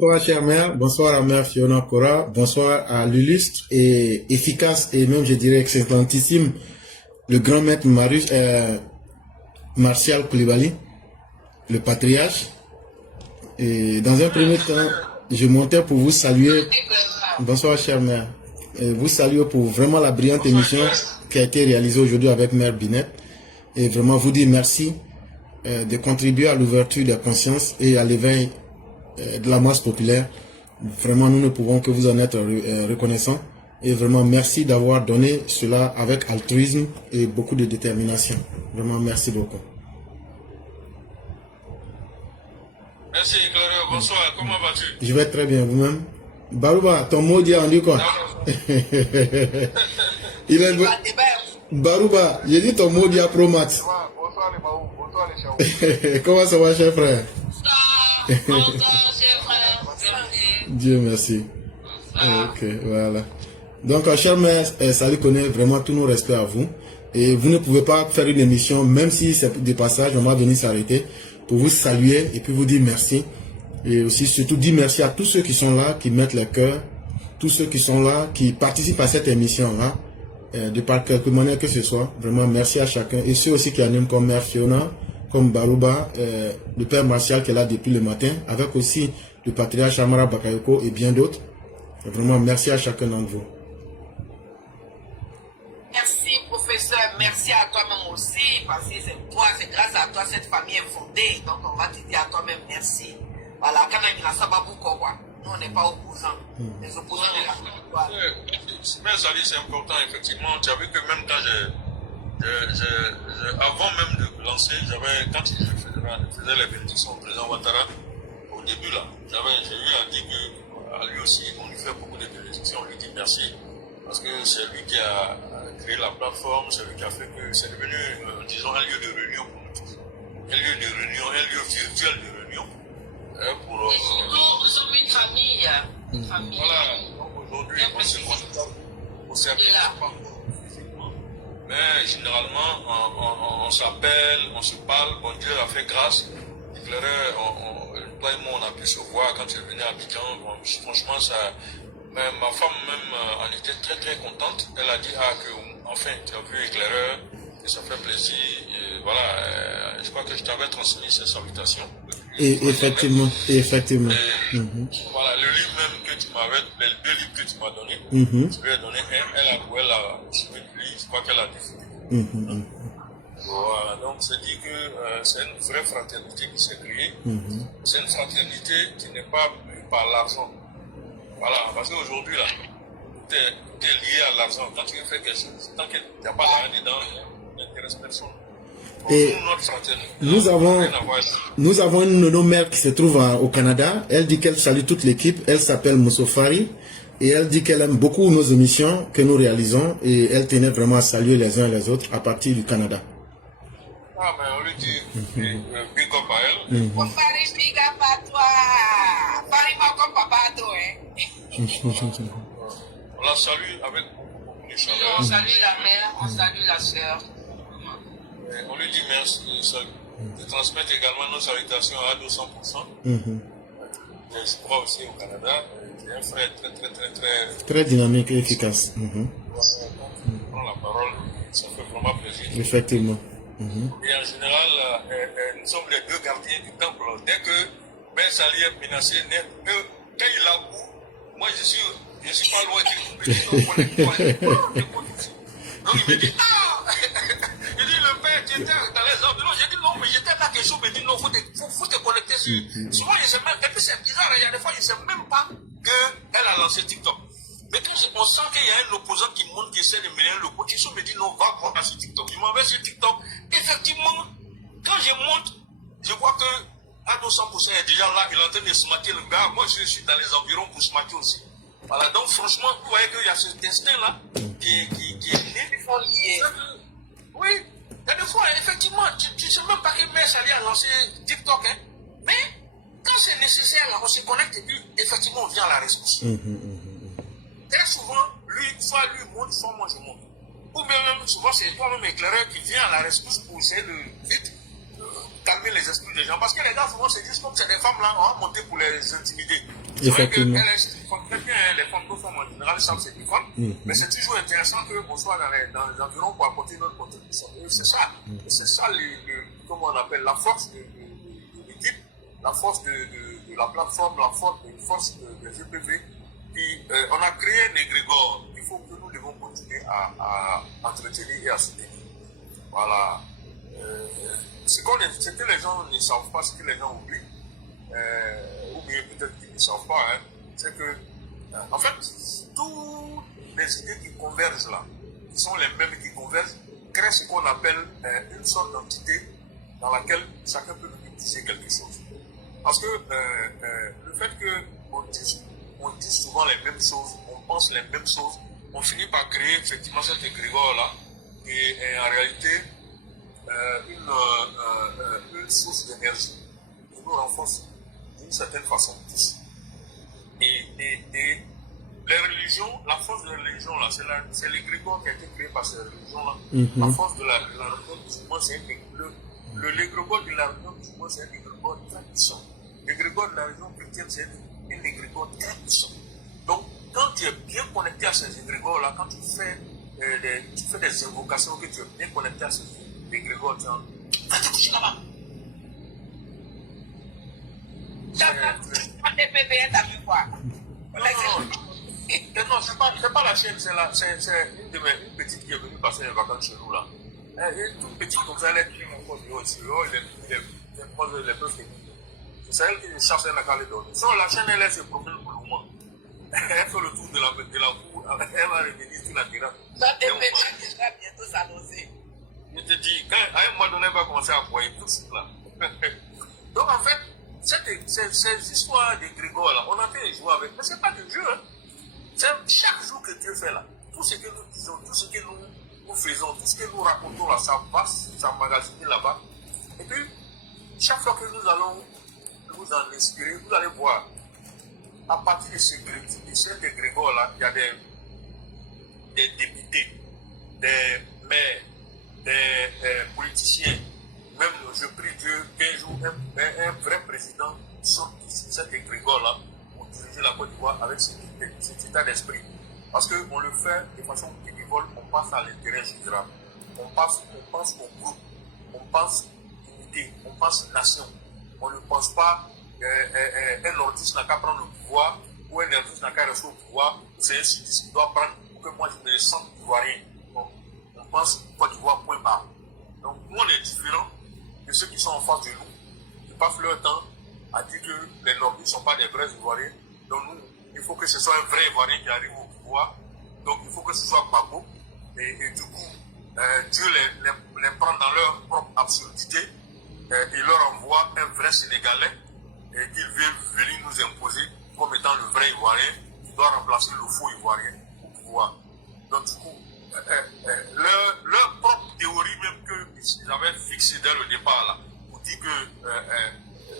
Bonsoir, chère mère. Bonsoir à mère Fiona Cora. Bonsoir à l'illustre et efficace et même, je dirais, excellentissime, le grand maître Martial Koulibaly, le patriarche. Et dans un premier temps, je montais pour vous saluer. Bonsoir, chère mère. Et vous saluer pour vraiment la brillante émission qui a été réalisée aujourd'hui avec mère Binette. Et vraiment vous dire merci de contribuer à l'ouverture des consciences et à l'éveil de la masse populaire. Vraiment, nous ne pouvons que vous en être reconnaissants. Et vraiment, merci d'avoir donné cela avec altruisme et beaucoup de détermination. Vraiment, merci beaucoup. Merci, Claudio. Bonsoir. Comment vas-tu? Je vais très bien, vous-même. Barouba, ton mot dit, on dit quoi? Il est... Barouba, j'ai dit ton mot dit à Promax. Bonsoir les Mahou. Bonsoir les Chao. Comment ça va, cher frère? Bonsoir, cher frère. Dieu merci. Ok, voilà. Donc, cher mère, Sali connaît vraiment tous nos respects à vous. Et vous ne pouvez pas faire une émission, même si c'est des passages, on va venir s'arrêter pour vous saluer et puis vous dire merci. Et aussi, surtout, dire merci à tous ceux qui sont là, qui mettent le cœur, tous ceux qui sont là, qui participent à cette émission-là, de par quelque manière que ce soit. Vraiment, merci à chacun. Et ceux aussi qui animent comme Mère Fiona, comme Barouba, le Père Martial qui est là depuis le matin, avec aussi le patriarche Amara Bakayoko et bien d'autres. Vraiment, merci à chacun d'entre vous. Merci, professeur. Merci à toi-même aussi, parce que c'est toi, c'est grâce à toi cette famille est fondée. Donc, on va te dire à toi-même merci. Voilà, quand même, il a ça beaucoup, quoi. Nous, on n'est pas opposants. Les opposants de la victoire. Mais ça dit, c'est important, effectivement. Tu as vu que même quand avant même de lancer, quand je faisais les bénédictions au président Ouattara, au début là, j'ai eu à dire qu'à lui aussi, on lui fait beaucoup de bénédictions, on lui dit merci, parce que c'est lui qui a créé la plateforme, c'est lui qui a fait que c'est devenu, disons, un lieu de réunion pour nous tous. Un lieu de réunion, un lieu virtuel de réunion. Et surtout, nous sommes une famille. Une famille. Voilà, donc aujourd'hui, on se constate au service physiquement. Mais généralement, on s'appelle, on se parle, bon Dieu a fait grâce. Toi et moi, on a pu se voir quand tu es venu à Abidjan. Bon, franchement, ça, mais ma femme même en était très très contente. Elle a dit que enfin tu as vu Éclaireur, et ça fait plaisir. Et voilà, je crois que je t'avais transmis ces salutations. Et effectivement, Voilà, le livre même que tu m'avais, les deux livres que tu m'as donné, je lui ai donné un, elle a suivi le livre, je crois qu'elle a décidé. Voilà, donc c'est dit que c'est une vraie fraternité qui s'est créée. C'est une fraternité qui n'est pas par l'argent. Voilà, parce qu'aujourd'hui là, tout est lié à l'argent. Quand tu fais quelque chose, tant qu'il n'y a pas l'argent dedans, il n'intéresse personne. Et nous avons une de nos mères qui se trouve au Canada. Elle dit qu'elle salue toute l'équipe. Elle s'appelle Moussofari. Et elle dit qu'elle aime beaucoup nos émissions que nous réalisons. Et elle tenait vraiment à saluer les uns et les autres à partir du Canada. Ah, mais on lui dit big up à elle. Paris, big up à toi. Paris, moi comme papa à toi. On la salue avec beaucoup de chaleur. On salue la mère, on salue la sœur. On lui dit merci de transmettre également nos salutations à 200%. Je crois aussi au Canada, qui est un frère très dynamique et efficace. On prend la parole, ça fait vraiment plaisir. Effectivement. Et en général, nous sommes les deux gardiens du temple. Dès que Ben Sali est menacé, quand il a coup, moi je suis pas loin qu'il me dit. Donc il me dit, il dit le père, tu étais dans les environs. J'ai dit non, mais j'étais là, quelque chose me dit non, faut te connecter sur. Souvent, je sais même, et puis c'est bizarre, il y a des fois, je ne sais même pas qu'elle a lancé TikTok. Mais quand on sent qu'il y a un opposant qui monte, qui essaie de mener l'opposition, me dit non, va prendre sur TikTok. Je m'en vais sur TikTok. Effectivement, quand je monte, je vois que à 200% est déjà là, il est en train de smacker le gars. Moi, je suis dans les environs pour smacker aussi. Voilà, donc franchement, vous voyez qu'il y a ce destin-là qui est lié. Oui, il y a des fois, effectivement, tu ne sais même pas que Mère Sali a lancé TikTok, hein. Mais quand c'est nécessaire, là, on se connecte et puis effectivement, on vient à la response. Très souvent, soit lui monte, soit moi je monte. Ou bien même, souvent, c'est toi-même éclaireur qui vient à la rescousse pour essayer de vite calmer les esprits des gens. Parce que les gars, souvent, se disent comme c'est des femmes là, on va monter pour les intimider. C'est vrai Effectivement. qu'elles font très bien, hein, les femmes en général savent se défendre, mais c'est toujours intéressant qu'on soit dans les environs pour apporter notre contribution. Et c'est ça, comment on appelle, la force de l'équipe, la force de la plateforme, la force de GPV. On a créé un égrégore qu'il faut que nous devons continuer à entretenir et à soutenir. Voilà. Ce que les gens ne savent pas, ce que les gens oublient, ou bien peut-être qu'ils ne savent pas, hein, c'est que, en fait, toutes les idées qui convergent là, qui sont les mêmes qui convergent, créent ce qu'on appelle une sorte d'entité dans laquelle chacun peut utiliser quelque chose. Parce que le fait qu'on dise souvent les mêmes choses, on pense les mêmes choses, on finit par créer effectivement cet égrégore-là, qui est en réalité une source d'énergie qui nous renforce d'une certaine façon tous. Et les religions, la force de la religion, là, c'est l'égrégore qui a été créé par ces religions-là. La force de la religion musulmane, c'est l'égrégore de la religion musulmane, c'est un égrégore très puissant. L'égrégore de la religion chrétienne, c'est un égrégore très puissant. Donc, quand tu es bien connecté à ces égrégores-là, quand tu fais des invocations, que tu es bien connecté à ces égrégores, tu vas te coucher là-bas. Non, c'est pas la chaîne, c'est une petite qui est venue passer les vacances chez nous là. Elle est toute petite comme ça, elle est encore du haut, il est proche de l'épreuve. C'est elle qui cherche un Calédonie. Sinon, la chaîne, elle se promène pour le moment. Elle fait le tour de la cour, elle va revenir sur la terrasse. Ça va bientôt s'annoncer. Je te dis, à un moment donné, elle va commencer à broyer tout ce là. Donc, en fait, ces histoires de Grégor là, on a fait jouer avec, mais c'est pas de Dieu, hein. C'est chaque jour que Dieu fait là. Tout ce que nous disons, tout ce que nous faisons, tout ce que nous racontons là, ça passe, ça magasine là-bas. Et puis, chaque fois que nous allons vous en inspirer, vous allez voir, à partir de cet égrégore là, il y a des députés, des maires, des politiciens, même je prie Dieu qu'un jour un vrai président sorte de cet égrégore là pour diriger la Côte d'Ivoire avec cet état d'esprit. Parce qu'on le fait de façon bénévole, on passe à l'intérêt général. On pense au groupe, on pense unité, on pense nation. On ne pense pas un nordiste n'a qu'à prendre le pouvoir ou un nordiste n'a qu'à rester au pouvoir. C'est un sudiste qui doit prendre pour que moi je me sente ivoirien. Bon, on pense Côte d'Ivoire point barre. Donc nous on est différents de ceux qui sont en face de nous, qui passent leur temps à dire que les nordistes ne sont pas des vrais ivoiriens. Donc nous, il faut que ce soit un vrai ivoirien qui arrive au pouvoir. Donc il faut que ce soit Gbagbo. Et du coup, Dieu les prend dans leur propre absurdité. Il leur envoie un vrai Sénégalais et qu'il veut venir nous imposer comme étant le vrai Ivoirien qui doit remplacer le faux Ivoirien au pouvoir. Donc du coup, leur propre théorie même qu'ils avaient fixée dès le départ là, pour dire que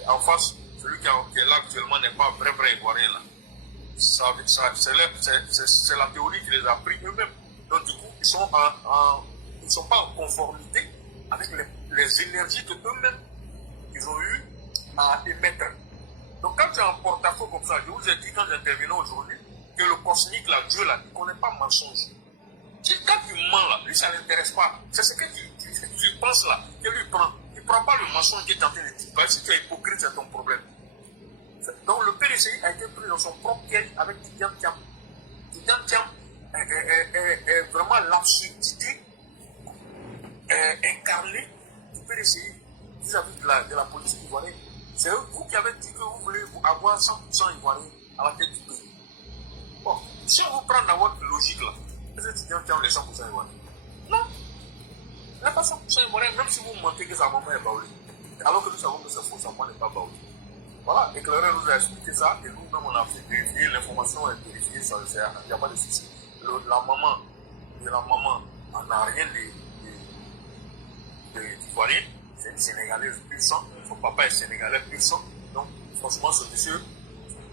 en face, celui qui est là actuellement n'est pas un vrai Ivoirien là. C'est la théorie qui les a pris eux-mêmes. Donc du coup, ils sont pas en conformité avec les énergies que eux-mêmes ils ont eu à émettre. Donc quand tu es en porte-à-faux comme ça, je vous ai dit quand j'intervenais aujourd'hui que le cosmique, là, Dieu là, il ne connaît pas mensonge. Quand tu mens là, lui ça ne l'intéresse pas. C'est ce que tu penses là, que lui prend. Il ne prend pas le mensonge qui est en train de dire. Si tu es hypocrite, c'est ton problème. Donc le PDCI a été pris dans son propre piège avec Tidiane Thiam. Tidiane Thiam est vraiment l'absurdité incarnée du PDCI vis-à-vis de la politique ivoirienne. C'est vous qui avez dit que vous voulez avoir 100% ivoirien à la tête du pays. Bon, si on vous prend dans votre logique là, est-ce que Tidiane Thiam les 100% ivoiriens? Non. Il n'est pas 100% ivoirien, même si vous mentez que sa maman est baoulée. Alors que nous savons que sa maman n'est pas baoulée. Voilà, l'éclaireur nous a expliqué ça et nous-mêmes on a fait vérifier, l'information est vérifiée, il n'y a pas de souci. La maman n'a rien d'ivoirien, c'est une Sénégalaise pur sang, son papa est Sénégalais pur sang, donc franchement ce monsieur,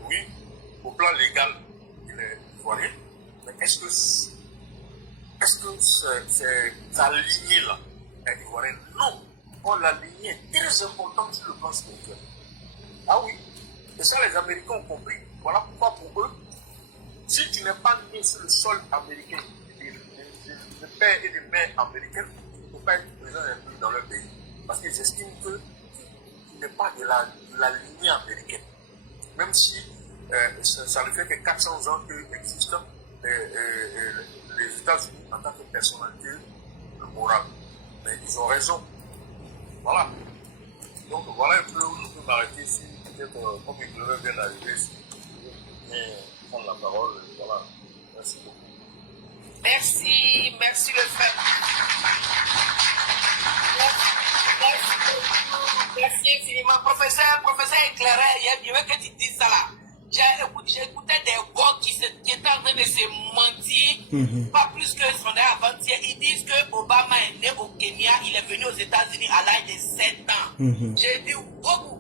oui, au plan légal, il est ivoirien, mais est-ce que sa lignée là est ivoirienne? Non, or la lignée est très importante sur le plan spirituel. Ah oui, et ça les Américains ont compris. Voilà sur le sol américain, de père et de mère américains ne peuvent pas être présents dans leur pays. Parce qu'ils estiment que tu n'es pas de la lignée américaine. Même si ça ne fait que 400 ans qu'existent les États-Unis en tant que personnalité morale. Mais ils ont raison. Voilà. Donc voilà un peu où je peux m'arrêter ici. Peut-être comme il devrait bien arriver, si je peux prendre la parole. Voilà. Merci beaucoup. Merci le frère. Merci infiniment. Professeur éclairé, il y avait que tu dises ça là. J'écoutais des gars qui étaient en train de se mentir, pas plus que ce qu'on a avant-hier. Ils disent que Obama est né au Kenya, il est venu aux États-Unis à l'âge de 7 ans. J'ai dit, oh.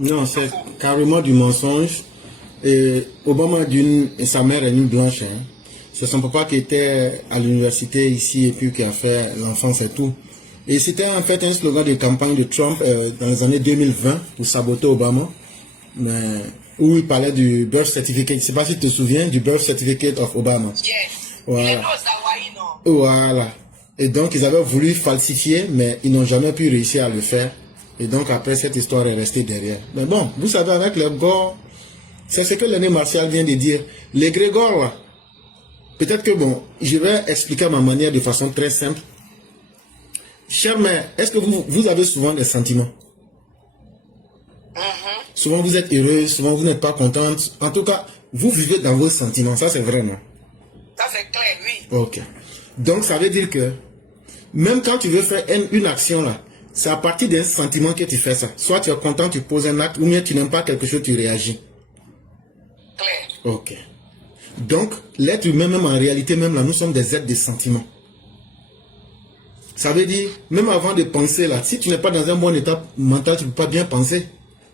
Non, c'est carrément du mensonge. Et Obama et sa mère est une blanche. Hein. C'est son papa qui était à l'université ici et puis qui a fait l'enfance et tout. Et c'était en fait un slogan de campagne de Trump dans les années 2020 pour saboter Obama. Mais où il parlait du birth certificate. Je ne sais pas si tu te souviens du birth certificate of Obama. Yes. Voilà. Voilà. Et donc, ils avaient voulu falsifier, mais ils n'ont jamais pu réussir à le faire. Et donc, après, cette histoire est restée derrière. Mais bon, vous savez, avec les Gors, c'est ce que l'aîné Martial vient de dire. Les Grégor, là, peut-être que, bon, je vais expliquer ma manière de façon très simple. Chère mère, est-ce que vous avez souvent des sentiments? Souvent vous êtes heureuse, souvent vous n'êtes pas contente. En tout cas, vous vivez dans vos sentiments. Ça, c'est vrai, non? Ça, c'est clair, oui. Ok. Donc, ça veut dire que même quand tu veux faire une action, là, c'est à partir d'un sentiment que tu fais ça. Soit tu es content, tu poses un acte, ou bien tu n'aimes pas quelque chose, tu réagis. Clair. Ok. Donc, l'être humain, même en réalité, même là, nous sommes des êtres de sentiments. Ça veut dire, même avant de penser, là, si tu n'es pas dans un bon état mental, tu ne peux pas bien penser.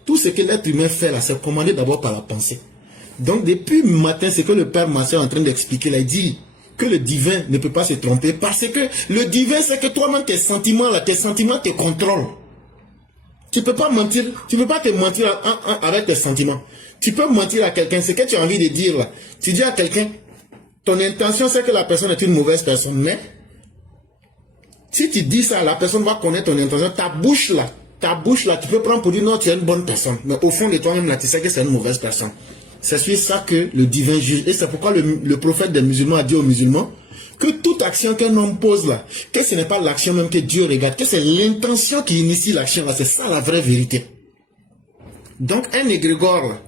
Tout ce que l'être humain fait là, c'est commandé d'abord par la pensée. Donc depuis le matin, c'est que le Père Martial est en train d'expliquer là, il dit que le divin ne peut pas se tromper parce que le divin, c'est que toi-même, tes sentiments te contrôlent. Tu ne peux pas mentir, tu ne peux pas te mentir avec tes sentiments. Tu peux mentir à quelqu'un, ce que tu as envie de dire là. Tu dis à quelqu'un, ton intention c'est que la personne est une mauvaise personne, mais si tu dis ça, la personne va connaître ton intention, ta bouche là, tu peux prendre pour dire non, tu es une bonne personne. Mais au fond de toi-même, là, tu sais que c'est une mauvaise personne. C'est sur ça que le divin juge. Et c'est pourquoi le prophète des musulmans a dit aux musulmans que toute action qu'un homme pose là, que ce n'est pas l'action même que Dieu regarde, que c'est l'intention qui initie l'action là. C'est ça la vraie vérité. Donc un égrégore là,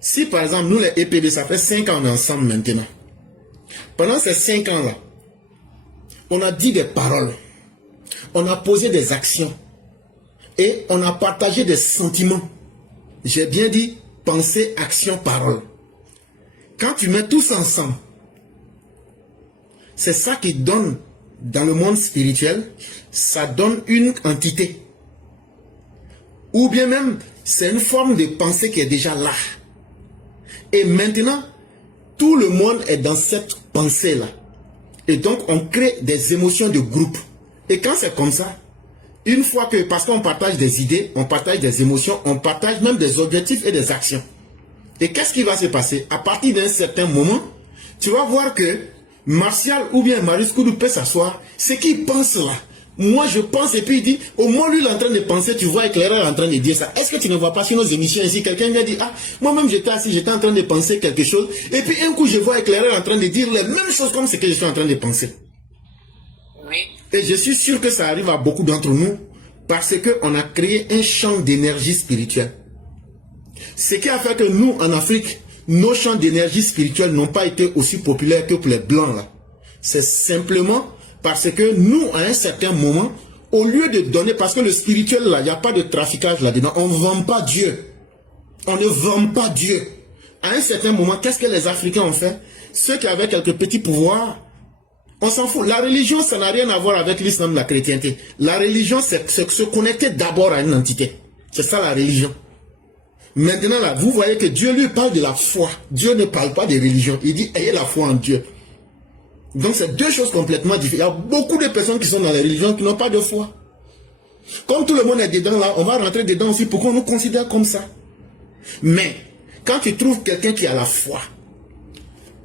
si par exemple nous les EPB, ça fait 5 ans ensemble maintenant. Pendant ces 5 ans là, on a dit des paroles, on a posé des actions. Et on a partagé des sentiments. J'ai bien dit pensée, action, parole. Quand tu mets tout ça ensemble, c'est ça qui donne, dans le monde spirituel, ça donne une entité. Ou bien même, c'est une forme de pensée qui est déjà là. Et maintenant, tout le monde est dans cette pensée-là. Et donc, on crée des émotions de groupe. Et quand c'est comme ça, une fois que, parce qu'on partage des idées, on partage des émotions, on partage même des objectifs et des actions. Et qu'est-ce qui va se passer? À partir d'un certain moment, tu vas voir que Martial ou bien Marius Koudou peut s'asseoir. Ce qu'il pense là, moi je pense, et puis il dit, au moins lui il est en train de penser, tu vois Éclaireur en train de dire ça. Est-ce que tu ne vois pas sur nos émissions ici, quelqu'un vient dire, ah, moi-même j'étais assis, j'étais en train de penser quelque chose, et puis un coup je vois Éclaireur en train de dire les mêmes choses comme ce que je suis en train de penser. Oui. Et je suis sûr que ça arrive à beaucoup d'entre nous parce qu'on a créé un champ d'énergie spirituelle. Ce qui a fait que nous, en Afrique, nos champs d'énergie spirituelle n'ont pas été aussi populaires que pour les Blancs là. C'est simplement parce que nous, à un certain moment, au lieu de donner, parce que le spirituel là, il n'y a pas de traficage là-dedans, on ne vend pas Dieu. On ne vend pas Dieu. À un certain moment, qu'est-ce que les Africains ont fait? Ceux qui avaient quelques petits pouvoirs, on s'en fout. La religion, ça n'a rien à voir avec l'islam, la chrétienté. La religion, c'est se connecter d'abord à une entité. C'est ça la religion. Maintenant, là, vous voyez que Dieu lui parle de la foi. Dieu ne parle pas de religion. Il dit, ayez la foi en Dieu. Donc, c'est deux choses complètement différentes. Il y a beaucoup de personnes qui sont dans les religions qui n'ont pas de foi. Comme tout le monde est dedans, là, on va rentrer dedans aussi pour qu'on nous considère comme ça. Mais, quand tu trouves quelqu'un qui a la foi,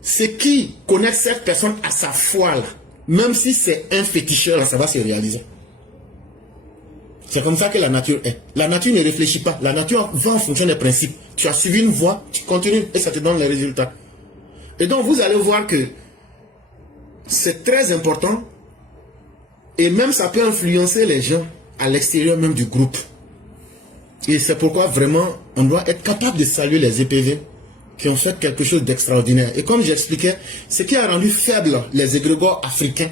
Ce qui connecte cette personne à sa foi, là, même si c'est un féticheur, là, ça va se réaliser. C'est comme ça que la nature est. La nature ne réfléchit pas. La nature va en fonction des principes. Tu as suivi une voie, tu continues et ça te donne les résultats. Et donc, vous allez voir que c'est très important et même ça peut influencer les gens à l'extérieur même du groupe. Et c'est pourquoi vraiment, on doit être capable de saluer les EPV qui ont fait quelque chose d'extraordinaire. Et comme j'expliquais, ce qui a rendu faibles les égrégores africains,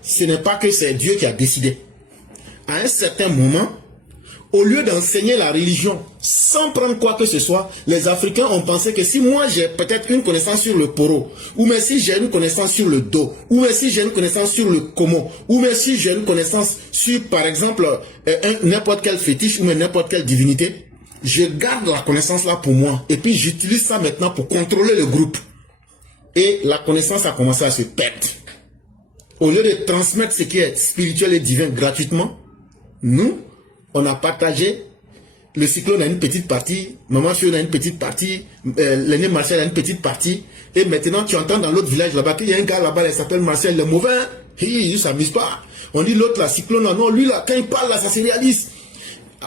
ce n'est pas que c'est Dieu qui a décidé. À un certain moment, au lieu d'enseigner la religion sans prendre quoi que ce soit, les Africains ont pensé que si moi j'ai peut-être une connaissance sur le poro, ou mais si j'ai une connaissance sur le do, ou mais si j'ai une connaissance sur le komo, ou mais si j'ai une connaissance sur par exemple n'importe quel fétiche ou n'importe quelle divinité, je garde la connaissance là pour moi et puis j'utilise ça maintenant pour contrôler le groupe. Et la connaissance a commencé à se perdre. Au lieu de transmettre ce qui est spirituel et divin gratuitement, nous, on a partagé. Le cyclone a une petite partie, Maman Fiona a une petite partie, l'aîné Marcel a une petite partie. Et maintenant, tu entends dans l'autre village là-bas qu'il y a un gars là-bas, il s'appelle Marcel, le mauvais. Il ne s'amuse pas. On dit l'autre, la cyclone, non, lui là, quand il parle là, ça se réalise.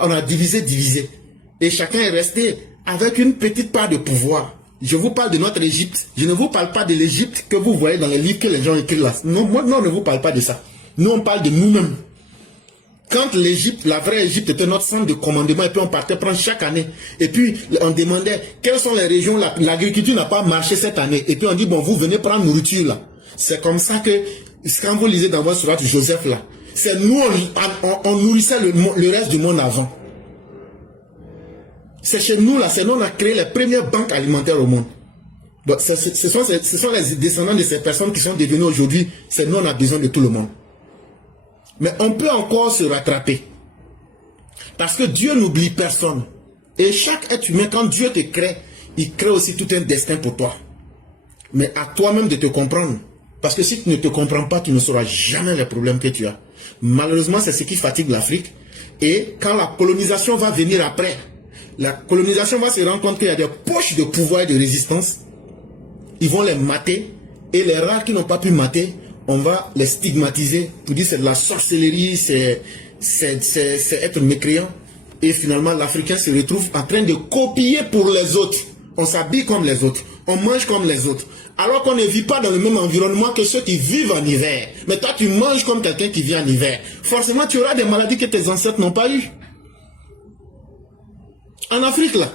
On a divisé. Et chacun est resté avec une petite part de pouvoir. Je vous parle de notre Égypte. Je ne vous parle pas de l'Égypte que vous voyez dans les livres que les gens écrivent là. Non, moi, non, on ne vous parle pas de ça. Nous, on parle de nous-mêmes. Quand l'Égypte, la vraie Égypte était notre centre de commandement et puis on partait prendre chaque année. Et puis on demandait quelles sont les régions, l'agriculture n'a pas marché cette année. Et puis on dit bon vous venez prendre nourriture là. C'est comme ça que quand vous lisez dans votre sourate Joseph là, c'est nous on nourrissait le reste du monde avant. C'est chez nous là, c'est nous on a créé les premières banques alimentaires au monde. Bon, ce sont les descendants de ces personnes qui sont devenues aujourd'hui, c'est nous on a besoin de tout le monde. Mais on peut encore se rattraper. Parce que Dieu n'oublie personne. Et chaque être humain, quand Dieu te crée, il crée aussi tout un destin pour toi. Mais à toi-même de te comprendre. Parce que si tu ne te comprends pas, tu ne sauras jamais les problèmes que tu as. Malheureusement, c'est ce qui fatigue l'Afrique. Et quand la colonisation va venir après, la colonisation va se rendre compte qu'il y a des poches de pouvoir et de résistance. Ils vont les mater. Et les rares qui n'ont pas pu mater, on va les stigmatiser pour dire c'est de la sorcellerie, c'est être mécréant. Et finalement, l'Africain se retrouve en train de copier pour les autres. On s'habille comme les autres, on mange comme les autres. Alors qu'on ne vit pas dans le même environnement que ceux qui vivent en hiver. Mais toi, tu manges comme quelqu'un qui vit en hiver. Forcément, tu auras des maladies que tes ancêtres n'ont pas eues. En Afrique, là,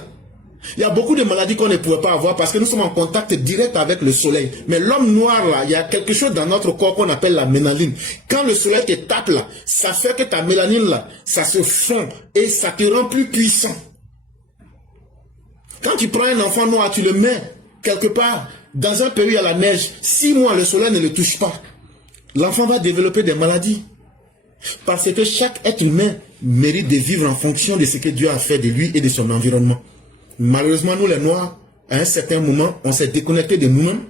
il y a beaucoup de maladies qu'on ne pouvait pas avoir parce que nous sommes en contact direct avec le soleil. Mais l'homme noir, là, il y a quelque chose dans notre corps qu'on appelle la mélanine. Quand le soleil te tape, là, ça fait que ta mélanine, là, ça se fond et ça te rend plus puissant. Quand tu prends un enfant noir, tu le mets quelque part dans un pays où il y a la neige. 6 mois, le soleil ne le touche pas. L'enfant va développer des maladies. Parce que chaque être humain mérite de vivre en fonction de ce que Dieu a fait de lui et de son environnement. Malheureusement, nous les Noirs, à un certain moment, on s'est déconnecté de nous-mêmes.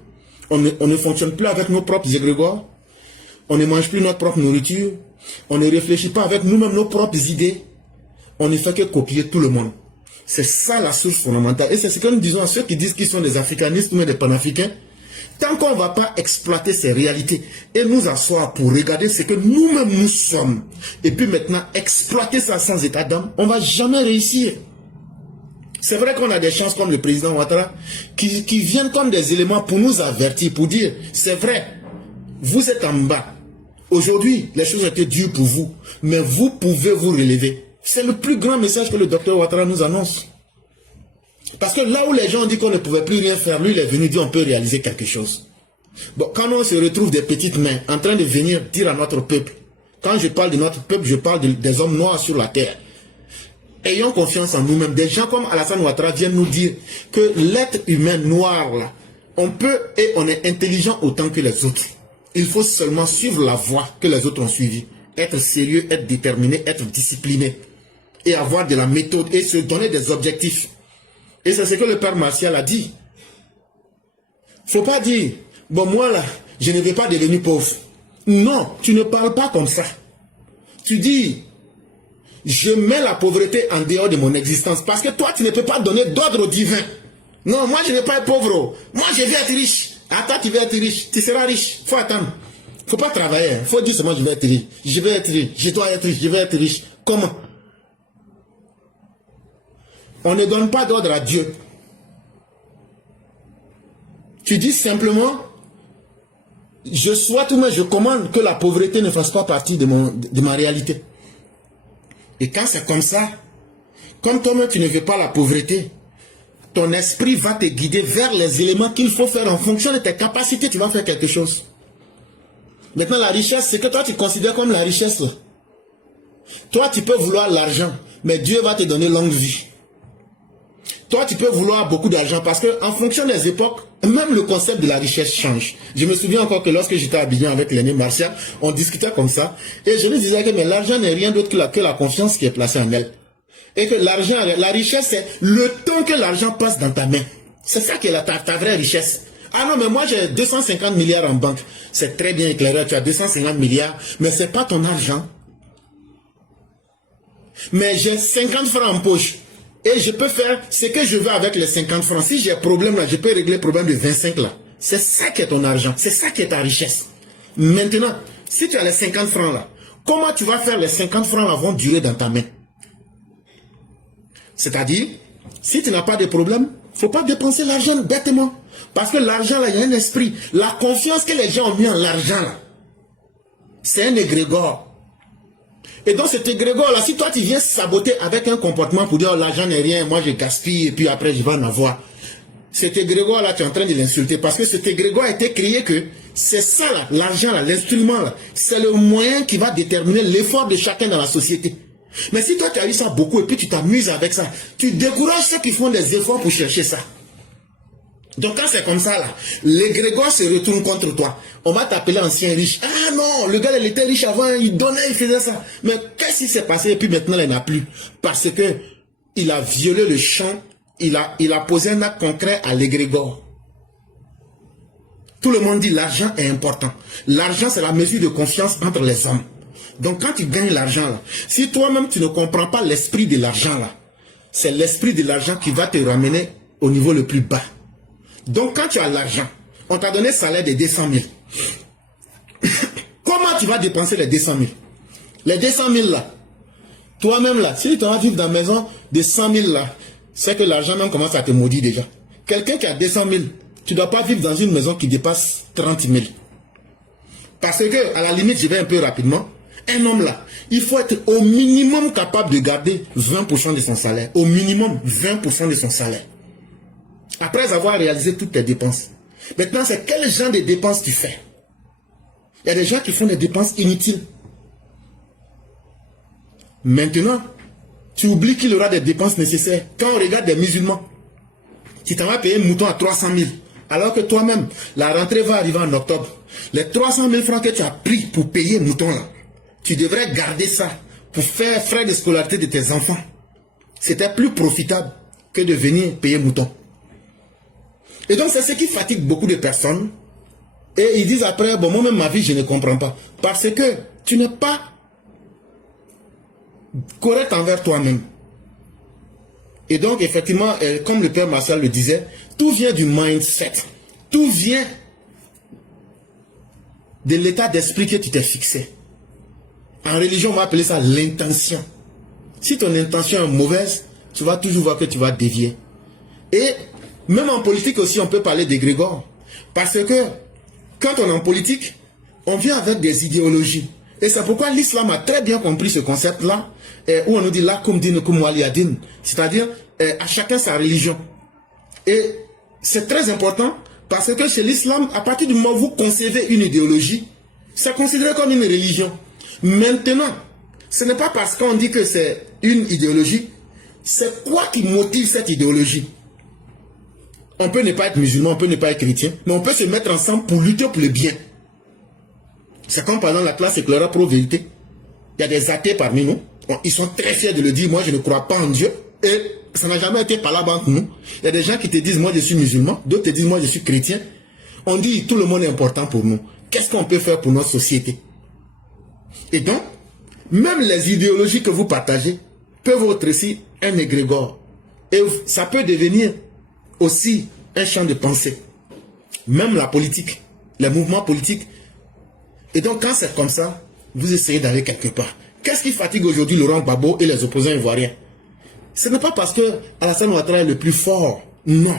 On ne fonctionne plus avec nos propres égrégores. On ne mange plus notre propre nourriture. On ne réfléchit pas avec nous-mêmes nos propres idées. On ne fait que copier tout le monde. C'est ça la source fondamentale. Et c'est ce que nous disons à ceux qui disent qu'ils sont des africanistes ou des panafricains. Tant qu'on ne va pas exploiter ces réalités et nous asseoir pour regarder ce que nous-mêmes nous sommes, et puis maintenant exploiter ça sans état d'âme, on ne va jamais réussir. C'est vrai qu'on a des chances comme le président Ouattara qui viennent comme des éléments pour nous avertir, pour dire, c'est vrai, vous êtes en bas. Aujourd'hui, les choses ont été dures pour vous, mais vous pouvez vous relever. C'est le plus grand message que le docteur Ouattara nous annonce. Parce que là où les gens ont dit qu'on ne pouvait plus rien faire, lui il est venu dire on peut réaliser quelque chose. Bon, quand on se retrouve des petites mains en train de venir dire à notre peuple, quand je parle de notre peuple, je parle des hommes noirs sur la terre. Ayons confiance en nous-mêmes. Des gens comme Alassane Ouattara viennent nous dire que l'être humain noir, là, on peut et on est intelligent autant que les autres. Il faut seulement suivre la voie que les autres ont suivie. Être sérieux, être déterminé, être discipliné. Et avoir de la méthode et se donner des objectifs. Et c'est ce que le père Martial a dit. Il ne faut pas dire, bon moi là, je ne vais pas devenir pauvre. Non, tu ne parles pas comme ça. Tu dis, je mets la pauvreté en dehors de mon existence. Parce que toi, tu ne peux pas donner d'ordre divin. Non, moi je ne vais pas être pauvre. Moi je vais être riche. Ah, toi, tu veux être riche, tu seras riche. Faut attendre. Faut pas travailler. Faut dire seulement, je vais être riche. Je vais être riche. Je dois être riche. Je vais être riche. Comment? On ne donne pas d'ordre à Dieu. Tu dis simplement, je souhaite ou je commande que la pauvreté ne fasse pas partie de ma réalité. Et quand c'est comme ça, comme toi-même tu ne veux pas la pauvreté, ton esprit va te guider vers les éléments qu'il faut faire en fonction de tes capacités, tu vas faire quelque chose. Maintenant, la richesse, c'est que toi tu considères comme la richesse. Là. Toi, tu peux vouloir l'argent, mais Dieu va te donner longue vie. Toi, tu peux vouloir beaucoup d'argent parce qu'en fonction des époques, même le concept de la richesse change. Je me souviens encore que lorsque j'étais à Abidjan avec l'aîné Martial, on discutait comme ça. Et je lui disais que l'argent n'est rien d'autre que la confiance qui est placée en elle. Et que l'argent, la richesse, c'est le temps que l'argent passe dans ta main. C'est ça qui est ta vraie richesse. Ah non, mais moi j'ai 250 milliards en banque. C'est très bien éclairé, tu as 250 milliards, mais ce n'est pas ton argent. Mais j'ai 50 francs en poche. Et je peux faire ce que je veux avec les 50 francs. Si j'ai un problème là, je peux régler le problème de 25 là. C'est ça qui est ton argent. C'est ça qui est ta richesse. Maintenant, si tu as les 50 francs là, comment tu vas faire les 50 francs là vont durer dans ta main? C'est-à-dire, si tu n'as pas de problème, il ne faut pas dépenser l'argent bêtement. Parce que l'argent là, il y a un esprit. La confiance que les gens ont mis en l'argent là, c'est un égrégore. Et donc cet égrégore-là, si toi tu viens saboter avec un comportement pour dire oh, l'argent n'est rien, moi je gaspille et puis après je vais en avoir. Cet égrégore-là, tu es en train de l'insulter parce que cet égrégore a été créé que c'est ça là, l'argent là, l'instrument là, c'est le moyen qui va déterminer l'effort de chacun dans la société. Mais si toi tu as eu ça beaucoup et puis tu t'amuses avec ça, tu décourages ceux qui font des efforts pour chercher ça. Donc quand c'est comme ça là, l'égrégore se retourne contre toi. On va t'appeler ancien riche. Ah non, le gars il était riche avant, il donnait, il faisait ça. Mais qu'est-ce qui s'est passé et puis maintenant il n'a plus? Parce que il a violé le champ, il a posé un acte concret à l'égrégore. Tout le monde dit l'argent est important. L'argent c'est la mesure de confiance entre les hommes. Donc quand tu gagnes l'argent là, si toi-même tu ne comprends pas l'esprit de l'argent là, c'est l'esprit de l'argent qui va te ramener au niveau le plus bas. Donc quand tu as l'argent, on t'a donné salaire de 200 000. Comment tu vas dépenser les 200 000? Les 200 000 là, toi-même là, si tu vas vivre dans une maison de 100 000 là, c'est que l'argent même commence à te maudire déjà. Quelqu'un qui a 200 000, tu ne dois pas vivre dans une maison qui dépasse 30 000. Parce que, à la limite, je vais un peu rapidement, un homme là, il faut être au minimum capable de garder 20% de son salaire. Au minimum 20% de son salaire. Après avoir réalisé toutes tes dépenses. Maintenant, c'est quel genre de dépenses tu fais? Il y a des gens qui font des dépenses inutiles. Maintenant, tu oublies qu'il y aura des dépenses nécessaires. Quand on regarde des musulmans, tu t'en vas payer un mouton à 300 000. Alors que toi-même, la rentrée va arriver en octobre. Les 300 000 francs que tu as pris pour payer un mouton là, tu devrais garder ça pour faire frais de scolarité de tes enfants. C'était plus profitable que de venir payer mouton. Et donc c'est ce qui fatigue beaucoup de personnes. Et ils disent après, bon moi-même ma vie je ne comprends pas. Parce que tu n'es pas correct envers toi-même. Et donc effectivement, comme le père Martial le disait, tout vient du mindset. Tout vient de l'état d'esprit que tu t'es fixé. En religion on va appeler ça l'intention. Si ton intention est mauvaise, tu vas toujours voir que tu vas dévier. Et même en politique aussi, on peut parler d'égrégore. Parce que quand on est en politique, on vient avec des idéologies. Et c'est pourquoi l'islam a très bien compris ce concept-là, où on nous dit la kum din kum waliyadin, c'est-à-dire à chacun sa religion. Et c'est très important parce que chez l'islam, à partir du moment où vous concevez une idéologie, c'est considéré comme une religion. Maintenant, ce n'est pas parce qu'on dit que c'est une idéologie, c'est quoi qui motive cette idéologie? On peut ne pas être musulman, on peut ne pas être chrétien, mais on peut se mettre ensemble pour lutter pour le bien. C'est comme par exemple la classe éclaireur pro-vérité. Il y a des athées parmi nous. Ils sont très fiers de le dire, moi je ne crois pas en Dieu. Et ça n'a jamais été par là entre nous. Il y a des gens qui te disent, moi je suis musulman. D'autres te disent, moi je suis chrétien. On dit, tout le monde est important pour nous. Qu'est-ce qu'on peut faire pour notre société? Et donc, même les idéologies que vous partagez peuvent être aussi un égrégore. Et ça peut devenir aussi un champ de pensée. Même la politique, les mouvements politiques. Et donc, quand c'est comme ça, vous essayez d'aller quelque part. Qu'est-ce qui fatigue aujourd'hui Laurent Gbagbo et les opposants ivoiriens? Ce n'est pas parce que Alassane Ouattara est le plus fort. Non.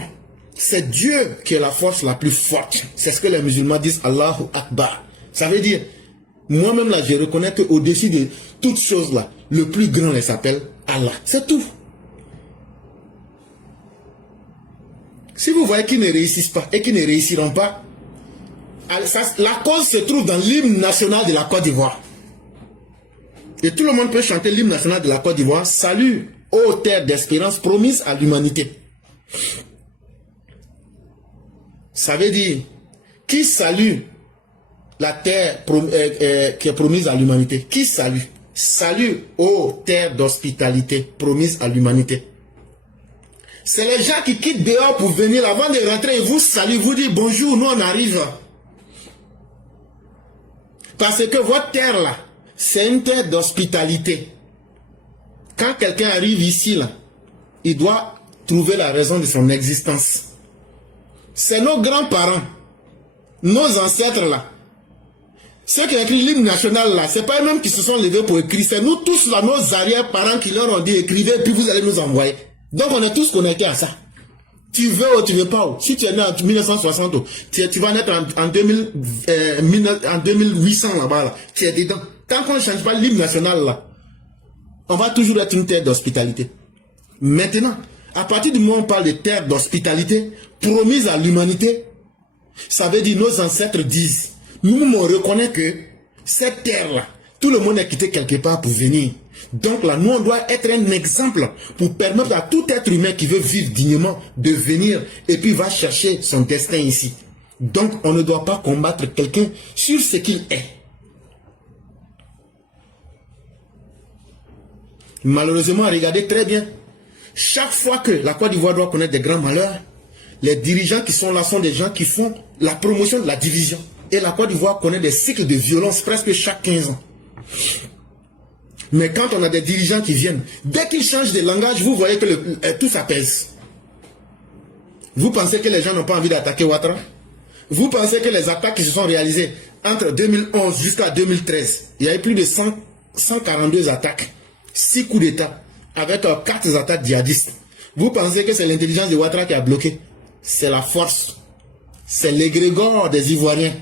C'est Dieu qui est la force la plus forte. C'est ce que les musulmans disent, Allahu Akbar. Ça veut dire, moi-même là, je reconnais qu'au-dessus de toutes choses là, le plus grand il s'appelle Allah. C'est tout. Si vous voyez qu'ils ne réussissent pas et qu'ils ne réussiront pas, la cause se trouve dans l'hymne national de la Côte d'Ivoire. Et tout le monde peut chanter l'hymne national de la Côte d'Ivoire. Salut aux terres d'espérance promises à l'humanité. Ça veut dire, qui salue la terre qui est promise à l'humanité? Qui salue? Salut aux terres d'hospitalité promises à l'humanité. C'est les gens qui quittent dehors pour venir avant de rentrer et vous saluent, vous disent bonjour, nous on arrive. Parce que votre terre là, c'est une terre d'hospitalité. Quand quelqu'un arrive ici là, il doit trouver la raison de son existence. C'est nos grands-parents, nos ancêtres là. Ceux qui ont écrit l'hymne national là, c'est pas eux-mêmes qui se sont levés pour écrire, c'est nous tous là, nos arrière-parents qui leur ont dit écrivez, puis vous allez nous envoyer. Donc on est tous connectés à ça. Tu veux ou tu veux pas. Si tu es né en 1960, tu vas naître en 2800 là-bas, là, tu es dedans. Tant qu'on ne change pas l'hymne national là, on va toujours être une terre d'hospitalité. Maintenant, à partir du moment où on parle de terre d'hospitalité promise à l'humanité, ça veut dire nos ancêtres disent, nous on reconnaît que cette terre-là, tout le monde est quitté quelque part pour venir. Donc là, nous on doit être un exemple pour permettre à tout être humain qui veut vivre dignement de venir et puis va chercher son destin ici. Donc on ne doit pas combattre quelqu'un sur ce qu'il est. Malheureusement, regardez très bien, chaque fois que la Côte d'Ivoire doit connaître des grands malheurs, les dirigeants qui sont là sont des gens qui font la promotion de la division. Et la Côte d'Ivoire connaît des cycles de violence presque chaque 15 ans. Mais quand on a des dirigeants qui viennent, dès qu'ils changent de langage, vous voyez que tout s'apaise. Vous pensez que les gens n'ont pas envie d'attaquer Ouattara? Vous pensez que les attaques qui se sont réalisées entre 2011 jusqu'à 2013, il y a eu plus de 142 attaques, 6 coups d'État, avec 4 attaques djihadistes. Vous pensez que c'est l'intelligence de Ouattara qui a bloqué? C'est la force. C'est l'égrégore des Ivoiriens.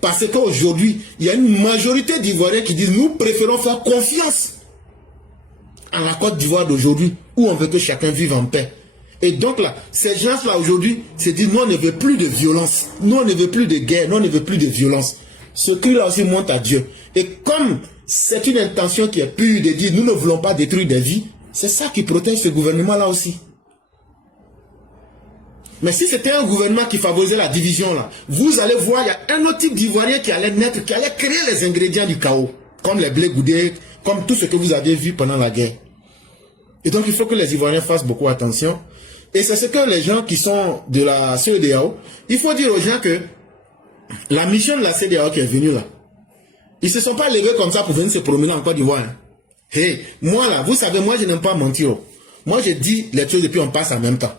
Parce qu'aujourd'hui, il y a une majorité d'Ivoiriens qui disent nous préférons faire confiance à la Côte d'Ivoire d'aujourd'hui, où on veut que chacun vive en paix. Et donc là, ces gens-là aujourd'hui se disent nous on ne veut plus de violence, nous on ne veut plus de guerre, nous on ne veut plus de violence. Ce cri-là aussi monte à Dieu. Et comme c'est une intention qui est pure de dire nous ne voulons pas détruire des vies, c'est ça qui protège ce gouvernement-là aussi. Mais si c'était un gouvernement qui favorisait la division là, vous allez voir, il y a un autre type d'Ivoirien qui allait naître, qui allait créer les ingrédients du chaos, comme les blés goudés, comme tout ce que vous aviez vu pendant la guerre. Et donc il faut que les Ivoiriens fassent beaucoup attention. Et c'est ce que les gens qui sont de la CEDEAO, il faut dire aux gens que la mission de la CEDEAO qui est venue là, ils ne se sont pas levés comme ça pour venir se promener en Côte d'Ivoire. Hein. Hey, moi là, vous savez, moi je n'aime pas mentir. Moi je dis les choses et puis on passe en même temps.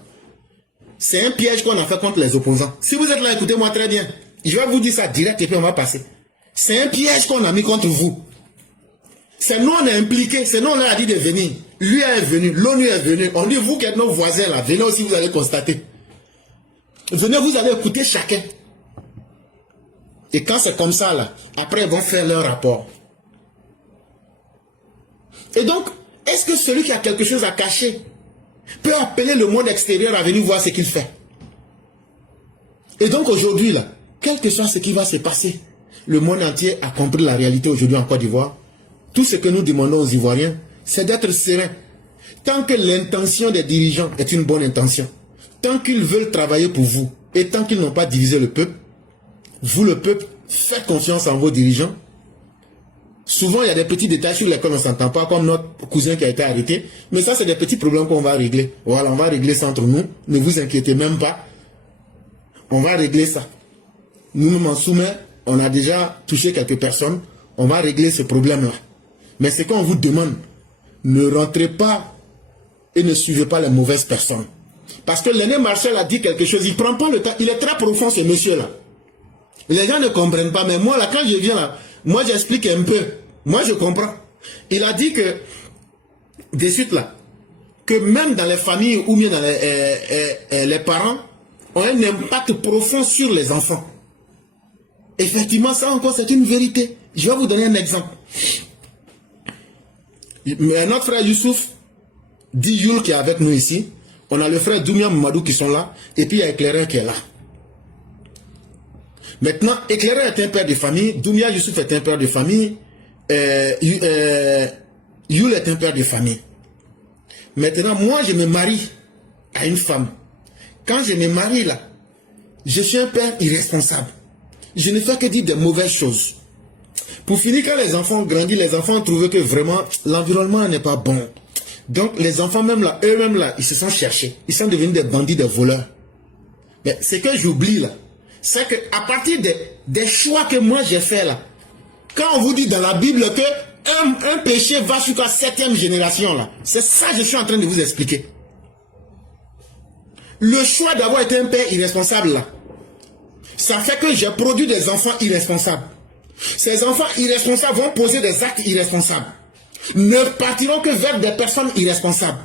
C'est un piège qu'on a fait contre les opposants. Si vous êtes là, écoutez-moi très bien. Je vais vous dire ça direct et puis on va passer. C'est un piège qu'on a mis contre vous. C'est nous on est impliqués, c'est nous on a dit de venir. Lui est venu, l'ONU est venu. On dit vous qui êtes nos voisins là, venez aussi, vous allez constater. Venez, vous allez écouter chacun. Et quand c'est comme ça là, après ils vont faire leur rapport. Et donc, est-ce que celui qui a quelque chose à cacher peut appeler le monde extérieur à venir voir ce qu'il fait? Et donc aujourd'hui là, quel que soit ce qui va se passer, le monde entier a compris la réalité aujourd'hui en Côte d'Ivoire. Tout ce que nous demandons aux Ivoiriens, c'est d'être sereins. Tant que l'intention des dirigeants est une bonne intention, tant qu'ils veulent travailler pour vous, et tant qu'ils n'ont pas divisé le peuple, vous le peuple, faites confiance en vos dirigeants. Souvent, il y a des petits détails sur lesquels on ne s'entend pas, comme notre cousin qui a été arrêté. Mais ça, c'est des petits problèmes qu'on va régler. Voilà, on va régler ça entre nous. Ne vous inquiétez même pas. On va régler ça. Nous m'en soumettons. On a déjà touché quelques personnes. On va régler ce problème-là. Mais ce qu'on vous demande, ne rentrez pas et ne suivez pas les mauvaises personnes. Parce que l'aîné Marcel a dit quelque chose, il ne prend pas le temps, il est très profond ce monsieur-là. Les gens ne comprennent pas, mais moi là, quand je viens là, moi j'explique un peu, moi je comprends. Il a dit que, de suite là, que même dans les familles ou bien dans les parents, ont un impact profond sur les enfants. Effectivement, ça encore c'est une vérité. Je vais vous donner un exemple. Notre frère Youssouf, dit Youl qui est avec nous ici, on a le frère Doumia Mamadou qui sont là, et puis il y a Éclaireur qui est là. Maintenant, Éclaireur est un père de famille, Doumia Youssouf est un père de famille, Youl est un père de famille. Maintenant, moi je me marie à une femme. Quand je me marie là, je suis un père irresponsable. Je ne fais que dire de mauvaises choses. Pour finir, quand les enfants ont grandi, les enfants ont trouvé que vraiment l'environnement n'est pas bon. Donc les enfants même là, eux-mêmes là, ils se sont cherchés. Ils sont devenus des bandits, des voleurs. Mais ce que j'oublie là, c'est qu'à partir des choix que moi j'ai fait là, quand on vous dit dans la Bible que un péché va jusqu'à 7e génération là, c'est ça que je suis en train de vous expliquer. Le choix d'avoir été un père irresponsable là, ça fait que j'ai produit des enfants irresponsables. Ces enfants irresponsables vont poser des actes irresponsables. Ne partiront que vers des personnes irresponsables.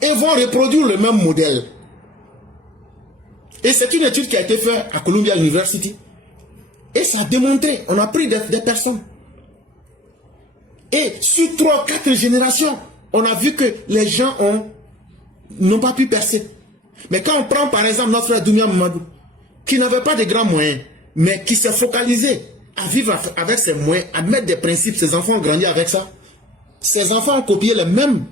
Et vont reproduire le même modèle. Et c'est une étude qui a été faite à Columbia University. Et ça a démontré, on a pris des personnes. Et sur 3 ou 4 générations, on a vu que les gens n'ont pas pu percer. Mais quand on prend par exemple notre frère Doumia Mamadou, qui n'avait pas de grands moyens, mais qui s'est focalisé à vivre avec ses moyens, à mettre des principes, ses enfants ont grandi avec ça. Ces enfants ont copié les mêmes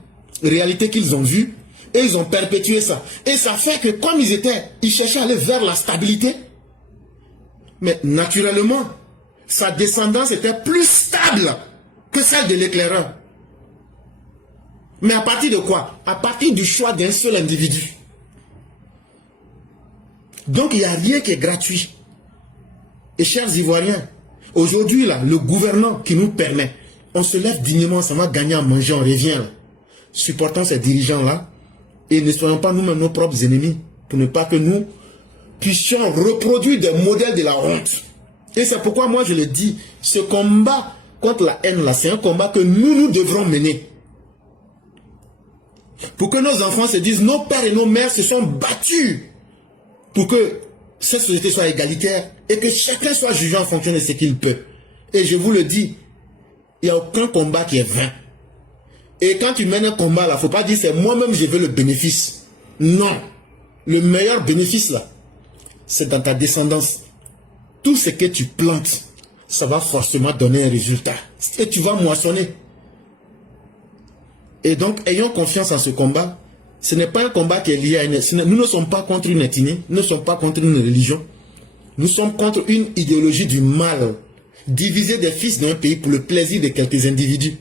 réalités qu'ils ont vues et ils ont perpétué ça. Et ça fait que comme ils cherchaient à aller vers la stabilité, mais naturellement, sa descendance était plus stable que celle de l'éclaireur. Mais à partir de quoi? À partir du choix d'un seul individu. Donc il n'y a rien qui est gratuit. Et chers Ivoiriens, aujourd'hui là, le gouvernement qui nous permet, on se lève dignement, ça va gagner à manger, on revient là. Supportons ces dirigeants-là et ne soyons pas nous-mêmes nos propres ennemis pour ne pas que nous puissions reproduire des modèles de la honte. Et c'est pourquoi moi je le dis, ce combat contre la haine là, c'est un combat que nous devrons mener. Pour que nos enfants se disent, nos pères et nos mères se sont battus pour que cette société soit égalitaire et que chacun soit jugé en fonction de ce qu'il peut. Et je vous le dis, il n'y a aucun combat qui est vain. Et quand tu mènes un combat là, il ne faut pas dire c'est moi-même je veux le bénéfice. Non. Le meilleur bénéfice là, c'est dans ta descendance. Tout ce que tu plantes, ça va forcément donner un résultat. Et tu vas moissonner. Et donc, ayons confiance en ce combat. Ce n'est pas un combat qui est lié à une... Nous ne sommes pas contre une ethnie, nous ne sommes pas contre une religion. Nous sommes contre une idéologie du mal. Diviser des fils d'un pays pour le plaisir de quelques individus.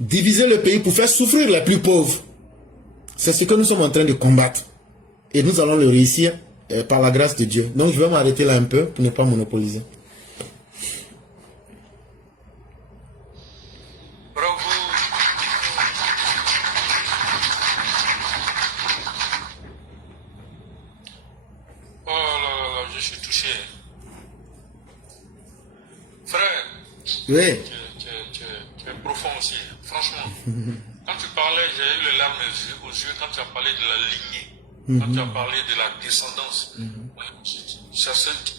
Diviser le pays pour faire souffrir les plus pauvres. C'est ce que nous sommes en train de combattre. Et nous allons le réussir par la grâce de Dieu. Donc je vais m'arrêter là un peu pour ne pas monopoliser. Bravo. Oh là là, je suis touché. Frère, Oui. tu es profond aussi, franchement. Quand tu parlais, j'ai eu les larmes aux yeux quand tu as parlé de la lignée, quand tu as parlé de la descendance.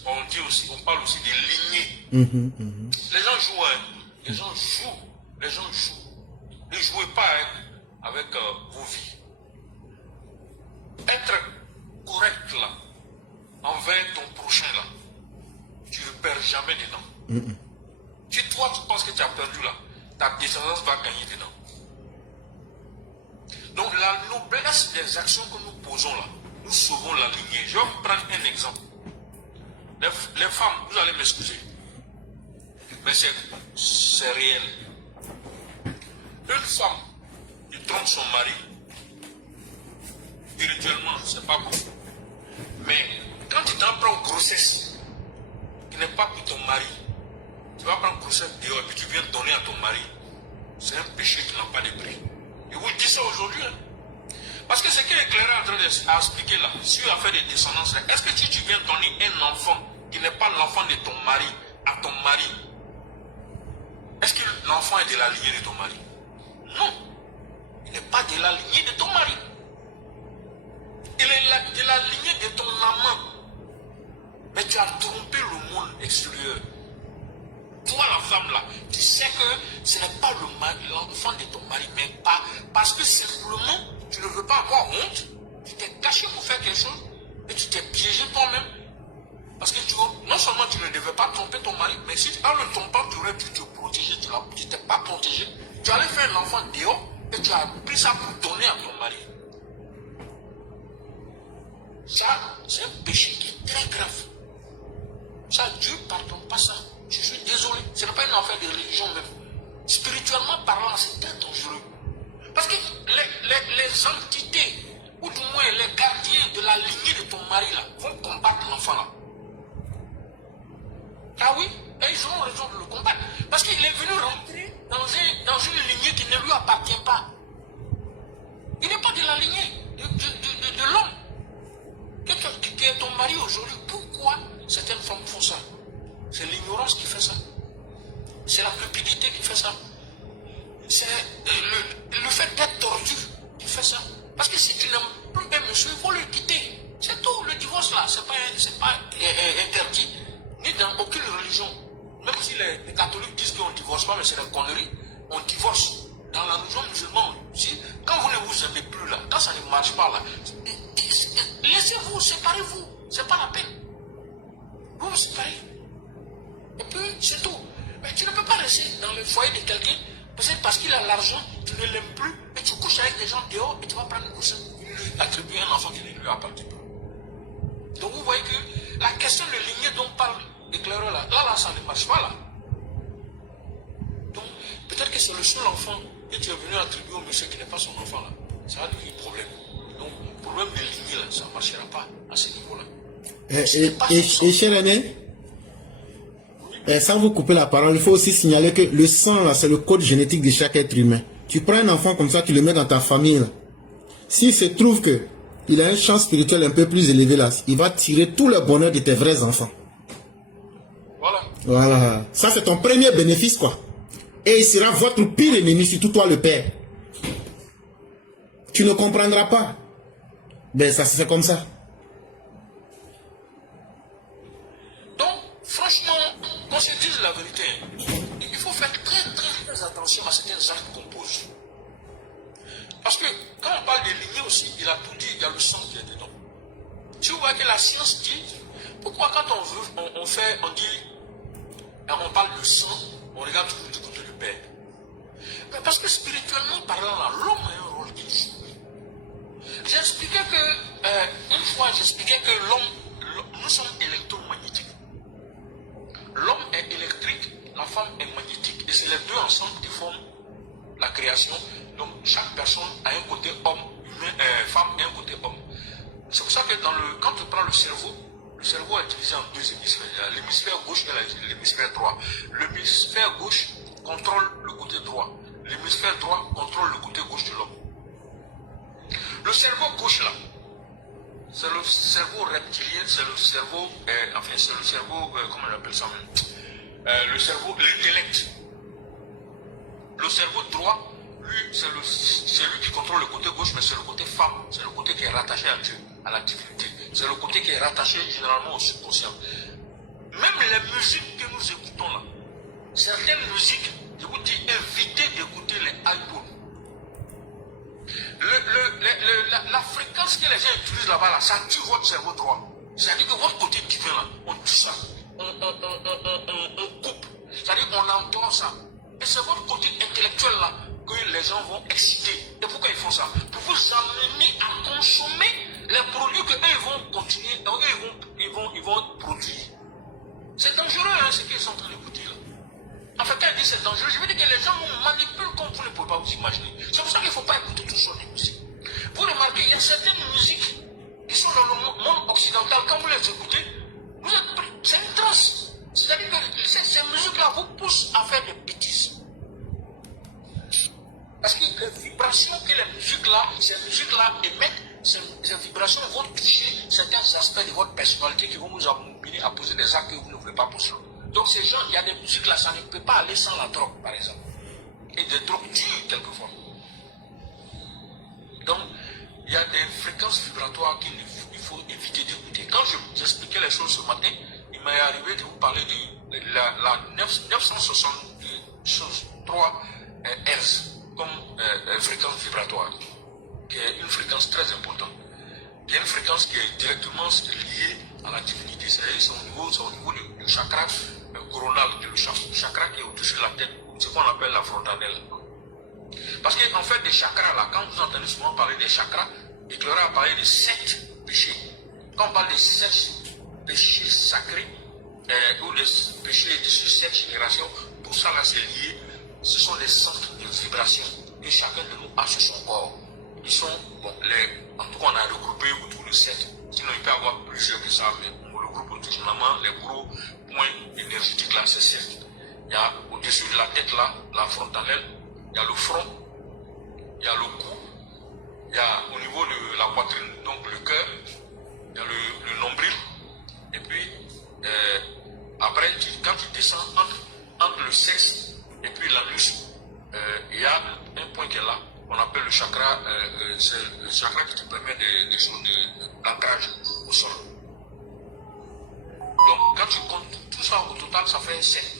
On dit aussi, on parle aussi des lignées. Les gens jouent, hein. Les gens jouent. Ne jouez pas avec vos vies. Être correct là, envers ton prochain là, tu ne perds jamais dedans. Si toi tu penses que tu as perdu là, ta descendance va gagner dedans. Donc la noblesse des actions que nous posons là, nous sauvons la lignée. Je vais vous prendre un exemple. Les femmes, vous allez m'excuser, mais c'est réel. Une femme qui trompe son mari, spirituellement, c'est pas bon. Mais quand tu t'en prends grossesse, qui n'est pas pour ton mari, tu vas prendre grossesse dehors et puis tu viens donner à ton mari, c'est un péché qui n'a pas de prix. Et vous dites ça aujourd'hui. Hein? Parce que ce que l'éclaireur est en train d'expliquer là, sur l'affaire de descendance, est-ce que tu viens donner un enfant qui n'est pas l'enfant de ton mari à ton mari, est-ce que l'enfant est de la lignée de ton mari? Non. Il n'est pas de la lignée de ton mari. Il est de la lignée de ton amant. Mais tu as trompé le monde extérieur. Toi, la femme là, tu sais que ce n'est pas l'enfant de ton mari, mais pas parce que simplement tu ne veux pas avoir honte. Tu t'es caché pour faire quelque chose et tu t'es piégé toi-même. Parce que non seulement tu ne devais pas tromper ton mari, mais si en le trompant, tu aurais pu te protéger, tu t'es pas protégé. Tu allais faire un enfant dehors et tu as pris ça pour donner à ton mari. Ça, c'est un péché qui est très grave. Ça, Dieu ne pardonne pas ça. Je suis désolé. Ce n'est pas une affaire de religion même. Spirituellement parlant, c'est très dangereux. Parce que les entités, ou du moins les gardiens de la lignée de ton mari là, vont combattre l'enfant là. Ah oui, et ils auront raison de le combattre. Parce qu'il est venu rentrer dans une lignée qui ne lui appartient pas. Il n'est pas de la lignée de l'homme. Qui est ton mari aujourd'hui. Pourquoi certaines femmes font ça? C'est l'ignorance qui fait ça. C'est la cupidité qui fait ça. C'est le fait d'être tordu qui fait ça. Parce que si tu n'aimes plus un monsieur, il faut le quitter. C'est tout. Le divorce là, c'est pas interdit. Ni dans aucune religion. Même si les catholiques disent qu'on ne divorce pas, mais c'est une connerie. On divorce. Dans la religion musulmane, quand vous ne vous aimez plus là, quand ça ne marche pas là, laissez-vous, séparez-vous. C'est pas la peine. Vous vous séparez. Et puis, c'est tout. Mais tu ne peux pas rester dans le foyer de quelqu'un, peut-être parce qu'il a l'argent, tu ne l'aimes plus, et tu couches avec des gens dehors, et tu vas prendre une coussin, lui attribuer un enfant qui ne lui appartient pas. Donc vous voyez que la question de lignée dont parle l'éclaireur là, ça ne marche pas là. Donc, peut-être que c'est le seul enfant que tu es venu attribuer au monsieur qui n'est pas son enfant là. Ça va devenir problème. Donc, le problème de lignée là, ça ne marchera pas à ce niveau-là. Et cher aîné, sans vous couper la parole, il faut aussi signaler que le sang là, c'est le code génétique de chaque être humain. Tu prends un enfant comme ça, tu le mets dans ta famille là. S'il se trouve que il a une chance spirituelle un peu plus élevée là, il va tirer tout le bonheur de tes vrais enfants. Voilà. Voilà. Ça c'est ton premier bénéfice quoi. Et il sera votre pire ennemi, surtout toi le père. Tu ne comprendras pas. Ben ça c'est comme ça. Donc, franchement, qu'on se dise la vérité, il faut faire très attention à certains actes qu'on pose. Parce que quand on parle de lignée aussi, il a tout dit, il y a le sang qui est dedans. Tu vois que la science dit, pourquoi quand on parle de sang, on regarde toujours du côté du père. Mais parce que spirituellement parlant, l'homme a un rôle qu'il joue. J'expliquais que, une fois, que nous sommes électromagnétiques. L'homme est électrique, la femme est magnétique. Et c'est les deux ensemble qui forment la création. Donc, chaque personne a un côté homme, femme et un côté homme. C'est pour ça que quand tu prends le cerveau est divisé en deux hémisphères. L'hémisphère gauche et l'hémisphère droit. L'hémisphère gauche contrôle le côté droit. L'hémisphère droit contrôle le côté gauche de l'homme. Le cerveau gauche là, c'est le cerveau reptilien, c'est le cerveau, comment on appelle ça même, le cerveau, l'intellect. Le cerveau droit, lui, c'est lui qui contrôle le côté gauche, mais c'est le côté femme, c'est le côté qui est rattaché à Dieu, à la divinité. C'est le côté qui est rattaché généralement au subconscient. Même les musiques que nous écoutons là, certaines musiques, je vous dis, évitez d'écouter les iPods. La fréquence que les gens utilisent là-bas, là, ça tue votre cerveau droit. C'est-à-dire que votre côté divin, là, on tue ça. On coupe. C'est-à-dire qu'on entend ça. Et c'est votre côté intellectuel là que les gens vont exciter. Et pourquoi ils font ça? Pour vous amener à consommer les produits qu'eux ils vont continuer, ils vont produire. C'est dangereux hein, ce qu'ils sont en train d'écouter là. En fait, quand je dis c'est dangereux, je veux dire que les gens nous manipulent comme vous ne pouvez pas vous imaginer. C'est pour ça qu'il ne faut pas écouter tout sur les musiques. Vous remarquez, il y a certaines musiques qui sont dans le monde occidental, quand vous les écoutez, vous êtes pris. C'est une transe. C'est-à-dire que ces musiques-là vous poussent à faire des bêtises. Parce que les vibrations que ces musiques-là émettent aspects de votre personnalité qui vont vous amener à poser des actes que vous ne voulez pas poser. Donc ces gens, il y a des musiques là, ça ne peut pas aller sans la drogue, par exemple. Et des drogues dures, quelquefois. Donc, il y a des fréquences vibratoires qu'il faut éviter d'écouter. Quand j'expliquais les choses ce matin, il m'est arrivé de vous parler de la 963 Hz comme fréquence vibratoire, qui est une fréquence très importante. Il y a une fréquence qui est directement liée à la divinité, c'est au niveau du chakra coronal, le chakra qui est au-dessus de la tête, ce qu'on appelle la frontanelle. Parce qu'en fait, des chakras là, quand vous entendez souvent parler des chakras, Éclaireur a parlé de 7 péchés. Quand on parle de 7 péchés sacrés, ou des péchés de 7 générations, tout ça là c'est lié, ce sont des centres de vibration que chacun de nous a sur son corps. Ils sont, bon, en tout cas on a regroupé autour de 7, sinon il peut y avoir plusieurs que ça, mais on regroupe autour généralement les gros points énergétiques là, c'est 7. Il y a au-dessus de la tête là, la frontanelle, il y a le front, il y a le cou, il y a au niveau de la poitrine, donc le cœur, il y a le nombril, et puis après, quand tu descends entre le sexe et puis l'anus, il y a un point qui est là, on appelle le chakra, c'est le chakra qui te permet d'ancrage au sol. Donc quand tu comptes tout ça au total, ça fait 7.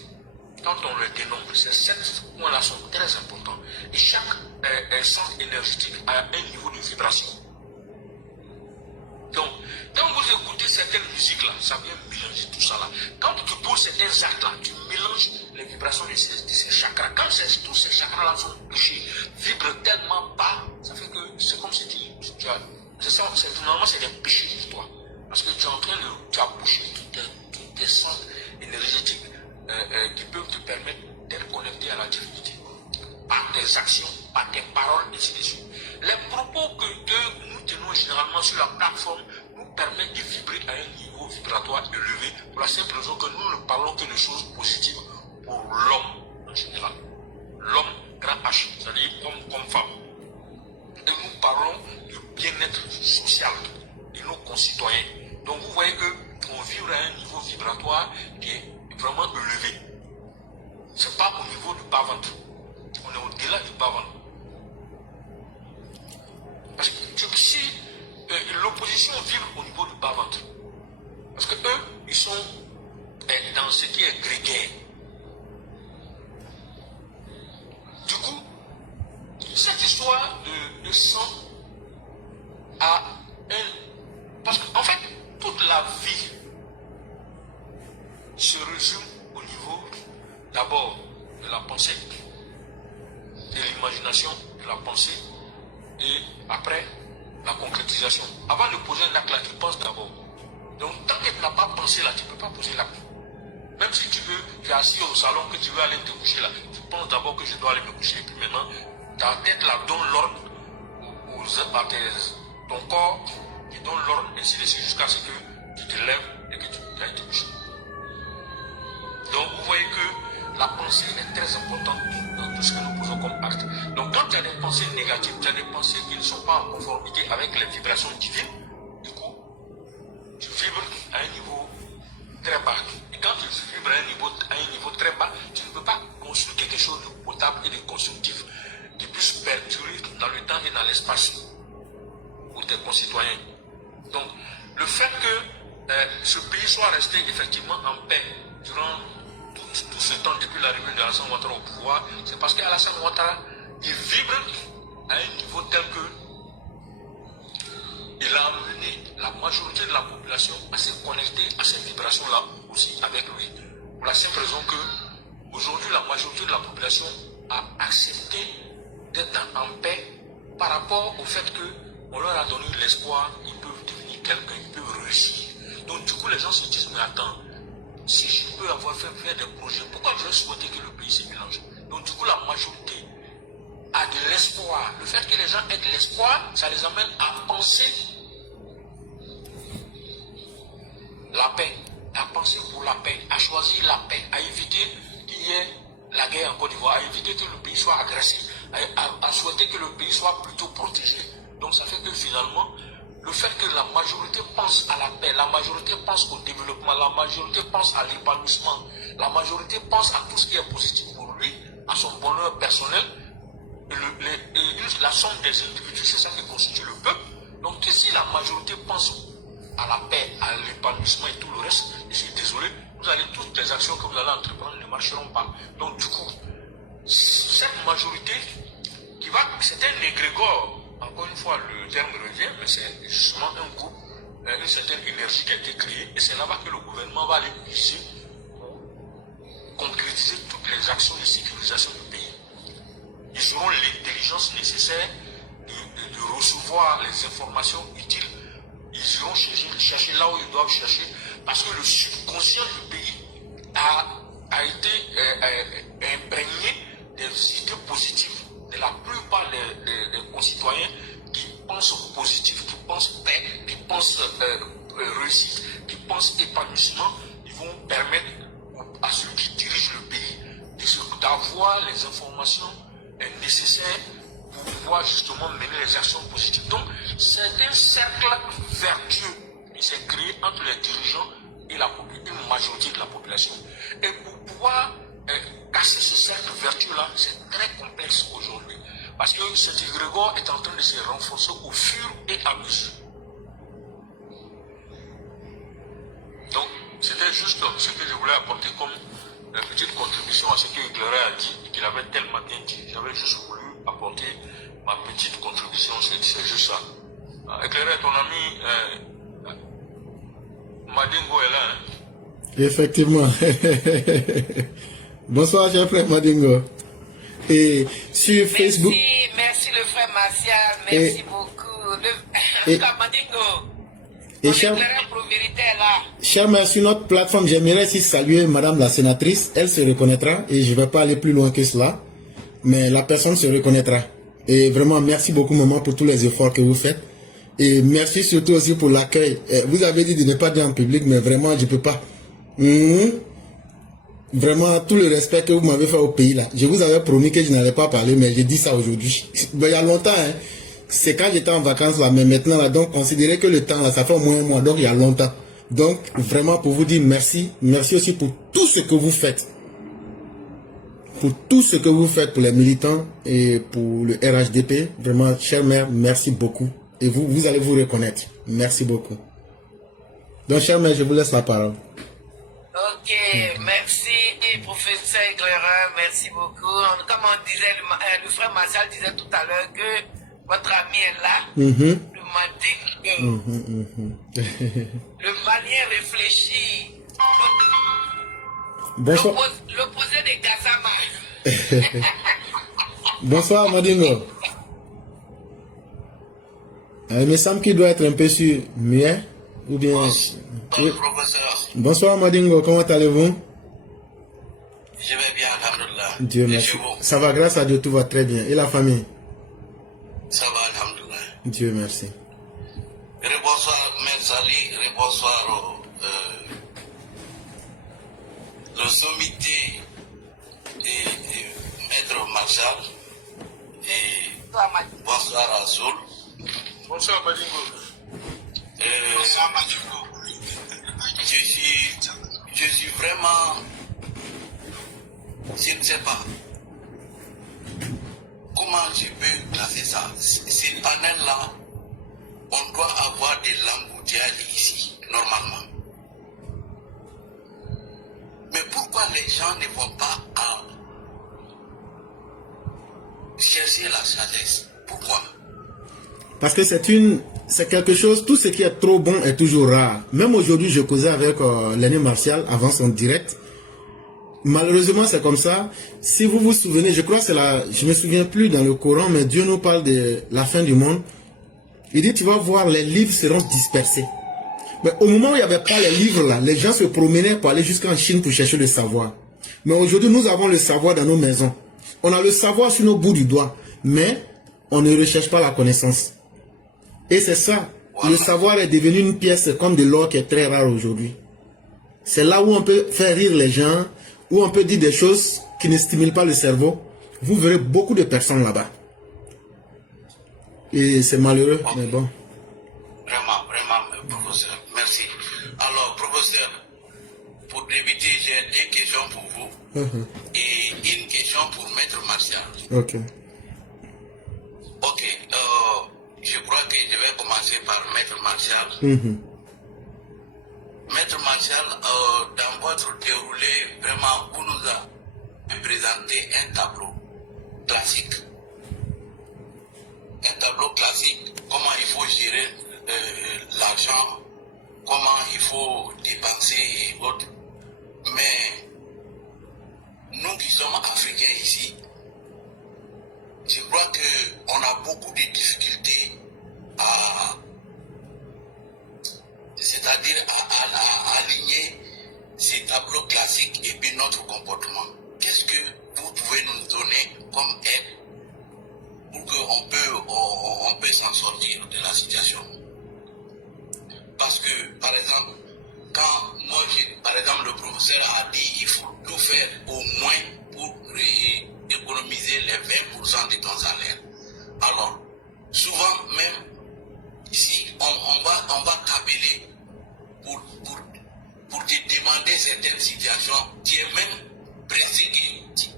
Quand on le dénombre, ces 7 points-là sont très importants. Et chaque centre énergétique a un niveau de vibration. Donc, quand vous écoutez certaines musiques-là, ça vient mélanger tout ça là. Quand tu poses certains actes-là, tu mélanges les vibrations de ces chakras. Quand tous ces chakras-là sont touchés, vibrent tellement bas, ça fait que c'est comme si tu as... Normalement, c'est des péchés pour toi. Parce que tu es en train de... Tu as bouché tous tes centres énergétiques qui peuvent te permettre d'être connecté à la divinité. Par tes actions, par tes paroles, ainsi de suite. Les propos que nous tenons généralement sur la plateforme nous permettent de vibrer à un niveau vibratoire élevé pour la simple raison que nous ne parlons que de choses positives pour l'homme en général. L'homme, grand H, c'est-à-dire homme comme femme. Et nous parlons du bien-être social de nos concitoyens. Donc vous voyez qu'on vibre à un niveau vibratoire qui est vraiment élevé. Ce n'est pas au niveau du bas-ventre. On est au-delà du bas-ventre. Parce que si l'opposition vibre au niveau du bas-ventre, parce que eux, ils sont dans ce qui est grégaire. Du coup, cette histoire de sang a un... Parce qu'en fait, toute la vie se résume au niveau d'abord de la pensée, de l'imagination, de la pensée, et après la concrétisation. Avant de poser un acte là, tu penses d'abord. Donc tant que tu n'as pas pensé là, tu ne peux pas poser l'acte. Même si tu es assis au salon, que tu veux aller te coucher là, tu penses d'abord que je dois aller me coucher, et puis maintenant, ta tête là donne l'ordre à ton corps, qui donne l'ordre, ainsi de suite, jusqu'à ce que tu te lèves et que tu ailles te coucher. Donc vous voyez que la pensée est très importante dans tout ce que nous posons comme acte. Donc quand tu as des pensées négatives, tu as des pensées qui ne sont pas en conformité avec les vibrations divines, du coup, tu vibres à un niveau très bas. Et quand tu vibres à un niveau très bas, tu ne peux pas construire quelque chose de potable et de constructif qui puisse perdurer dans le temps et dans l'espace pour tes concitoyens. Donc le fait que ce pays soit resté effectivement en paix durant tout ce temps depuis l'arrivée de Alassane Ouattara au pouvoir, c'est parce qu'Alassane Ouattara, il vibre à un niveau tel que il a amené la majorité de la population à se connecter à ces vibrations-là aussi avec lui. Pour la simple raison que aujourd'hui la majorité de la population a accepté d'être en paix par rapport au fait qu'on leur a donné l'espoir, ils peuvent devenir quelqu'un, ils peuvent réussir. Donc du coup les gens se disent, mais attends, si je peux avoir fait des projets, pourquoi je vais souhaiter que le pays se mélange? Donc du coup la majorité a de l'espoir. Le fait que les gens aient de l'espoir, ça les amène à penser la paix, à penser pour la paix, à choisir la paix, à éviter qu'il y ait la guerre en Côte d'Ivoire, à éviter que le pays soit agressé, à souhaiter que le pays soit plutôt protégé. Donc ça fait que finalement, le fait que la majorité pense à la paix, la majorité pense au développement, la majorité pense à l'épanouissement, la majorité pense à tout ce qui est positif pour lui, à son bonheur personnel. La somme des individus, c'est ça qui constitue le peuple. Donc si la majorité pense à la paix, à l'épanouissement et tout le reste, je suis désolé, toutes les actions que vous allez entreprendre ne marcheront pas. Donc du coup, cette majorité c'est un égrégore, encore une fois le terme revient, mais c'est justement un groupe, une certaine énergie qui a été créée, et c'est là-bas que le gouvernement va aller viser pour concrétiser toutes les actions de sécurisation du pays. Ils auront l'intelligence nécessaire de recevoir les informations utiles. Ils iront chercher là où ils doivent chercher, parce que le subconscient du pays a été imprégné des idées positives de la plupart des concitoyens qui pensent positif, qui pensent paix, qui pensent réussite, qui pensent épanouissement. Ils vont permettre à ceux qui dirigent le pays d'avoir les informations nécessaires pour pouvoir justement mener les actions positives. Donc, c'est un cercle vertueux qui s'est créé entre les dirigeants et une majorité de la population. Et pour pouvoir casser ce cercle vertueux-là, c'est très complexe aujourd'hui. Parce que cet égrégore est en train de se renforcer au fur et à mesure. Donc, c'était juste ce que je voulais apporter comme petite contribution à ce que Éclaireur a dit et qu'il avait tellement bien dit. J'avais juste voulu apporter ma petite contribution, c'est juste ça. Éclaireur, ton ami Madingo est là. Hein? Effectivement. Bonsoir, cher frère Madingo. Et sur Facebook. Merci le frère Martial, merci beaucoup. Madingo. Et cher mère, sur notre plateforme, j'aimerais aussi saluer madame la sénatrice. Elle se reconnaîtra et je ne vais pas aller plus loin que cela. Mais la personne se reconnaîtra. Et vraiment, merci beaucoup maman pour tous les efforts que vous faites. Et merci surtout aussi pour l'accueil. Vous avez dit de ne pas dire en public, mais vraiment, je ne peux pas. Vraiment, tout le respect que vous m'avez fait au pays là. Je vous avais promis que je n'allais pas parler, mais j'ai dit ça aujourd'hui. Il y a longtemps, hein. C'est quand j'étais en vacances là, mais maintenant là, donc considérez que le temps là, ça fait au moins un mois, donc il y a longtemps. Donc, vraiment pour vous dire merci. Merci aussi pour tout ce que vous faites. Pour tout ce que vous faites pour les militants et pour le RHDP. Vraiment, chère mère, merci beaucoup. Et vous allez vous reconnaître. Merci beaucoup. Donc, chère mère, je vous laisse la parole. Ok, merci professeur Éclaireur, merci beaucoup. Comme on disait, le frère Martial disait tout à l'heure que votre ami est là, le Madingo, le Malien réfléchi, bonsoir. L'opposé des Gassama. Bonsoir Madingo. Il me semble qu'il doit être un peu sur muet, ou bien... Oui. Professeur. Bonsoir Madingo, comment allez-vous? Je vais bien, alhamdoulilah. Dieu merci. Ça va, grâce à Dieu, tout va très bien. Et la famille? Ça va, alhamdoulilah. Dieu merci. Rebonsoir, Mère Sali, rebonsoir le sommité et Maître Marshall. Et bonsoir à Soul. Bonsoir Madingo. Bonsoir Madingo. Je suis vraiment, je ne sais pas comment je peux classer ça. Ces panels-là, on doit avoir des embouteillages ici, normalement. Mais pourquoi les gens ne vont pas à chercher la sagesse? Pourquoi? Parce que c'est quelque chose, tout ce qui est trop bon est toujours rare. Même aujourd'hui, je causais avec l'aîné Martial avant son direct. Malheureusement, c'est comme ça. Si vous vous souvenez, je crois que je me souviens plus dans le Coran, mais Dieu nous parle de la fin du monde. Il dit, tu vas voir, les livres seront dispersés. Mais au moment où il n'y avait pas les livres là, les gens se promenaient pour aller jusqu'en Chine pour chercher le savoir. Mais aujourd'hui, nous avons le savoir dans nos maisons. On a le savoir sur nos bouts du doigt, mais on ne recherche pas la connaissance. Et c'est ça. Le savoir est devenu une pièce comme de l'or qui est très rare aujourd'hui. C'est là où on peut faire rire les gens, où on peut dire des choses qui ne stimulent pas le cerveau. Vous verrez beaucoup de personnes là-bas. Et c'est malheureux, mais bon. Vraiment, professeur. Merci. Alors, professeur, pour débuter, j'ai 2 questions pour vous et une question pour Maître Martial. Ok. Ok, je crois que je vais commencer par Maître Martial. Maître Martial, dans votre déroulé, vraiment, vous nous avez présenté un tableau classique. Un tableau classique, comment il faut gérer l'argent, comment il faut dépenser et autres. Mais nous qui sommes africains ici, je crois qu'on a beaucoup de difficultés à, c'est-à-dire à aligner ces tableaux classiques et puis notre comportement. Qu'est-ce que vous pouvez nous donner comme aide pour qu'on peut s'en sortir de la situation? Parce que, par exemple, quand moi, par exemple, le professeur a dit qu'il faut tout faire au moins pour économiser les 20% de ton salaire. Alors, souvent même, si on va t'appeler pour te demander certaines situations, tu es même pressé que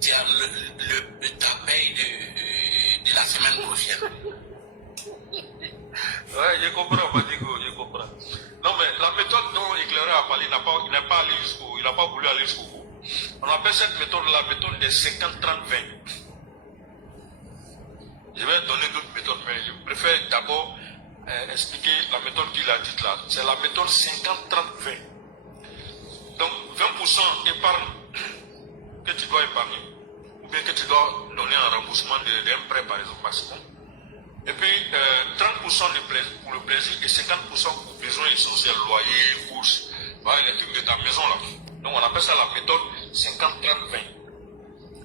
tu as ta paye de la semaine prochaine. Ouais, je comprends, Madigo, je comprends. Non, mais la méthode dont Éclairé a parlé, il n'a pas voulu aller jusqu'au bout. On appelle cette méthode la méthode des 50-30-20. Je vais donner d'autres méthodes, mais je préfère d'abord expliquer la méthode qu'il a dite là. C'est la méthode 50-30-20. Donc, 20% épargne que tu dois épargner, ou bien que tu dois donner un remboursement d'un prêt, par exemple, maximum. Et puis, 30% pour le plaisir et 50% pour besoins essentiels, loyer, bourse, les trucs de ta maison là. Donc, on appelle ça la méthode 50-30-20.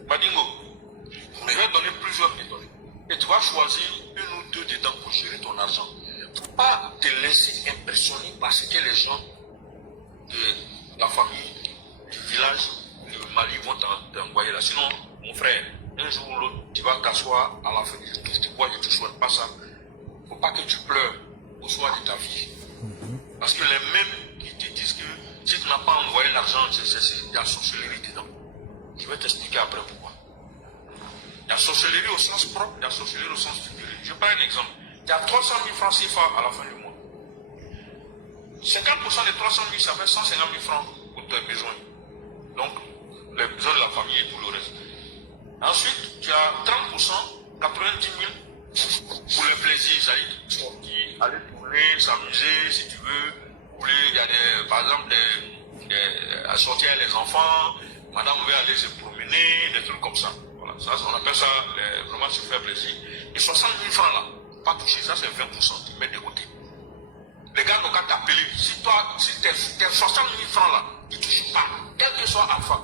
Madingo, je vais donner plusieurs méthodes. Et tu vas choisir une ou deux dedans pour gérer ton argent. Il ne faut pas te laisser impressionner par ce que les gens de la famille, du village, du Mali vont t'envoyer là. Sinon, mon frère, un jour ou l'autre, tu vas t'asseoir à la fin du jour. Je ne te souhaite pas ça. Il ne faut pas que tu pleures au soir de ta vie. Parce que les mêmes qui te disent que si tu n'as pas envoyé l'argent, il y a sorcellerie dedans. Je vais t'expliquer après pourquoi. Il y a sorcellerie au sens propre, il y a sorcellerie au sens figuré. Je prends un exemple. Il y a 300 000 francs CFA à la fin du mois. 50% des 300 000, ça fait 150 000 francs pour tes besoins. Donc, les besoins de la famille et tout le reste. Ensuite, tu as 30%, 90 000 pour le plaisir, c'est-à-dire sortir, aller tourner, s'amuser si tu veux. Il y a par exemple à sortir avec les enfants, madame veut aller se promener, des trucs comme ça. Voilà, ça on appelle ça vraiment se faire plaisir. Et 60 000 francs là, pas toucher, ça c'est 20%, tu mets de côté. Les gars n'ont qu'à t'appeler. Si tes 60 000 francs là, tu ne touches pas, quel que soit Alpha.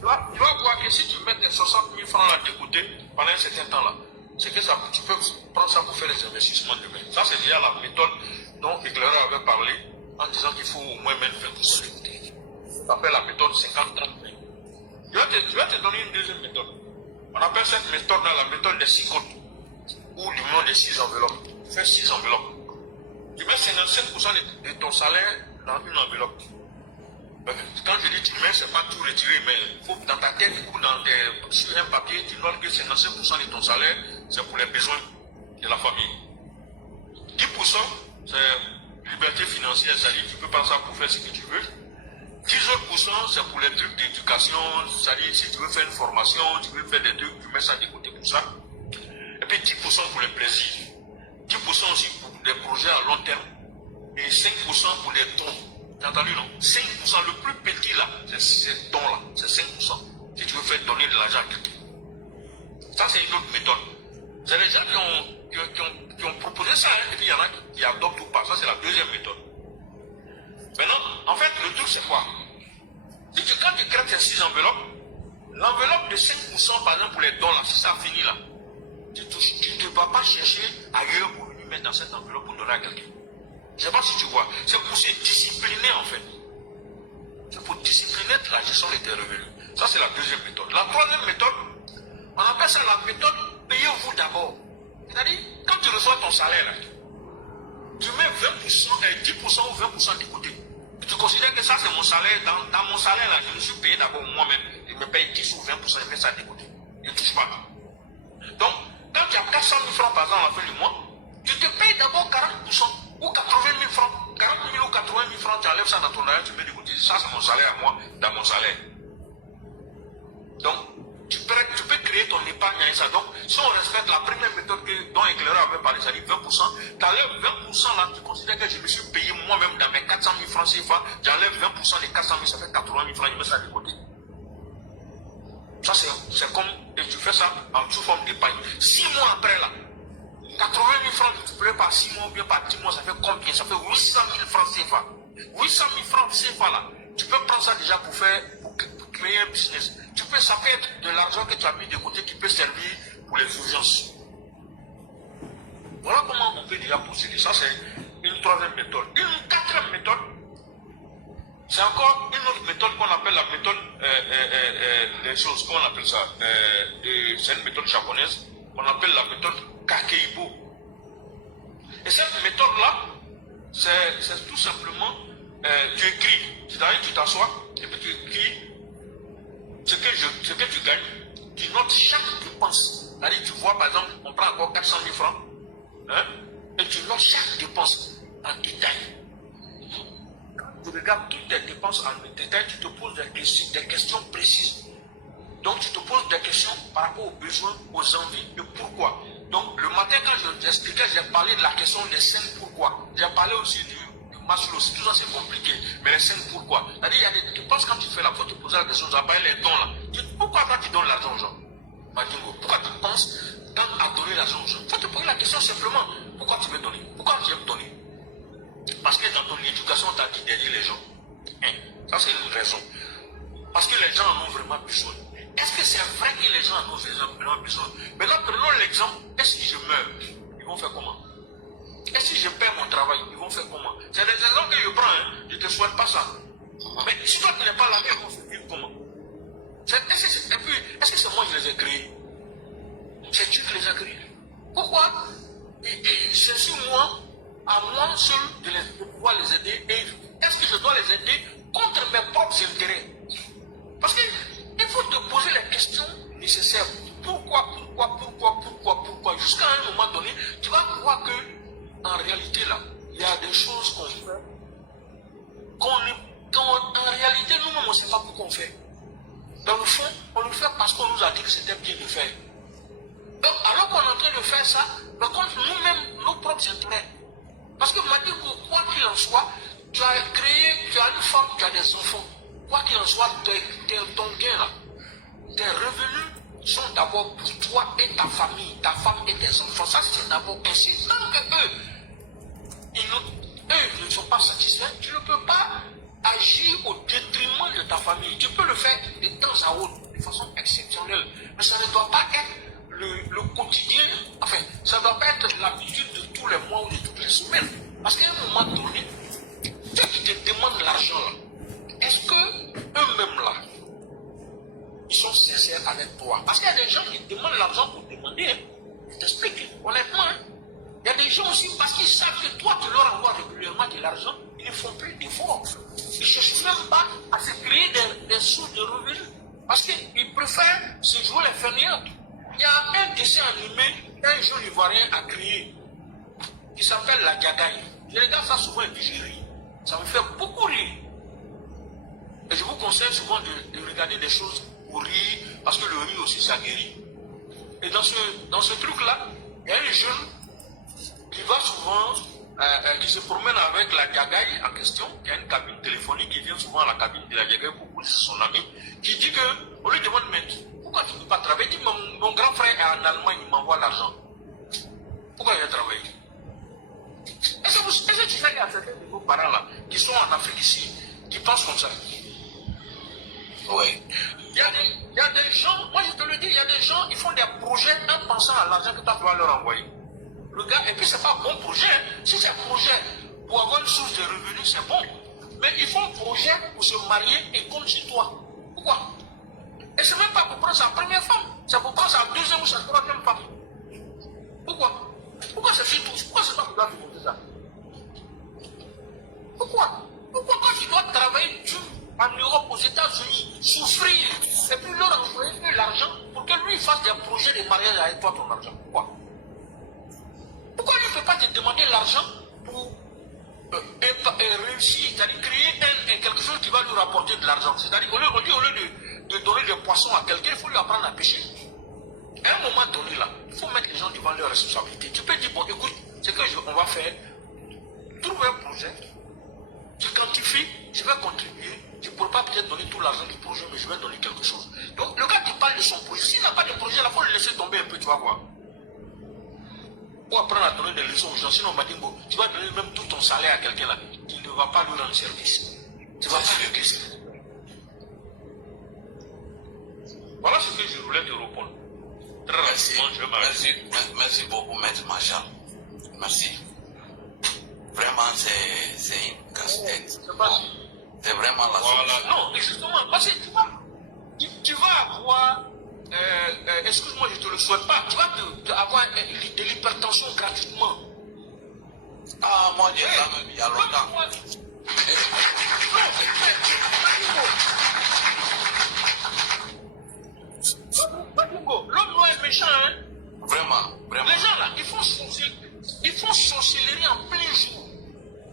Tu vas voir que si tu mets tes 60 000 francs là de côté pendant un certain temps là, c'est que ça, tu peux prendre ça pour faire des investissements demain. Ça c'est déjà la méthode dont Éclairé avait parlé en disant qu'il faut au moins mettre 20% de côté. Ça s'appelle la méthode 50-30-20. Je vais te donner une deuxième méthode. On appelle cette méthode là la méthode des 6 comptes ou du moins des 6 enveloppes. Fais 6 enveloppes. Tu mets 57% de ton salaire dans une enveloppe. Quand je dis tu mets, c'est pas tout retiré, mais faut dans ta tête ou sur un papier, tu notes que 57% de ton salaire, c'est pour les besoins de la famille. 10%, c'est liberté financière, c'est-à-dire tu peux pas ça pour faire ce que tu veux. 10%, c'est pour les trucs d'éducation, c'est-à-dire si tu veux faire une formation, tu veux faire des trucs, tu mets ça de côté pour ça. Et puis 10% pour les plaisirs. 10% aussi pour des projets à long terme. Et 5% pour les dons. T'as entendu, non? 5%, le plus petit là, c'est ces dons là, c'est 5%. Si tu veux faire donner de l'argent à quelqu'un. Ça, c'est une autre méthode. C'est les gens qui ont proposé ça, hein, et puis il y en a qui adoptent ou pas. Ça, c'est la deuxième méthode. Maintenant, en fait, le truc, c'est quoi? Quand tu crées tes 6 enveloppes, l'enveloppe de 5%, par exemple, pour les dons là, si ça finit là, tu ne vas pas chercher ailleurs pour lui mettre dans cette enveloppe pour donner à quelqu'un. Je ne sais pas si tu vois. C'est pour se discipliner en fait. C'est pour discipliner la gestion de tes revenus. Ça, c'est la deuxième méthode. La troisième méthode, on appelle ça la méthode payez-vous d'abord. C'est-à-dire, quand tu reçois ton salaire, là, tu mets 20%, 10% ou 20% de côté. Tu considères que ça c'est mon salaire, dans mon salaire là, je me suis payé d'abord moi-même, je me paye 10 ou 20%, je mets ça de côté. Je ne touche pas. Donc, quand tu as 400 000 francs par exemple à la fin du mois, tu te payes d'abord 40% ou 80 000 francs. 40 000 ou 80 000 francs, tu enlèves ça dans ton salaire, tu mets de côté. Ça c'est mon salaire à moi, dans mon salaire. Donc, tu peux créer ton épargne avec ça. Donc, si on respecte la première méthode dont Éclaireur avait parlé, c'est-à-dire 20%, tu enlèves 20% là, tu considères que je me suis payé moi-même dans mes 400 000 francs CFA, j'enlève 20% des 400 000, ça fait 80 000 francs, je mets ça de côté. Ça, c'est comme, et tu fais ça en sous forme d'épargne. 6 mois après là, 80 000 francs multipliés par 6 mois ou bien par 10 mois, ça fait combien? Ça fait 800 000 francs CFA. 800 000 francs CFA là, tu peux prendre ça déjà pour créer un business. Ça peut être de l'argent que tu as mis de côté qui peut servir pour les urgences. Voilà comment on peut déjà procéder. Ça, c'est une troisième méthode. Une quatrième méthode, c'est encore une autre méthode qu'on appelle la méthode des choses, comment on appelle ça? C'est une méthode japonaise qu'on appelle la méthode Kakeibo. Et cette méthode-là, c'est tout simplement, tu écris, c'est-à-dire tu t'assois et puis tu écris ce que tu gagnes, tu notes chaque dépense. C'est-à-dire tu vois par exemple, on prend encore 400 000 francs, hein, et tu notes chaque dépense en détail. Quand tu regardes toutes tes dépenses en détail, tu te poses des questions précises. Donc tu te poses des questions par rapport aux besoins, aux envies et pourquoi. Donc le matin quand je t'expliquais, j'ai parlé de la question des 5 pourquoi. J'ai parlé aussi du Maslow, tout ça c'est compliqué, mais les 5 pourquoi. C'est-à-dire il y a des dépenses quand tu fais là, il faut te poser la question, j'appelle les dons là. Pourquoi quand tu donnes l'argent aux gens? Pourquoi tu penses à donner l'argent aux gens? Il faut te poser la question simplement, pourquoi tu veux donner? Pourquoi tu aimes donner? Parce que dans ton éducation, on t'a dit d'aider les gens. Ça c'est une raison. Parce que les gens en ont vraiment besoin. Est-ce que c'est vrai que les gens en ont vraiment besoin? Maintenant, prenons l'exemple, est-ce que je meurs? Ils vont faire comment? Et si je perds mon travail, ils vont faire comment? C'est des exemples que je prends, hein. Je ne te souhaite pas ça. Mais si toi tu n'es pas là, ils vont se vivre comment? Est-ce que c'est moi qui les ai créés? C'est Dieu qui les a créés. Pourquoi? C'est sur moi, à moi seul, de pouvoir les aider. Et est-ce que je dois les aider contre mes propres intérêts? Parce qu'il faut te poser les questions nécessaires. Pourquoi? Jusqu'à un moment donné, tu vas voir que en réalité, là, il y a des choses qu'on fait, en réalité, nous-mêmes, on ne sait pas pourquoi on fait. Dans le fond, on le fait parce qu'on nous a dit que c'était bien de faire. Donc, alors qu'on est en train de faire ça, mais contre nous-mêmes, nos propres intérêts. Parce que Madiko, quoi qu'il en soit, tu as créé, tu as une femme, tu as des enfants. Quoi qu'il en soit, ton gain là, tes revenus sont d'abord pour toi et ta famille, ta femme et tes enfants. Ça, c'est d'abord ainsi. Tant que eux ne sont pas satisfaits, tu ne peux pas agir au détriment de ta famille. Tu peux le faire de temps à autre, de façon exceptionnelle. Mais ça ne doit pas être le quotidien, enfin, ça ne doit pas être l'habitude de tous les mois ou de toutes les semaines. Parce qu'à un moment donné, ceux qui te demandent l'argent là, est-ce que eux-mêmes là, ils sont sincères avec toi? Parce qu'il y a des gens qui demandent l'argent pour demander, hein. Je t'explique, honnêtement, hein. Il y a des gens aussi, parce qu'ils savent que toi, tu leur envoies régulièrement de l'argent, ils ne font plus d'efforts. Ils ne cherchent même pas à se créer des sources de revenus. Parce qu'ils préfèrent se jouer les fainéants. Il y a un dessin animé qu'un jeune Ivoirien a créé, qui s'appelle La Gagaï. Je regarde ça souvent et puis je ris. Ça me fait beaucoup rire. Et je vous conseille souvent de regarder des choses pour rire, parce que le rire aussi, ça guérit. Et dans ce truc-là, il y a un jeune qui va souvent, qui se promène avec la Gagaï en question, qui a une cabine téléphonique, qui vient souvent à la cabine de la Gagaï pour poser son ami, qui dit que, on lui demande, mais pourquoi tu ne peux pas travailler? Il dit, mon grand frère est en Allemagne, il m'envoie l'argent. Pourquoi il va travailler? Est-ce que tu sais qu'il y a certains de vos parents là, qui sont en Afrique ici, qui pensent comme ça? Oui. Il y a des gens, moi je te le dis, il y a des gens, ils font des projets en pensant à l'argent que tu vas leur envoyer. Le gars, et puis c'est pas un bon projet. Si c'est un projet pour avoir une source de revenus, c'est bon. Mais ils font un projet pour se marier et compte sur toi. Pourquoi? Et c'est même pas pour prendre sa première femme, c'est pour prendre sa deuxième ou sa troisième femme. Pourquoi? Pourquoi c'est tout? Pourquoi c'est pas pour toi qui compte ça? Pourquoi toi tu dois travailler dur en Europe, aux États-Unis, souffrir, et puis leur envoyer l'argent pour que lui fasse des projets de mariage avec toi, ton argent? Pourquoi lui ne peut pas te demander l'argent pour réussir, c'est-à-dire créer quelque chose qui va lui rapporter de l'argent? C'est-à-dire au lieu de donner des poissons à quelqu'un, il faut lui apprendre à pêcher. À un moment donné, là, il faut mettre les gens devant leurs responsabilités. Tu peux dire, bon, écoute, c'est que on va faire, trouver un projet, tu quantifies, je vais contribuer, je ne pourrais pas peut-être donner tout l'argent du projet, mais je vais donner quelque chose. Donc, le gars qui parle de son projet, s'il n'a pas de projet, il faut le laisser tomber un peu, tu vas voir. Pour apprendre à donner des leçons aux gens, sinon, Madingo, tu vas donner même tout ton salaire à quelqu'un là, qui ne va pas lui rendre service. Tu vas pas le laisser. Voilà ce que je voulais te répondre. Très rapidement, merci beaucoup, Maître Machar. Merci. Vraiment, c'est une casse-tête. C'est vraiment la solution. Non, justement, parce que tu vas avoir, excuse-moi, je ne te le souhaite pas, tu vas avoir de l'hypertension gratuitement. Ah, moi, j'ai ça même il y a longtemps. L'homme noir est méchant, hein? Vraiment. Les gens là, ils font sorcellerie en plein jour.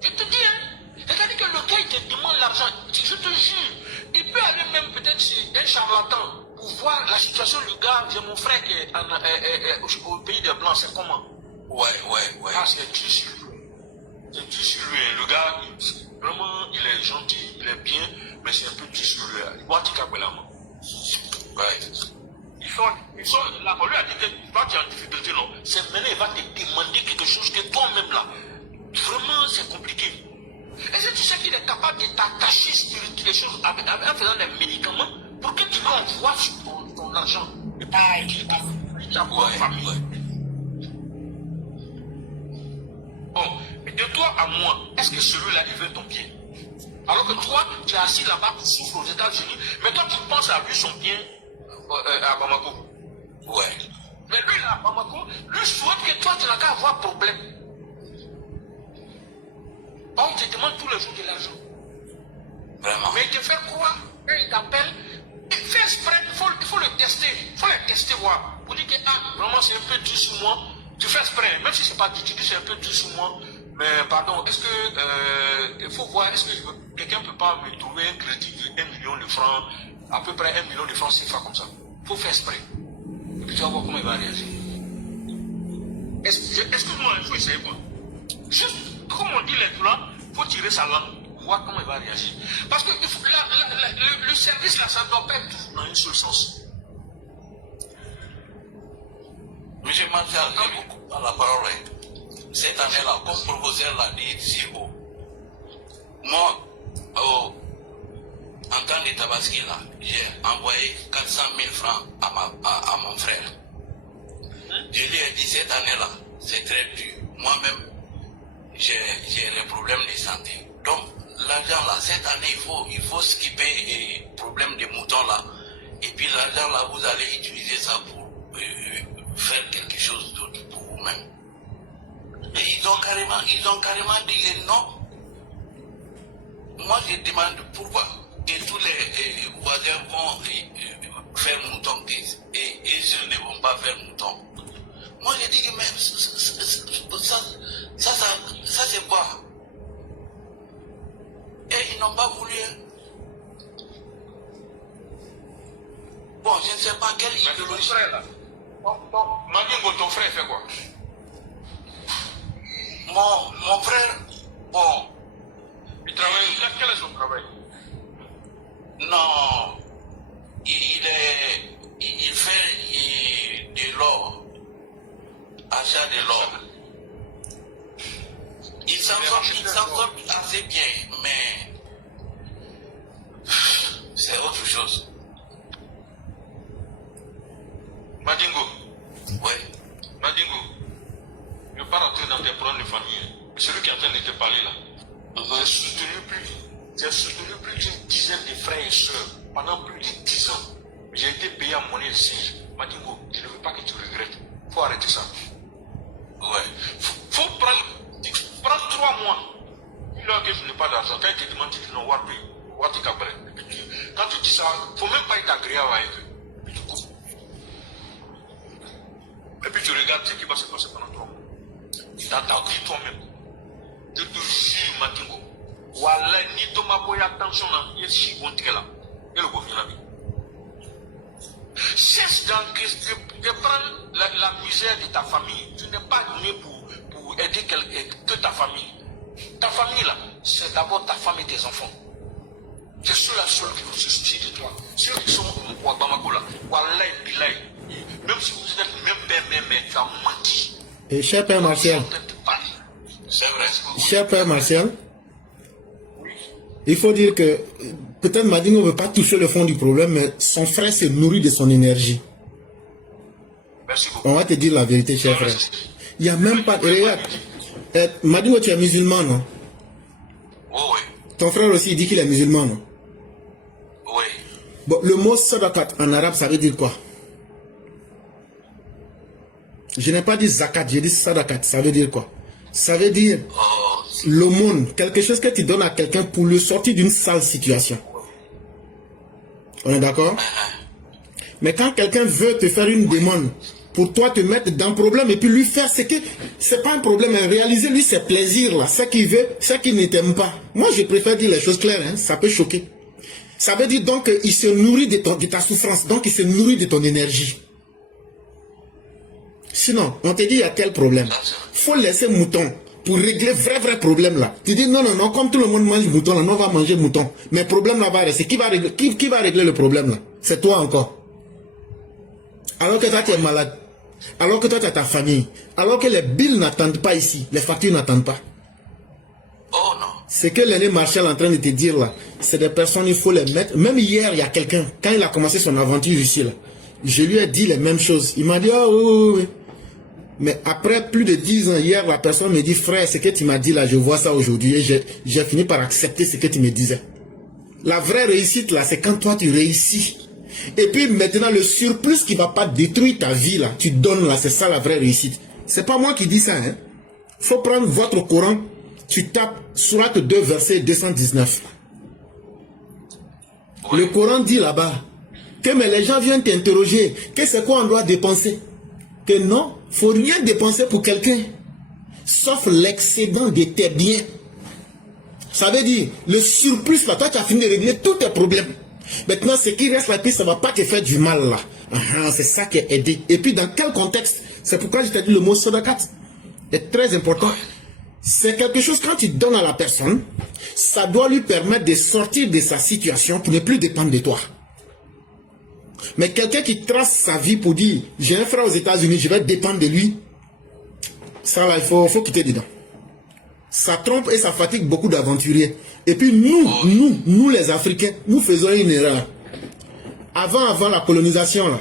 Je te dis, hein? C'est-à-dire que le gars, il te demande l'argent. Je te jure, il peut aller même peut-être chez un charlatan pour voir la situation du gars. J'ai mon frère qui est au pays des Blancs, c'est comment? Ouais. Ah, c'est dur sur lui. C'est dur sur lui. Le gars, vraiment, il est gentil, il est bien, mais c'est un peu dur sur lui. Il voit qu'il a la main. Ouais. Ils sont là, on lui a dit que toi tu es en difficulté, non? C'est maintenant, il va te demander quelque chose que toi-même là, vraiment c'est compliqué. Est-ce que tu sais qu'il est capable de t'attacher spirituellement les choses en faisant des médicaments pour que tu lui envoies ton argent? Et puis tu as une famille. Bon, mais de toi à moi, est-ce que celui-là il veut ton bien? Alors que toi, tu es assis là-bas, tu souffres aux États-Unis, mais toi tu penses à lui son bien à Bamako. Ouais. Mais lui là, à Bamako, lui souhaite que toi tu n'as qu'à avoir problème. On te demande tous les jours de l'argent. Vraiment. Mais te faire croire, quand il t'appelle, fais exprès, il faut le tester. Il faut le tester, voir. Pour dire que vraiment c'est un peu dur sur moi. Tu fais exprès, même si c'est pas dur, tu dis c'est un peu dur sur moi. Mais pardon, est-ce que il faut voir, est-ce que quelqu'un ne peut pas me trouver un crédit de 1 million de francs, à peu près 1 million de francs CFA comme ça. Il faut faire exprès. Et puis tu vas voir comment il va réagir. Excuse-moi, il faut essayer quoi. Juste, comme on dit les blancs, il faut tirer sa langue pour voir comment il va réagir. Parce que le service là, ça ne doit pas être toujours dans un seul sens. Monsieur Martial, j'ai beaucoup à la parole. Cette année-là, comme professeur l'a dit si haut, moi, en tant que Tabaski, là, j'ai envoyé 400 000 francs à mon frère. Je lui ai dit cette année-là, c'est très dur. Moi-même, j'ai les problèmes de santé. Donc, l'argent là, cette année, il faut skipper les problèmes de moutons là. Et puis l'argent là, vous allez utiliser ça pour faire quelque chose d'autre pour vous-même. Et ils ont carrément dit non. Moi, je demande pourquoi. Et tous les voisins vont faire mouton et eux ne vont pas faire mouton. Moi, je dis que même ça c'est quoi? Et ils n'ont pas voulu. Bon, je ne sais pas quelle idéologie. Ton frère là, Madingo, ton frère fait quoi? Mon frère, bon. Il travaille, quel est son travail? Non, il fait de l'or, achat de l'or. Il s'en sort assez bien, mais c'est autre chose. Madingo. Oui. Madingo, ne pas rentrer dans tes problèmes de famille. Celui qui est en train de te parler là, j'ai soutenu plus d'une dizaine de frères et sœurs pendant plus de 10 ans. J'ai été payé en monnaie ici. Madingo, je ne veux pas que tu regrettes. Il faut arrêter ça. Ouais. Faut prendre 3 mois. Là que je n'ai pas d'argent, quand il te demande, tu dis non, what est Cabré. Quand tu dis ça, il ne faut même pas être agréable avec eux. Puis tu coupes. Et puis tu regardes ce qui va se passer pendant 3 mois. Tu t'attends toi-même. Je te jure, Matingo. Voilà, ni Thomas Boy, attention, il y a si bon là. Et le gouvernement. Cesse de prendre la misère de ta famille. Tu n'es pas donné pour aider que ta famille. Ta famille là, c'est d'abord ta femme et tes enfants. C'est ceux-là seuls qui vont se soucier de toi. Ceux qui sont au Bamako là, Wallahi Bilaï, même si vous êtes même père, même tu as menti. Et cher Père Martial, C'est vrai. cher Père Martial, il faut dire que peut-être Madingo ne veut pas toucher le fond du problème, mais son frère se nourrit de son énergie. Merci beaucoup. On va te dire la vérité, cher frère. Il n'y a même pas de... Regarde, Madingo, tu es musulman, non? Oh, oui. Ton frère aussi, il dit qu'il est musulman, non? Oui. Bon, le mot sadakat en arabe, ça veut dire quoi? Je n'ai pas dit zakat, j'ai dit sadakat. Ça veut dire quoi? Ça veut dire Oh, l'aumône, quelque chose que tu donnes à quelqu'un pour le sortir d'une sale situation. On est d'accord? Mais quand quelqu'un veut te faire une demande pour toi te mettre dans le problème et puis lui faire ce que c'est pas un problème, hein. Réaliser lui ses plaisirs là, ce qu'il veut, ce qu'il ne t'aime pas. Moi je préfère dire les choses claires, hein. Ça peut choquer. Ça veut dire donc qu'il se nourrit de ta souffrance, donc il se nourrit de ton énergie. Sinon, on te dit il y a quel problème? Faut laisser mouton pour régler vrai problème là. Tu dis non, comme tout le monde mange mouton, là, on va manger mouton. Mais problème là va rester. Qui va régler le problème là? C'est toi encore. Alors que toi tu es malade. Alors que toi tu as ta famille. Alors que les billes n'attendent pas ici. Les factures n'attendent pas. oh non. Ce que l'aîné Martial est en train de te dire là, c'est des personnes, il faut les mettre. Même hier, il y a quelqu'un, quand il a commencé son aventure ici là, je lui ai dit les mêmes choses. Il m'a dit, oh oui. Mais après plus de 10 ans, hier, la personne me dit, frère, ce que tu m'as dit là, je vois ça aujourd'hui. Et j'ai fini par accepter ce que tu me disais. La vraie réussite là, c'est quand toi tu réussis. Et puis maintenant, le surplus qui ne va pas détruire ta vie là, tu donnes là, c'est ça la vraie réussite. C'est pas moi qui dis ça, hein. Faut prendre votre Coran, tu tapes Sourate 2, verset 219. Le Coran dit là-bas que mais les gens viennent t'interroger, que c'est quoi on doit dépenser? Que non, faut rien dépenser pour quelqu'un, sauf l'excédent de tes biens. Ça veut dire, le surplus là, toi tu as fini de régler tous tes problèmes. Maintenant, ce qui reste là, puis ça ne va pas te faire du mal là. C'est ça qui est aidé. Et puis dans quel contexte? C'est pourquoi je t'ai dit le mot sadakat est très important. C'est quelque chose, quand tu donnes à la personne, ça doit lui permettre de sortir de sa situation pour ne plus dépendre de toi. Mais quelqu'un qui trace sa vie pour dire, j'ai un frère aux États-Unis, je vais dépendre de lui, ça là, il faut quitter dedans. Ça trompe et ça fatigue beaucoup d'aventuriers. Et puis nous les Africains, nous faisons une erreur. Avant la colonisation, là,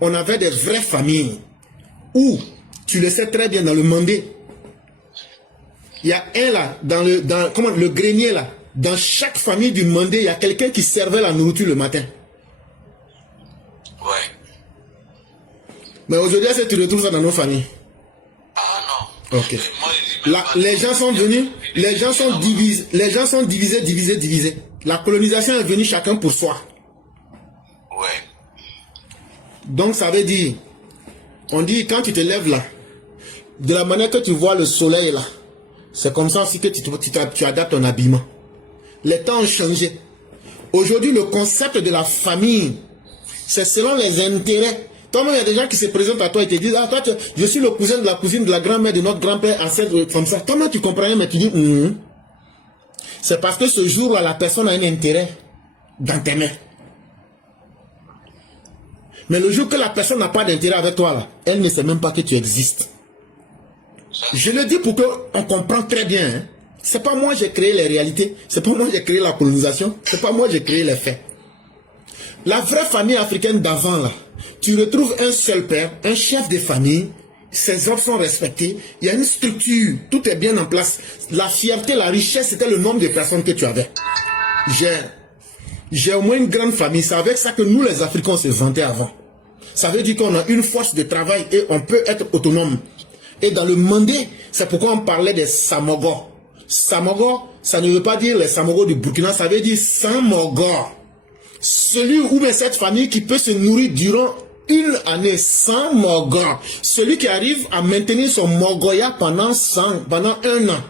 on avait des vraies familles où, tu le sais très bien, dans le Mandé, il y a un là, dans le grenier là, dans chaque famille du Mandé, il y a quelqu'un qui servait la nourriture le matin. Ouais. Mais aujourd'hui, est-ce que tu retrouves ça dans nos familles? Ah non. Ok. Là, les gens sont venus, les gens sont divisés. La colonisation est venue chacun pour soi. Ouais. Donc ça veut dire, on dit quand tu te lèves là, de la manière que tu vois le soleil là, c'est comme ça aussi que tu adaptes ton habillement. Les temps ont changé. Aujourd'hui, le concept de la famille, c'est selon les intérêts. Toi-même, il y a des gens qui se présentent à toi et te disent, ah, toi, je suis le cousin de la cousine de la grand-mère de notre grand-père, ancêtre, comme ça. Toi-même, tu comprends rien, mais tu dis, c'est parce que ce jour-là, la personne a un intérêt dans tes mains. Mais le jour que la personne n'a pas d'intérêt avec toi, là, elle ne sait même pas que tu existes. Je le dis pour qu'on comprenne très bien. Hein. C'est pas moi qui j'ai créé les réalités. C'est pas moi qui j'ai créé la colonisation. C'est pas moi qui j'ai créé les faits. La vraie famille africaine d'avant, là, tu retrouves un seul père, un chef de famille, ses hommes sont respectés, il y a une structure, tout est bien en place. La fierté, la richesse, c'était le nombre de personnes que tu avais. J'ai au moins une grande famille, c'est avec ça que nous les Africains on se vantait avant. Ça veut dire qu'on a une force de travail et on peut être autonome. Et dans le Mandé, c'est pourquoi on parlait des Samogos. Samogor, ça ne veut pas dire les Samogor du Burkina, ça veut dire Samogor. Celui ou bien cette famille qui peut se nourrir durant une année sans Mogor. Celui qui arrive à maintenir son Mogoya pendant 1 an.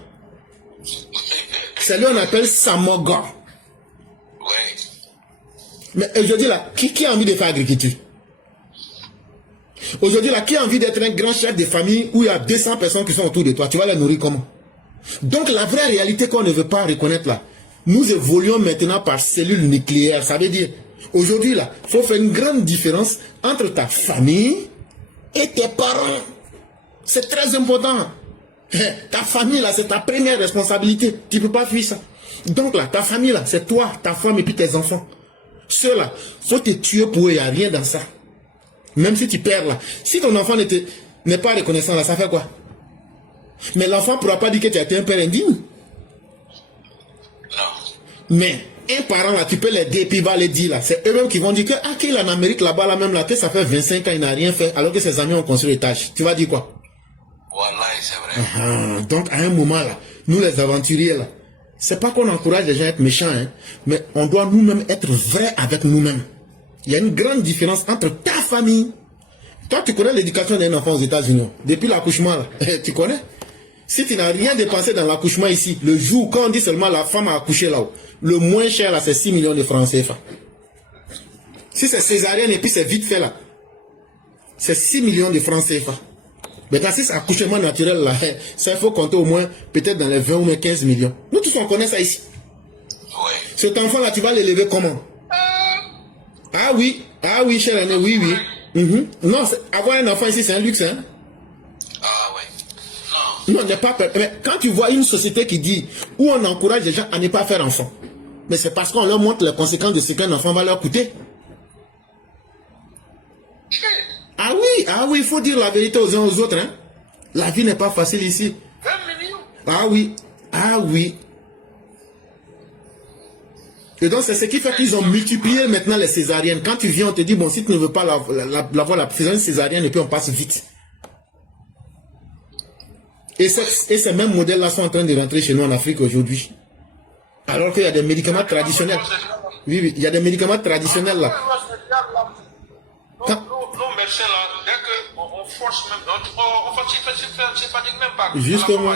C'est lui on appelle Samogor. Ouais. Mais aujourd'hui là, qui a envie de faire agriculture? Aujourd'hui là, qui a envie d'être un grand chef de famille où il y a 200 personnes qui sont autour de toi? Tu vas les nourrir comment? Donc la vraie réalité qu'on ne veut pas reconnaître là, nous évoluons maintenant par cellules nucléaires. Ça veut dire, aujourd'hui là, il faut faire une grande différence entre ta famille et tes parents. C'est très important. Ta famille là, c'est ta première responsabilité. Tu ne peux pas fuir ça. Donc là, ta famille là, c'est toi, ta femme et puis tes enfants. Ceux-là, faut te tuer pour eux, il n'y a rien dans ça. Même si tu perds là. Si ton enfant n'est pas reconnaissant là, ça fait quoi? Mais l'enfant ne pourra pas dire que tu as été un père indigne. Non. Mais un parent là, tu peux l'aider et puis il va les dire là. C'est eux-mêmes qui vont dire que qu'il est en Amérique là-bas, là même là, que ça fait 25 ans, il n'a rien fait, alors que ses amis ont construit l'étage. Tu vas dire quoi? Voilà, c'est vrai. Donc à un moment là, nous les aventuriers là, c'est pas qu'on encourage les gens à être méchants, hein, mais on doit nous-mêmes être vrais avec nous-mêmes. Il y a une grande différence entre ta famille. Toi, tu connais l'éducation d'un enfant aux États-Unis. Depuis l'accouchement, là, tu connais? Si tu n'as rien dépensé dans l'accouchement ici, le jour, quand on dit seulement la femme a accouché là-haut, le moins cher là, c'est 6 millions de francs CFA. Si c'est césarienne et puis c'est vite fait là, c'est 6 millions de francs CFA. Mais si c'est accouchement naturel là, ça il faut compter au moins peut-être dans les 20 ou 15 millions. Nous tous on connaît ça ici. Ouais. Cet enfant là, tu vas l'élever comment? Ah oui, cher aîné, oui. Non, avoir un enfant ici, c'est un luxe, hein? Ah ouais. Non, n'est pas. Mais quand tu vois une société qui dit, où on encourage les gens à ne pas faire enfant, mais c'est parce qu'on leur montre les conséquences de ce qu'un enfant va leur coûter. Ah oui, il faut dire la vérité aux uns aux autres, hein? La vie n'est pas facile ici. 20 millions. Ah oui. Et donc, c'est ce qui fait qu'ils ont multiplié maintenant les césariennes. Quand tu viens, on te dit, bon, si tu ne veux pas l'avoir, la césarienne, et puis on passe vite. Et ces mêmes modèles-là sont en train de rentrer chez nous en Afrique aujourd'hui. Alors qu'il y a des médicaments traditionnels. Oui, il y a des médicaments traditionnels là. Nos médecins là, dès qu'on force même, on fatigue même pas. Justement.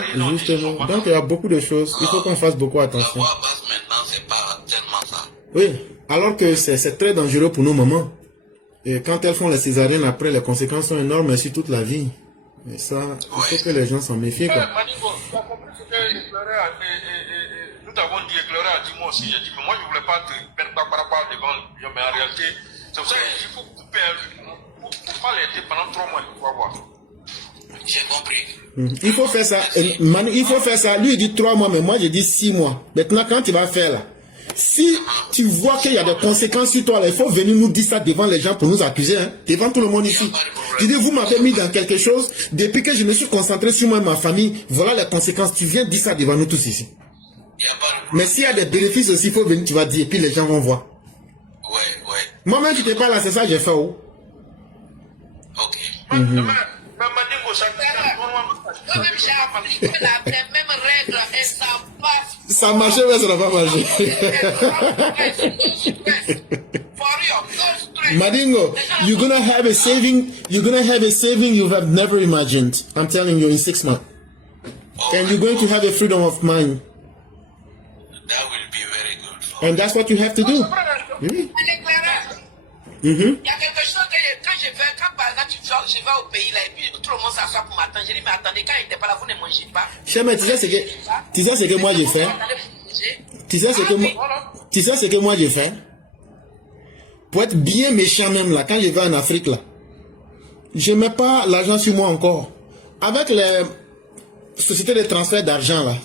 Donc il y a beaucoup de choses. Il faut qu'on fasse beaucoup attention. La voie basse maintenant, c'est pas tellement ça. Oui, alors que c'est très dangereux pour nos mamans. Et quand elles font les césariennes, après, les conséquences sont énormes, mais sur toute la vie. Et ça, il faut que les gens s'en méfient. Quoi. Manigo, tu as compris ce que nous t'avons dit, éclairé a dit moi aussi. J'ai dit, mais moi je ne voulais pas te perdre par rapport devant. Mais en réalité, c'est pour ça qu'il faut couper un rythme. Pour ne pas l'aider pendant 3 mois, il faut voir. J'ai compris. Il faut faire ça. Manu, il faut faire ça. Lui, il dit 3 mois, mais moi, je dis 6 mois. Maintenant, quand tu vas faire là, si tu vois qu'il y a des conséquences sur toi, là, il faut venir nous dire ça devant les gens pour nous accuser, hein, devant tout le monde ici. Tu dis, vous m'avez mis dans quelque chose, depuis que je me suis concentré sur moi et ma famille, voilà les conséquences. Tu viens dire ça devant nous tous ici. Mais s'il y a des bénéfices aussi, il faut venir, tu vas dire, et puis les gens vont voir. Ouais. Moi-même, qui te parle là, c'est ça que j'ai fait. Oh. Ok. Manigo, ça Moi-même, j'ai appliqué les mêmes règles et ça passe. Ça marchait, mais ça n'a pas marché. Madingo, you're gonna have a saving you have never imagined. I'm telling you, in 6 months. And you're going to have a freedom of mind. That will be very good for And that's what you have to do. Il y a quelque chose que quand par exemple je vais au pays là et puis tout le monde s'assoit pour m'attendre, je dis mais attendez, quand il n'était pas là, vous ne mangez pas. Chérie, tu sais ce que moi j'ai fait? Tu sais ce que moi j'ai fait? Pour être bien méchant même là, quand je vais en Afrique là, je ne mets pas l'argent sur moi encore. Avec les sociétés de transfert d'argent là,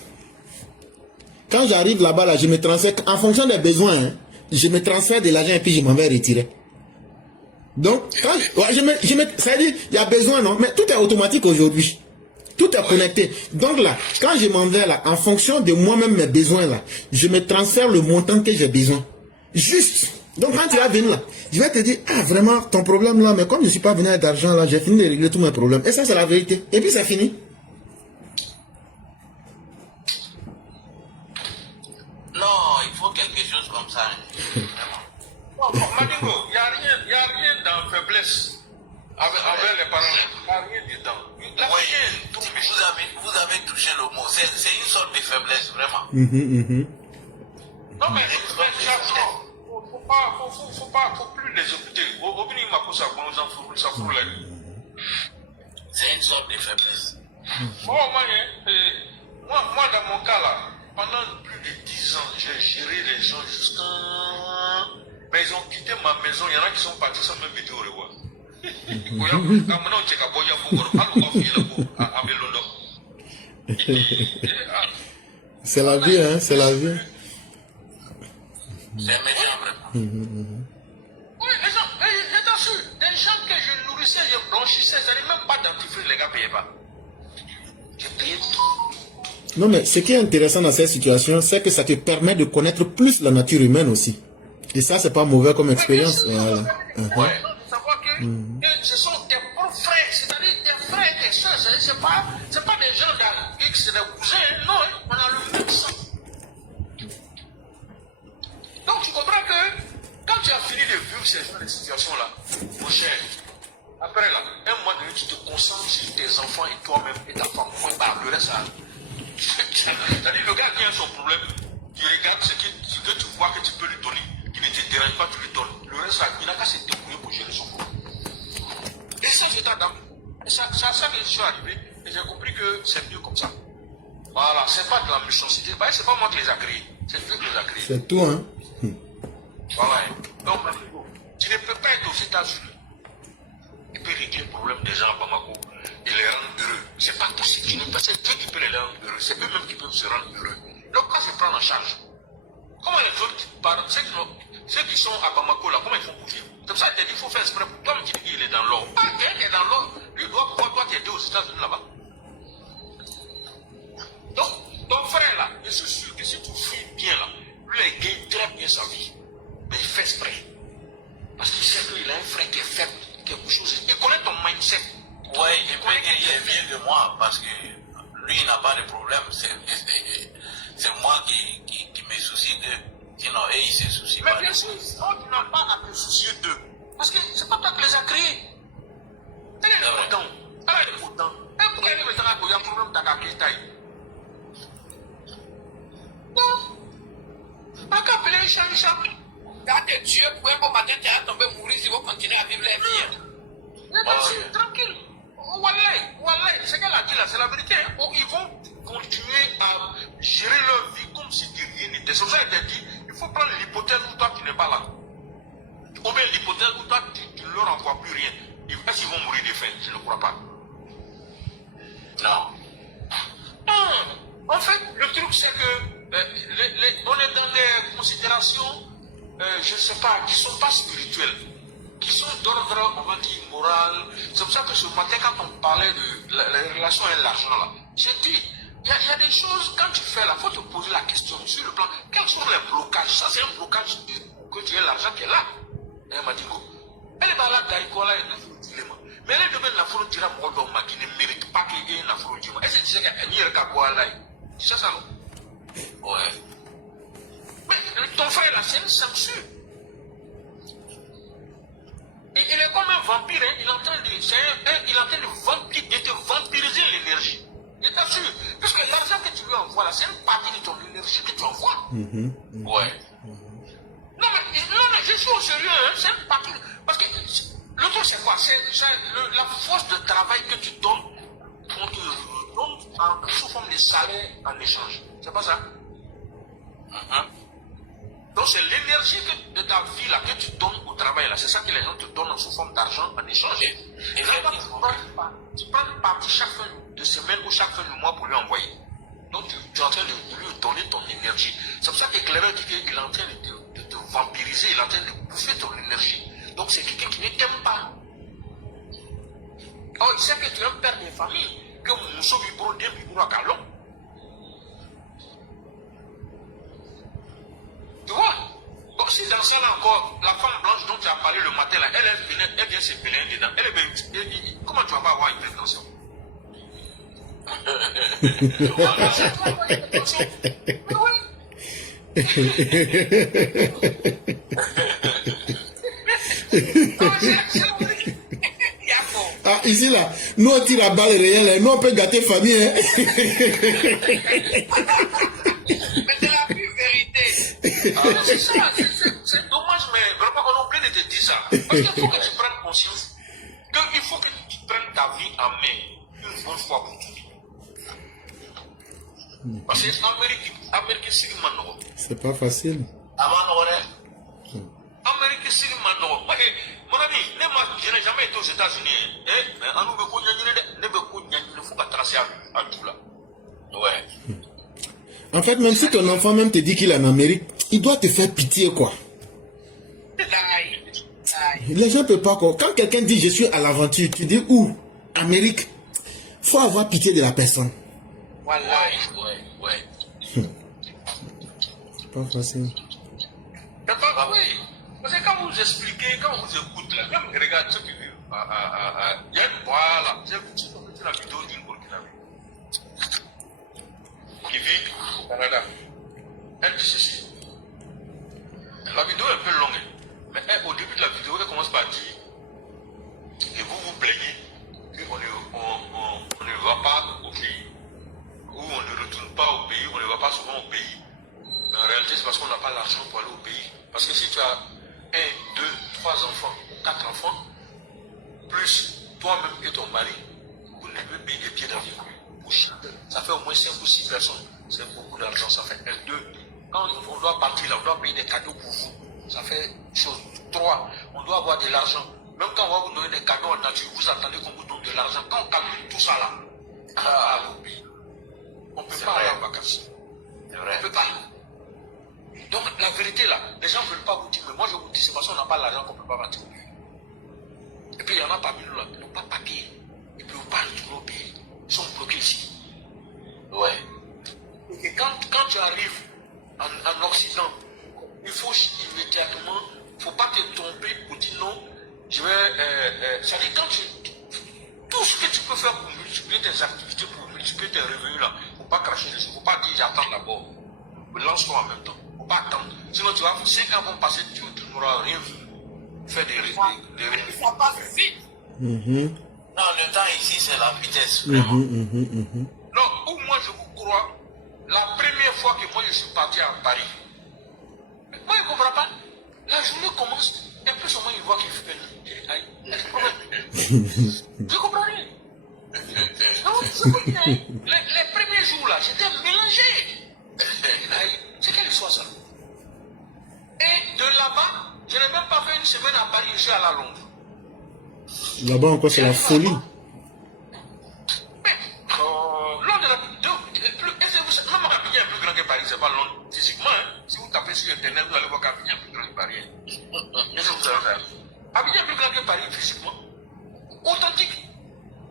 quand j'arrive là-bas là, je me transfère en fonction des besoins. Hein, je me transfère de l'argent et puis je m'en vais retirer. Donc, quand ça veut dire, il y a besoin, non? Mais tout est automatique aujourd'hui. Tout est connecté. Donc là, quand je m'en vais là, en fonction de moi-même, mes besoins là, je me transfère le montant que j'ai besoin. Juste. Donc quand tu vas venir là, je vais te dire, ah vraiment, ton problème là, mais comme je ne suis pas venu avec d'argent là, j'ai fini de régler tous mes problèmes. Et ça, c'est la vérité. Et puis c'est fini. faut quelque chose comme ça. Vraiment. Bon, Madingo, il n'y a rien dans faiblesse avec les parents. Il n'y a rien dedans. Vous avez touché le mot. C'est une sorte de faiblesse, vraiment. Non, mais faut plus les écouter. C'est une sorte de faiblesse. Moi, dans mon cas là, pendant plus de 10 ans, j'ai géré les gens jusqu'à. Mais ils ont quitté ma maison, il y en a qui sont partis sans même vidéo revoir. C'est la vie, hein, c'est la vie. C'est méchant, vraiment. Oui, les gens, j'étais sûr, des gens que je nourrissais, je blanchissais, je n'allais même pas dentifrice, les gars ne payaient pas. J'ai payé tout. Non, mais ce qui est intéressant dans cette situation, c'est que ça te permet de connaître plus la nature humaine aussi. Et ça, c'est pas mauvais comme expérience. Voilà. Ouais, savoir que ce sont tes propres frères, c'est-à-dire tes frères et tes soeurs, c'est pas des gens qui c'est des cousins, non, on a le même sang. Donc tu comprends que quand tu as fini de vivre ces situations-là, mon cher, après là, un mois donné, tu te concentres sur tes enfants et toi-même et ta femme. Point barre, le reste, ça. C'est-à-dire le gars qui a son problème, tu regardes ce que tu vois que tu peux lui donner, qui ne te dérange pas, tu lui donnes. Le reste, il n'a qu'à se débrouiller pour gérer son problème. Et ça, c'est ta dame. Et ça que je suis arrivé, et j'ai compris que c'est mieux comme ça. Voilà, c'est pas de la méchanceté. C'est pas moi qui les a créés, c'est Dieu qui les a créés. C'est tout, hein. Voilà. Donc, tu ne peux pas être aux États-Unis et puis régler le problème des gens à Bamako et les rendre heureux. C'est pas possible. Tu ne peux pas, c'est Dieu qui peut les rendre heureux. C'est eux-mêmes qui peuvent se rendre heureux. Donc, quand se prendre en charge, comment les autres qui parlent, ceux qui sont à Bamako, là, comment ils font pour vivre? C'est pour ça qu'il faut faire exprès pour toi, mais tu dis qu'il est dans l'or. Ah, quelqu'un qui est dans l'or, lui doit pouvoir toi t'aider aux États-Unis là-bas. Donc, ton frère là, je suis sûr que si tu fuis bien là, lui, il gagne très bien sa vie. Mais il fait exprès. Parce qu'il sait qu'il a un frère qui est faible, quelque chose. Il connaît ton mindset. Oui, il peut gagner mieux que moi parce que lui, il n'a pas de problème. C'est moi qui me soucie d'eux. Sinon, eux, ils se soucient Mais pas. bien sûr, tu n'as pas à te soucier d'eux. Parce que c'est pas toi qui les as créés. Elle est pourtant. Elle est pourtant. Et pourquoi elle est maintenant qu'il y a un problème dans la taille? Non. Pas qu'à appeler un chat. Quand tu es tué pour un bon matin, tu vas tomber mourir si vous continuez à vivre la vie. Mais tranquille. Wallah, ce qu'elle a dit là, c'est la vérité. Ils vont continuer à gérer leur vie comme si de rien n'était. C'est pour ça qu'elle a dit, il faut prendre l'hypothèse où toi tu n'es pas là. Ou bien l'hypothèse où toi tu ne leur envoies plus rien. Est-ce qu'ils vont mourir de faim? Je ne crois pas. Non. En fait, le truc c'est que on est dans des considérations, je ne sais pas, qui ne sont pas spirituelles, qui sont d'ordre, on va dire, moral. C'est pour ça que ce matin, quand on parlait de la relation avec l'argent, là, j'ai dit, il y a des choses, quand tu fais là, il faut te poser la question sur le plan, quels sont les blocages? Ça, c'est un blocage que tu aies l'argent qui est là. Elle m'a dit, elle est dans la taïkola et la dilemme. Mais elle est de la foule de la mort qui ne mérite pas qu'il y ait une afro. Est-ce que tu sais qu'elle n'y a qu'à boire là? Tu sais ça, non? Ouais. Mais ton frère là, c'est une censure. Il est comme un vampire, hein? Il est en train de te vampiriser l'énergie. Je t'assure. Parce que l'argent que tu lui envoies là, c'est une partie de ton énergie que tu envoies. Ouais. Non mais je suis au sérieux, hein? C'est une partie. Parce que le truc c'est quoi? C'est la force de travail que tu donnes, on te donne sous forme de salaire en échange. C'est pas ça? Donc c'est l'énergie de ta vie là que tu donnes au travail là. C'est ça que les gens te donnent sous forme d'argent en échange. Et là, tu prends une partie chaque fin de semaine ou chaque fin de mois pour lui envoyer. Donc tu es en train de lui donner ton énergie. C'est pour ça qu'Éclaireur dit qu'il est en train de te vampiriser, il est en train de bouffer ton énergie. Donc c'est quelqu'un qui ne t'aime pas. Oh, il sait que tu es un père de famille, que mon soeur vibro d'un vibro à galon. Tu vois? Bon, si dans ça là encore, la femme blanche dont tu as parlé le matin là, elle vient se plaindre dedans. Comment tu vas pas avoir une prévention? Ah, ici là, nous on tire à balles réelles, nous on peut gâter famille. Hein. Mais c'est la pure vérité. C'est ça, c'est dommage, mais vraiment on oublie de te dire ça. Parce qu'il faut que tu prennes conscience qu'il faut que tu prennes ta vie en main une bonne fois pour toutes. Parce que Amérique c'est Mano. C'est pas facile. Amérique c'est Mano. Mon ami, je n'ai jamais été aux États-Unis. Mais on ne faut pas tracer à tout là. Ouais. En fait, même si ton enfant même te dit qu'il est en Amérique, il doit te faire pitié, quoi. Les gens ne peuvent pas, quoi. Quand quelqu'un dit je suis à l'aventure, tu dis où? Amérique. Il faut avoir pitié de la personne. Voilà. Ouais. C'est pas facile. Oui. Parce que quand vous expliquez, quand vous écoutez, là, même regarde ceux qui vivent il y a une voilà, j'ai vu la vidéo d'une Burkinabé qui vit au Canada. Elle dit ceci. La vidéo est un peu longue, mais au début de la vidéo, elle commence par dire et vous vous plaignez qu'on ne va pas au pays, ou on ne retourne pas au pays, on ne va pas souvent au pays. Mais en réalité, c'est parce qu'on n'a pas l'argent pour aller au pays. Parce que si tu as 1, 2, 3 enfants, 4 enfants, plus toi-même et ton mari, vous ne pouvez payer des billets d'avion. Ça fait au moins 5 ou 6 personnes. C'est beaucoup d'argent, ça fait 1, 2. Quand on doit partir là, on doit payer des cadeaux pour vous. Ça fait chose 3. On doit avoir de l'argent. Même quand on va vous donner des cadeaux en nature, vous attendez qu'on vous donne de l'argent. Quand on calcule tout ça là, on ne peut pas aller en vacances. On ne peut pas. Donc la vérité là, les gens ne veulent pas vous dire, mais moi je vous dis, c'est parce qu'on n'a pas l'argent qu'on ne peut pas partir au pays. Et puis il y en a parmi nous là, qui n'ont pas papier. Et puis on parle toujours au pays. Ils sont bloqués ici. Ouais. Et quand tu arrives en Occident, il faut immédiatement, il ne faut pas te tromper pour dire non, je vais. C'est-à-dire quand tout ce que tu peux faire pour multiplier tes activités, pour multiplier tes revenus là, il ne faut pas cracher dessus, il ne faut pas dire j'attends d'abord. Lance-toi en même temps. Il ne faut pas attendre. Sinon tu vas 5 ans vont passer, tu n'auras rien vu. Faire des revenus. Ça passe vite. Non, le temps ici, c'est la vitesse, vraiment. Non, ou moi je vous crois, la première fois que moi je suis parti à Paris, moi je ne comprends pas. La journée commence, et plus ou moins il voit qu'il fait je comprends rien. Non, les premiers jours là, j'étais mélangé. C'est quelle histoire ça? Et de là-bas, je n'ai même pas fait une semaine à Paris, je suis allé à Londres. Là-bas encore, c'est la folie. Londres, même Abidjan est plus grand que Paris, c'est pas Londres. Physiquement, hein, si vous tapez sur Internet, vous allez voir qu'Abidjan est plus grand que Paris. Qu'est-ce que vous allez faire? Abidjan est plus grand que Paris physiquement. Authentique.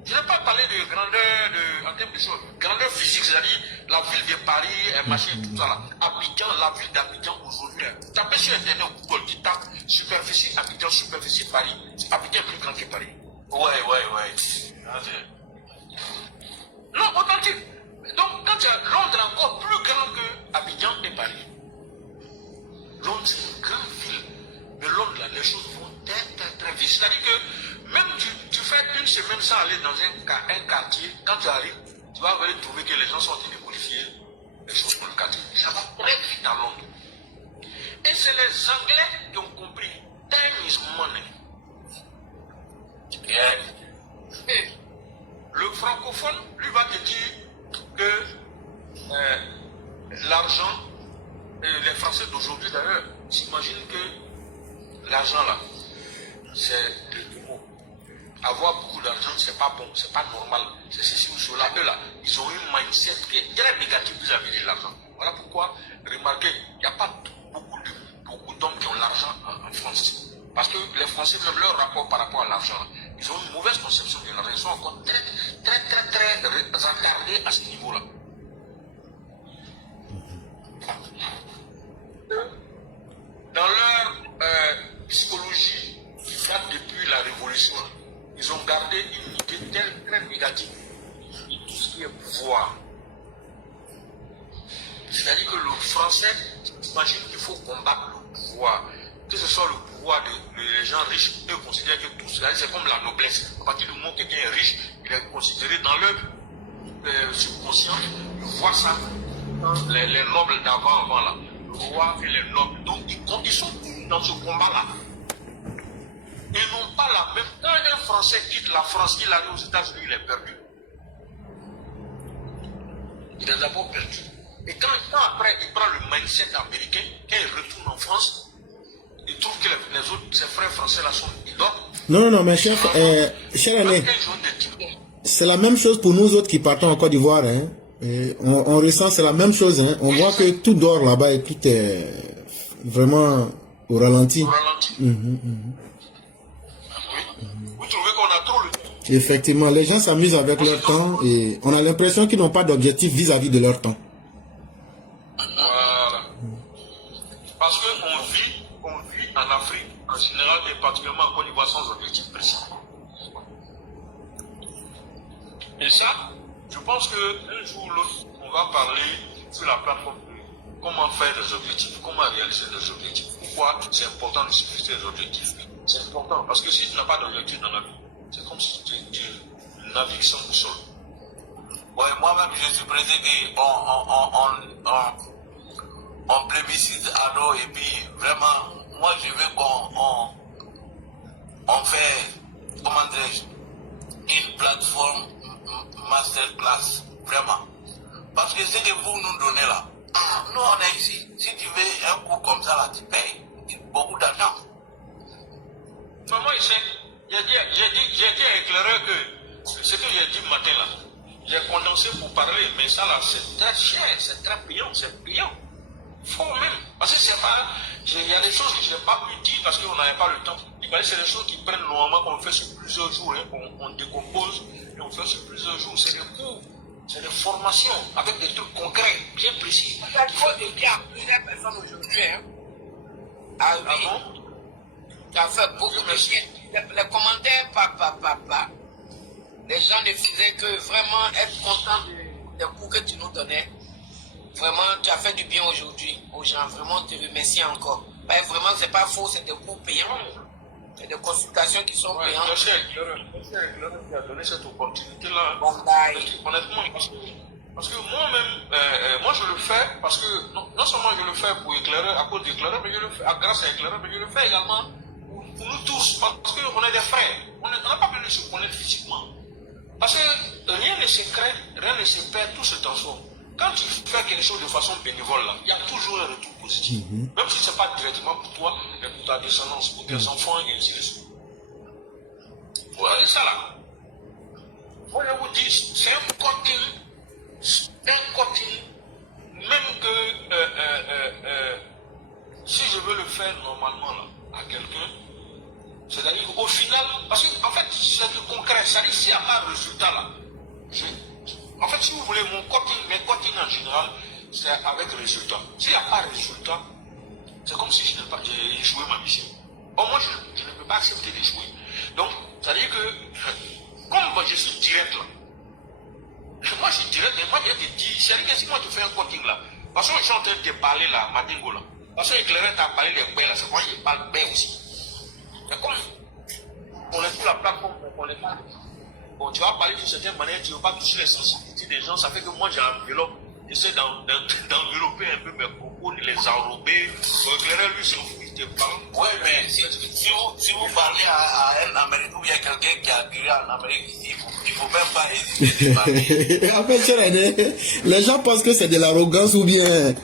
Je n'ai pas parlé de grandeur, en termes de choses, grandeur physique, c'est-à-dire la ville de Paris, machin, tout ça là. Abidjan, la ville d'Abidjan aujourd'hui. Tapez sur Internet, Google, tu tapes superficie, Abidjan, superficie, Paris. Abidjan est plus grand que Paris. Ouais. Non, authentique. Donc, quand tu as Londres est encore plus grand que Abidjan et Paris. Londres, c'est une grande ville. Mais Londres, là, les choses vont très vite. C'est-à-dire que même tu fais une semaine sans aller dans un quartier, quand tu arrives, tu vas aller trouver que les gens sont en train de modifier les choses pour le quartier. Ça va très vite à Londres. Et c'est les Anglais qui ont compris. Time is money. Et le francophone, lui, va te dire que l'argent, et les Français d'aujourd'hui d'ailleurs, s'imaginent que l'argent là, c'est de l'humour. Avoir beaucoup d'argent, c'est pas bon, c'est pas normal. C'est ceci ou cela. Eux là, ils ont une mindset qui est très négative vis-à-vis de l'argent. Voilà pourquoi, remarquez, il n'y a pas beaucoup d'hommes qui ont l'argent en France. Parce que les Français, même leur rapport par rapport à l'argent, ils ont une mauvaise conception de l'argent. Ils sont encore très retardés à ce niveau-là. Dans leur psychologie, qui date depuis la Révolution, ils ont gardé une idée très négative de tout ce qui est pouvoir. C'est-à-dire que le français, imagine qu'il faut combattre le pouvoir. Que ce soit le pouvoir des gens riches, eux considèrent que tout cela, c'est comme la noblesse. À partir du moment où quelqu'un est riche, il est considéré dans leur subconscient, ils voient ça dans les nobles d'avant, là. Le roi et les nobles. Donc, ils sont tous dans ce combat-là. Ils n'ont pas la même. Quand un Français quitte la France, il arrive aux États-Unis, il est perdu. Il est d'abord perdu. Et quand après il prend le mindset américain, quand il retourne en France, il trouve que les autres, ses frères français là sont idoles. Non, mais cher Aîné, c'est la même chose pour nous autres qui partons en Côte d'Ivoire. Hein. On ressent, c'est la même chose. Hein. On voit que tout dort là-bas et tout est vraiment au ralenti. Vous trouvez qu'on a trop le temps? Effectivement, les gens s'amusent avec leur temps et on a l'impression qu'ils n'ont pas d'objectif vis-à-vis de leur temps. Voilà. Parce qu'on vit en Afrique, en général, et particulièrement en Côte d'Ivoire, sans objectif précis. Et ça, je pense qu'un jour ou l'autre, on va parler sur la plateforme de comment faire des objectifs, comment réaliser des objectifs. Pourquoi c'est important de se fixer des objectifs. C'est important, parce que si tu n'as pas d'objectif dans la vie, c'est comme si tu navigues sans boussole. Ouais, moi-même, je suis pressé qu'on plébiscite Ado et puis vraiment, moi je veux qu'on fait, comment dirais-je, une plateforme masterclass, vraiment. Parce que ce que vous nous donnez là, nous on est ici, si tu veux un cours comme ça là, tu payes beaucoup d'argent. Maman, j'ai dit à l'éclaireur que ce que j'ai dit le matin là, j'ai condensé pour parler, mais ça là, c'est très cher, c'est très payant, c'est payant. Faut même. Parce que c'est pas. Il y a des choses que je n'ai pas pu dire parce qu'on n'avait pas le temps. Il paraît que c'est des choses qui prennent normalement, qu'on fait sur plusieurs jours, hein, on décompose et on fait sur plusieurs jours. C'est des cours, c'est des formations avec des trucs concrets, bien précis. Il faut dire à plusieurs personnes aujourd'hui. Hein. Ah oui. Ah bon? Tu as fait beaucoup de chiens. Les commentaires, les gens ne faisaient que vraiment être contents des cours que tu nous donnais. Vraiment, tu as fait du bien aujourd'hui aux gens. Vraiment, je te remercie encore. Ben, vraiment, c'est pas faux, c'est des cours payants. C'est des consultations qui sont payantes. Merci à l'éclaireur qui a donné cette opportunité-là. Honnêtement, parce que moi-même, moi je le fais parce que non seulement je le fais pour éclairer, à cause d'éclaireur, mais je le fais grâce à éclaireur, mais je le fais également pour nous tous, parce qu'on est des frères. On n'a pas besoin de se connaître physiquement. Parce que rien ne se crée, rien ne se perd, tout se transforme. Quand tu fais quelque chose de façon bénévole, là, il y a toujours un retour positif. Même si ce n'est pas directement pour toi, mais pour ta descendance, pour tes enfants et ainsi de suite. Voilà, c'est ça là. Moi, je vous dis, c'est un cutting, même que si je veux le faire normalement là, à quelqu'un, c'est-à-dire qu'au final, parce qu'en fait, c'est du concret, c'est-à-dire s'il n'y a pas de résultat là, en fait, si vous voulez, mes cutting en général, c'est avec résultat. S'il n'y a pas de résultat, c'est comme si j'ai échoué ma mission. Or, moi, je ne peux pas accepter d'échouer. Donc, c'est-à-dire que, comme moi, je suis direct là, moi, je suis direct, et moi, je te dis, c'est-à-dire que si moi, tu fais un cutting là, parce que je suis en train de te parler là, Madingo là, parce que l'éclaireur t'a parlé des bains là, c'est moi, je parle bain aussi. Mais comme on est sur la plateforme, on est pas. Bon, tu vas parler d'une certaine manière, tu ne veux pas toucher les sensibilités des gens, ça fait que moi j'enveloppe, j'essaie d'envelopper un peu mes propos, de les enrober. L'éclaireur lui s'en fout, il te parle. Oui, mais si vous parlez à un Américain ou bien quelqu'un qui a duré en Amérique, il ne faut même pas hésiter de parler. En fait, cher Aîné, les gens pensent que c'est de l'arrogance ou bien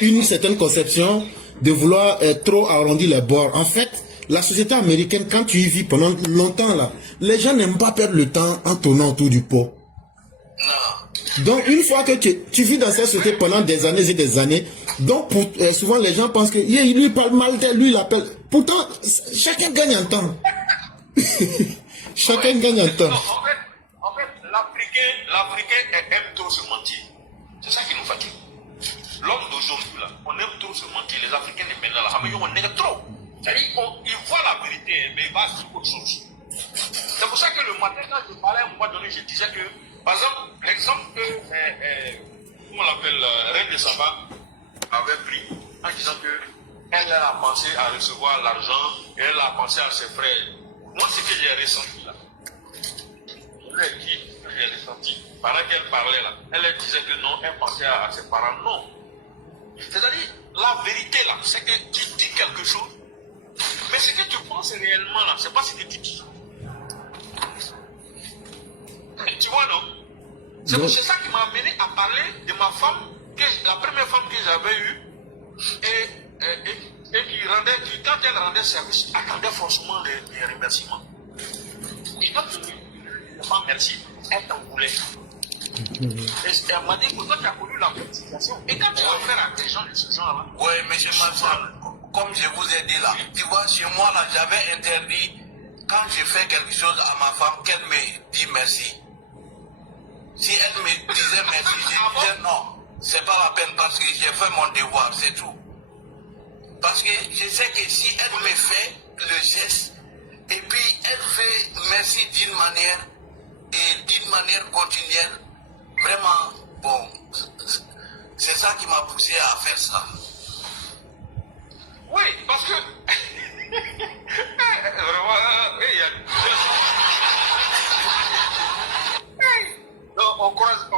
une certaine conception de vouloir trop arrondir les bords. En fait, la société américaine, quand tu y vis pendant longtemps, là, les gens n'aiment pas perdre le temps en tournant autour du pot. Non. Donc, une fois que tu vis dans cette société pendant des années et des années, donc souvent les gens pensent que lui parle mal d'elle, lui il appelle. Pourtant, chacun gagne en temps. Chacun gagne en temps. En fait, l'Africain aime trop se mentir. C'est ça qui nous fatigue. L'homme d'aujourd'hui, là, on aime trop se mentir. Les Africains de maintenant, là, on aime trop. C'est-à-dire qu'ils voient la vérité, mais ils basent sur autre chose. C'est pour ça que le matin, quand je parlais à un moment donné, je disais que, par exemple, l'exemple que, comment on l'appelle, Reine de Saba, avait pris en disant que elle a pensé à recevoir l'argent et elle a pensé à ses frères. Moi, ce que j'ai ressenti là, je lui ai dit que j'ai ressenti. Pendant qu'elle parlait là, elle disait que non, elle pensait à ses parents. Non. C'est-à-dire, la vérité là, c'est que tu dis quelque chose, mais ce que tu penses réellement là, c'est pas ce que tu dis. Tu vois, non? C'est ça qui m'a amené à parler de ma femme, la première femme que j'avais eue, et qui quand elle rendait service, attendait forcément les remerciements. Et quand tu lui dis pas merci, elle t'en voulait. Et elle m'a dit que toi tu as connu la même situation. Et quand tu as affaire à des gens de ce genre-là. Oui, monsieur Massal, comme je vous ai dit là, tu vois, chez moi là, j'avais interdit, quand je fais quelque chose à ma femme, qu'elle me dit merci. Si elle me disait merci, je disais non, c'est pas la peine parce que j'ai fait mon devoir, c'est tout. Parce que je sais que si elle me fait le geste, et puis elle fait merci d'une manière, et d'une manière continuelle, vraiment, bon, c'est ça qui m'a poussé à faire ça. Oui, parce que, vraiment, il y a... Non, on croise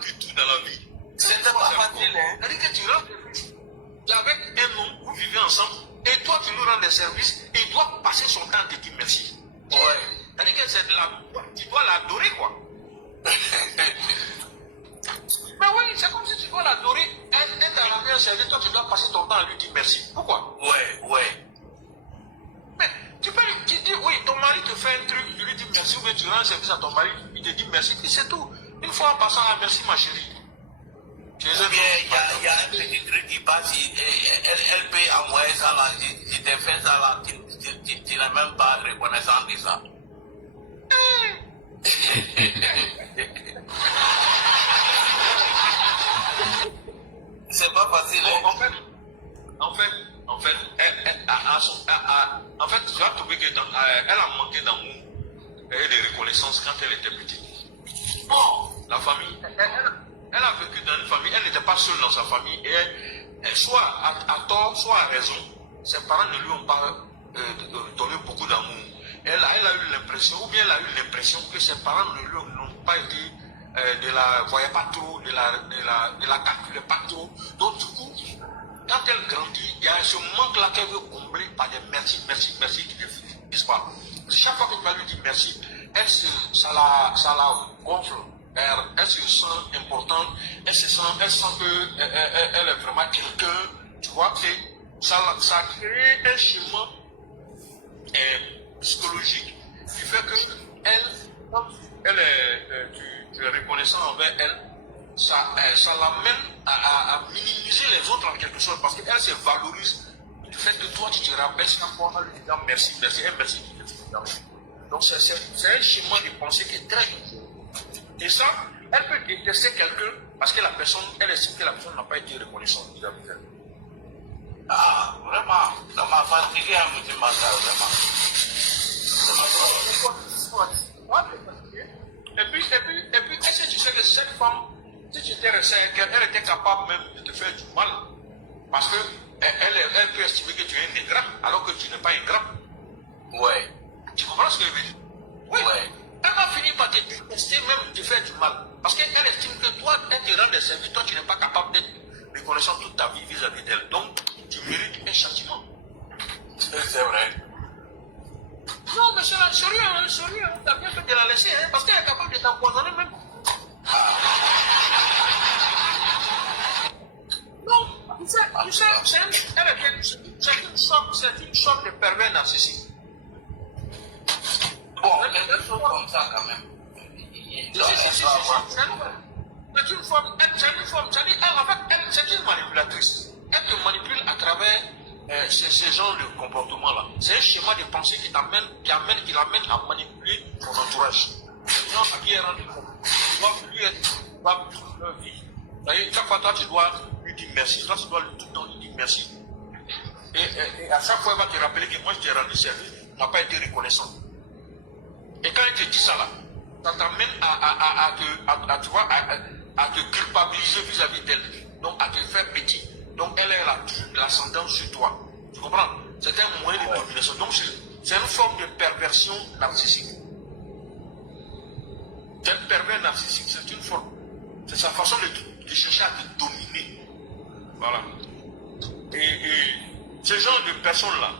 du tout dans la vie. C'était pas facile, hein. C'est-à-dire que tu rentres avec un homme, vous vivez ensemble, et toi tu nous rends des services, et il doit passer son temps à te dire merci. Ouais. C'est-à-dire que tu dois l'adorer, quoi. Mais oui, c'est comme si tu dois l'adorer. Elle t'a rendu un service, toi tu dois passer ton temps à lui dire merci. Pourquoi? Ouais. Mais tu peux lui dire, oui, ton mari te fait un truc, tu lui dis merci, ou bien tu rends un service à ton mari, il te dit merci, puis c'est tout. Une fois en passant à merci, ma chérie. Ou bien il y a un petit truc qui passe, elle peut envoyer ça là, je t'ai fait ça là, tu n'es même pas reconnaissant de ça. C'est pas facile. En fait, tu vas trouver qu'elle a manqué d'amour et de reconnaissance quand elle était petite. Bon, la famille, elle a vécu dans une famille, elle n'était pas seule dans sa famille, et elle soit à tort, soit à raison, ses parents ne lui ont pas donné beaucoup d'amour. Elle a eu l'impression, ou bien elle a eu l'impression que ses parents ne lui ont pas été, ne la voyaient pas trop, ne la calculaient pas trop. Donc du coup, quand elle grandit, il y a ce manque-là qu'elle veut combler par des merci qui n'est-ce pas? Chaque fois que tu vas lui dire merci, ça la gonfle. Elle se sent importante, elle sent qu'elle est vraiment quelqu'un, tu vois, et ça crée un schéma psychologique qui fait que tu es reconnaissant envers elle, ça l'amène à minimiser les autres en quelque sorte, parce qu'elle se valorise du fait que toi tu te rabaisses chaque fois en lui disant merci, et merci. Donc c'est un schéma de pensée qui est très dangereux. Et ça, elle peut détester quelqu'un parce que la personne, elle estime que la personne n'a pas été reconnaissante vis-à-vis d'elle. Ah, vraiment, ça m'a fatigué un petit matin, vraiment. Et puis, est-ce que tu sais que cette femme, si tu étais resté avec elle, elle était capable même de te faire du mal. Parce qu'elle peut estimer que tu es un ingrat, alors que tu n'es pas ingrat. Ouais. Tu comprends ce que je veux dire? Oui. Ouais. Elle va finir par te détester, même te faire du mal. Parce qu'elle estime que toi, elle te rend des services, toi, tu n'es pas capable d'être reconnaissant toute ta vie vis-à-vis d'elle. Donc, tu mérites un châtiment. C'est vrai. Non, mais c'est sérieux, t'as bien fait de la laisser, hein, parce qu'elle est capable de t'empoisonner même. Non, tu sais, c'est une sorte de pervers narcissique. Bon, mais des choses comme ça quand même. C'est une manipulatrice. Elle te manipule à travers ce genre de comportement-là. C'est un schéma de pensée qui l'amène à manipuler ton entourage. Les gens à qui elle rend compte. Tu dois lui toute leur vie. Chaque fois, toi, tu dois lui dire merci. Toi, tu dois tout le temps lui dire merci. Et à chaque fois, elle va te rappeler que moi, je t'ai rendu service, tu n'as pas été reconnaissant. Et quand elle te dit ça là, ça t'amène à te culpabiliser vis-à-vis d'elle. Donc à te faire petit. Donc elle est l'ascendant sur toi. Tu comprends? C'est un moyen de domination. Donc c'est une forme de perversion narcissique. C'est un pervers narcissique, c'est une forme. C'est sa façon de chercher à te dominer. Voilà. Et ce genre de personne-là,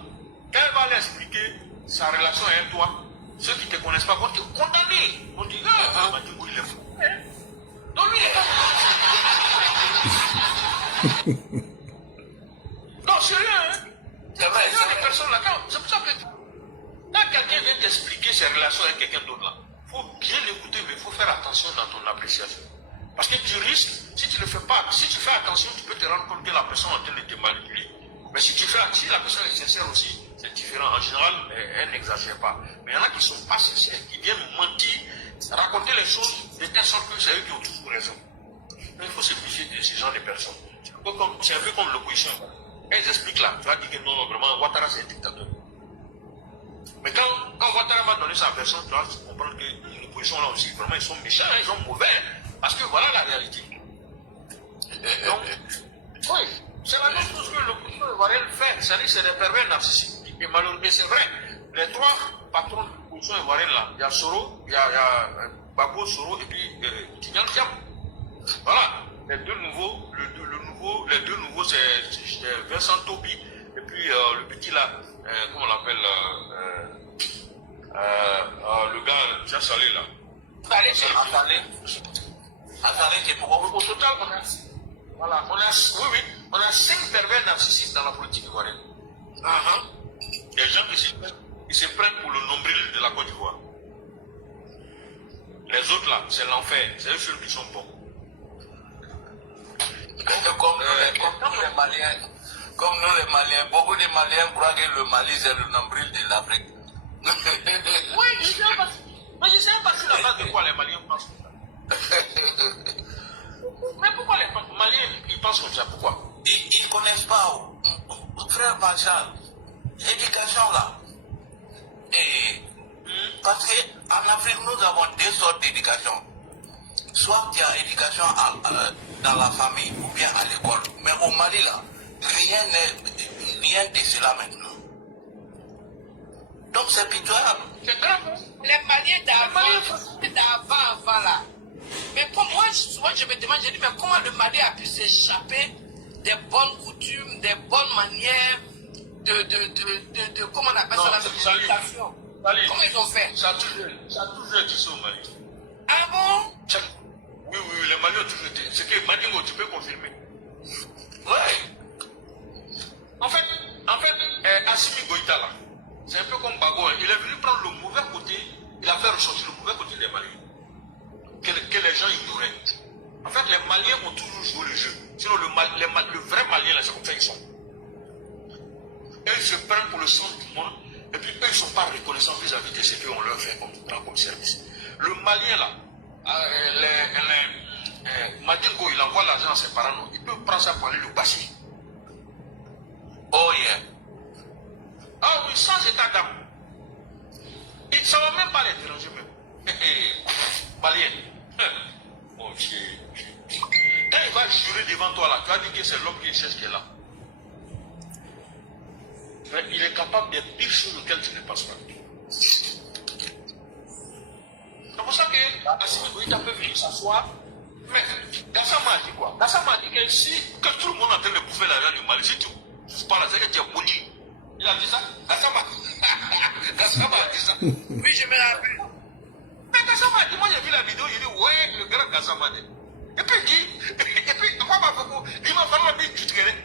quand elle va l'expliquer sa relation avec toi, ceux qui ne te connaissent pas vont te condamner. On dit, ah, Madingo, il est fou. Non, lui, il est pas fou. Non, sérieux, hein? C'est vrai, Il y a des personnes là, c'est pour ça que quand quelqu'un vient t'expliquer ses relations avec quelqu'un d'autre là, il faut bien l'écouter, mais il faut faire attention dans ton appréciation. Parce que tu risques, si tu ne le fais pas, si tu fais attention, tu peux te rendre compte que la personne est en train de te manipuler. Mais si la personne est sincère aussi, c'est différent. En général, elle n'exagère pas. Mais il y en a qui ne sont pas sincères, qui viennent mentir, raconter les choses de telle sorte que c'est eux qui ont toujours raison. Mais il faut se méfier de ce genre de personnes. C'est un peu comme l'opposition. Elles expliquent là, tu vas dire que non, vraiment, Ouattara c'est un dictateur. Mais quand Ouattara va donner sa version, tu vas comprendre que l'opposition là aussi, vraiment, ils sont méchants, ils sont mauvais. Parce que voilà la réalité. Donc, oui, c'est la même chose que l'opposition ivoirienne fait. C'est-à-dire que c'est des pervers narcissiques. Et malheureusement, c'est vrai. Les trois patrons de l'opposition ivoirienne là, il y a Soro, il y a Babo Soro et puis Tignan Thiam. Voilà. Les deux nouveaux, c'est Vincent Tobi et puis le petit là, comment on l'appelle, le gars déjà salé là. Allez, c'est Attendez, c'est pourquoi Au total, on a 5 pervers narcissiques dans la politique ivoirienne. Des gens qui se prennent pour le nombril de la Côte d'Ivoire. Les autres là, c'est l'enfer, c'est eux ceux qui sont bons. Comme nous les Maliens, beaucoup de Maliens croient que le Mali c'est le nombril de l'Afrique. Oui, je sais pas. Mais je sais pas sur la base de quoi les Maliens pensent comme ça. Mais pourquoi les Maliens ils pensent comme ça? Pourquoi? Ils ne connaissent pas, frère Marshall, l'éducation là. Et parce qu'en Afrique, nous avons deux sortes d'éducation. Soit tu as éducation dans la famille ou bien à l'école. Mais au Mali là, rien de cela maintenant. Donc c'est pitoyable. C'est grave. Les Maliens d'avant là. Mais pour moi, souvent je me demande, je dis, mais comment le Mali a pu s'échapper des bonnes coutumes, des bonnes manières, comment on appelle ça, la civilisation. Comment ils ont fait? Ça a toujours été ça au Mali. Ah bon? Oui, les Maliens ont toujours été. C'est que Madingo, tu peux confirmer. Ouais. En fait, Assimi Goïta là, c'est un peu comme Bago. Il est venu prendre le mauvais côté, il a fait ressortir le mauvais côté des Maliens. Que les gens ignoraient. En fait, les Maliens ont toujours joué le jeu. Sinon, le vrai Malien, là, c'est comme ça qu'ils sont. Eux, ils se prennent pour le centre du monde. Et puis, eux, ils ne sont pas reconnaissants vis-à-vis de ce qu'on leur fait comme service. Le Malien, là, Madingo, il envoie l'argent à ses parents. Non, il peut prendre ça pour aller le passer. Oh yeah. Ah oui, sans état d'âme. Ça ne va même pas les déranger même. Malien. Mon Dieu. Quand il va jurer devant toi là, tu vas dire que c'est l'homme qui sait ce qu'il est là. Mais il est capable des pires choses auxquelles tu ne penses pas. C'est pour ça que Assimi Goïta peut venir s'asseoir. Mais Gassama a dit quoi? Gassama a dit que tout le monde est en train de bouffer l'argent du Mali, si tu ne pas là, c'est que tu es maudit. Il a dit ça? Gassama a dit ça. Oui, je me rappelle. Mais Gassama a dit, moi j'ai vu la vidéo, il dit, ouais, le grand Gassama dit. Et puis il dit, moi, il m'a fallu la vie du traîner.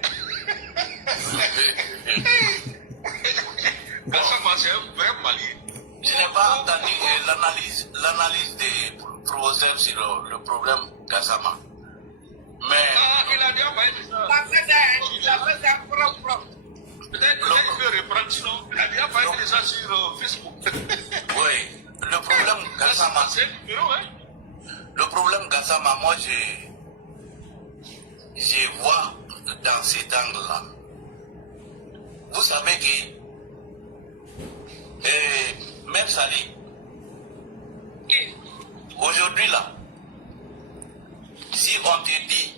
Gassama, c'est un vrai Malien. Je n'ai pas entendu l'analyse des professeurs sur le problème Gassama. Mais. Ah, il a dit, Il a fait ça propre. Peut-être qu'il peut reprendre, sinon, il a déjà parlé déjà sur Facebook. Oui, le problème Gassama. Le problème Gassama, moi je vois dans cet angle-là. Vous savez que même Sali, aujourd'hui là, si on te dit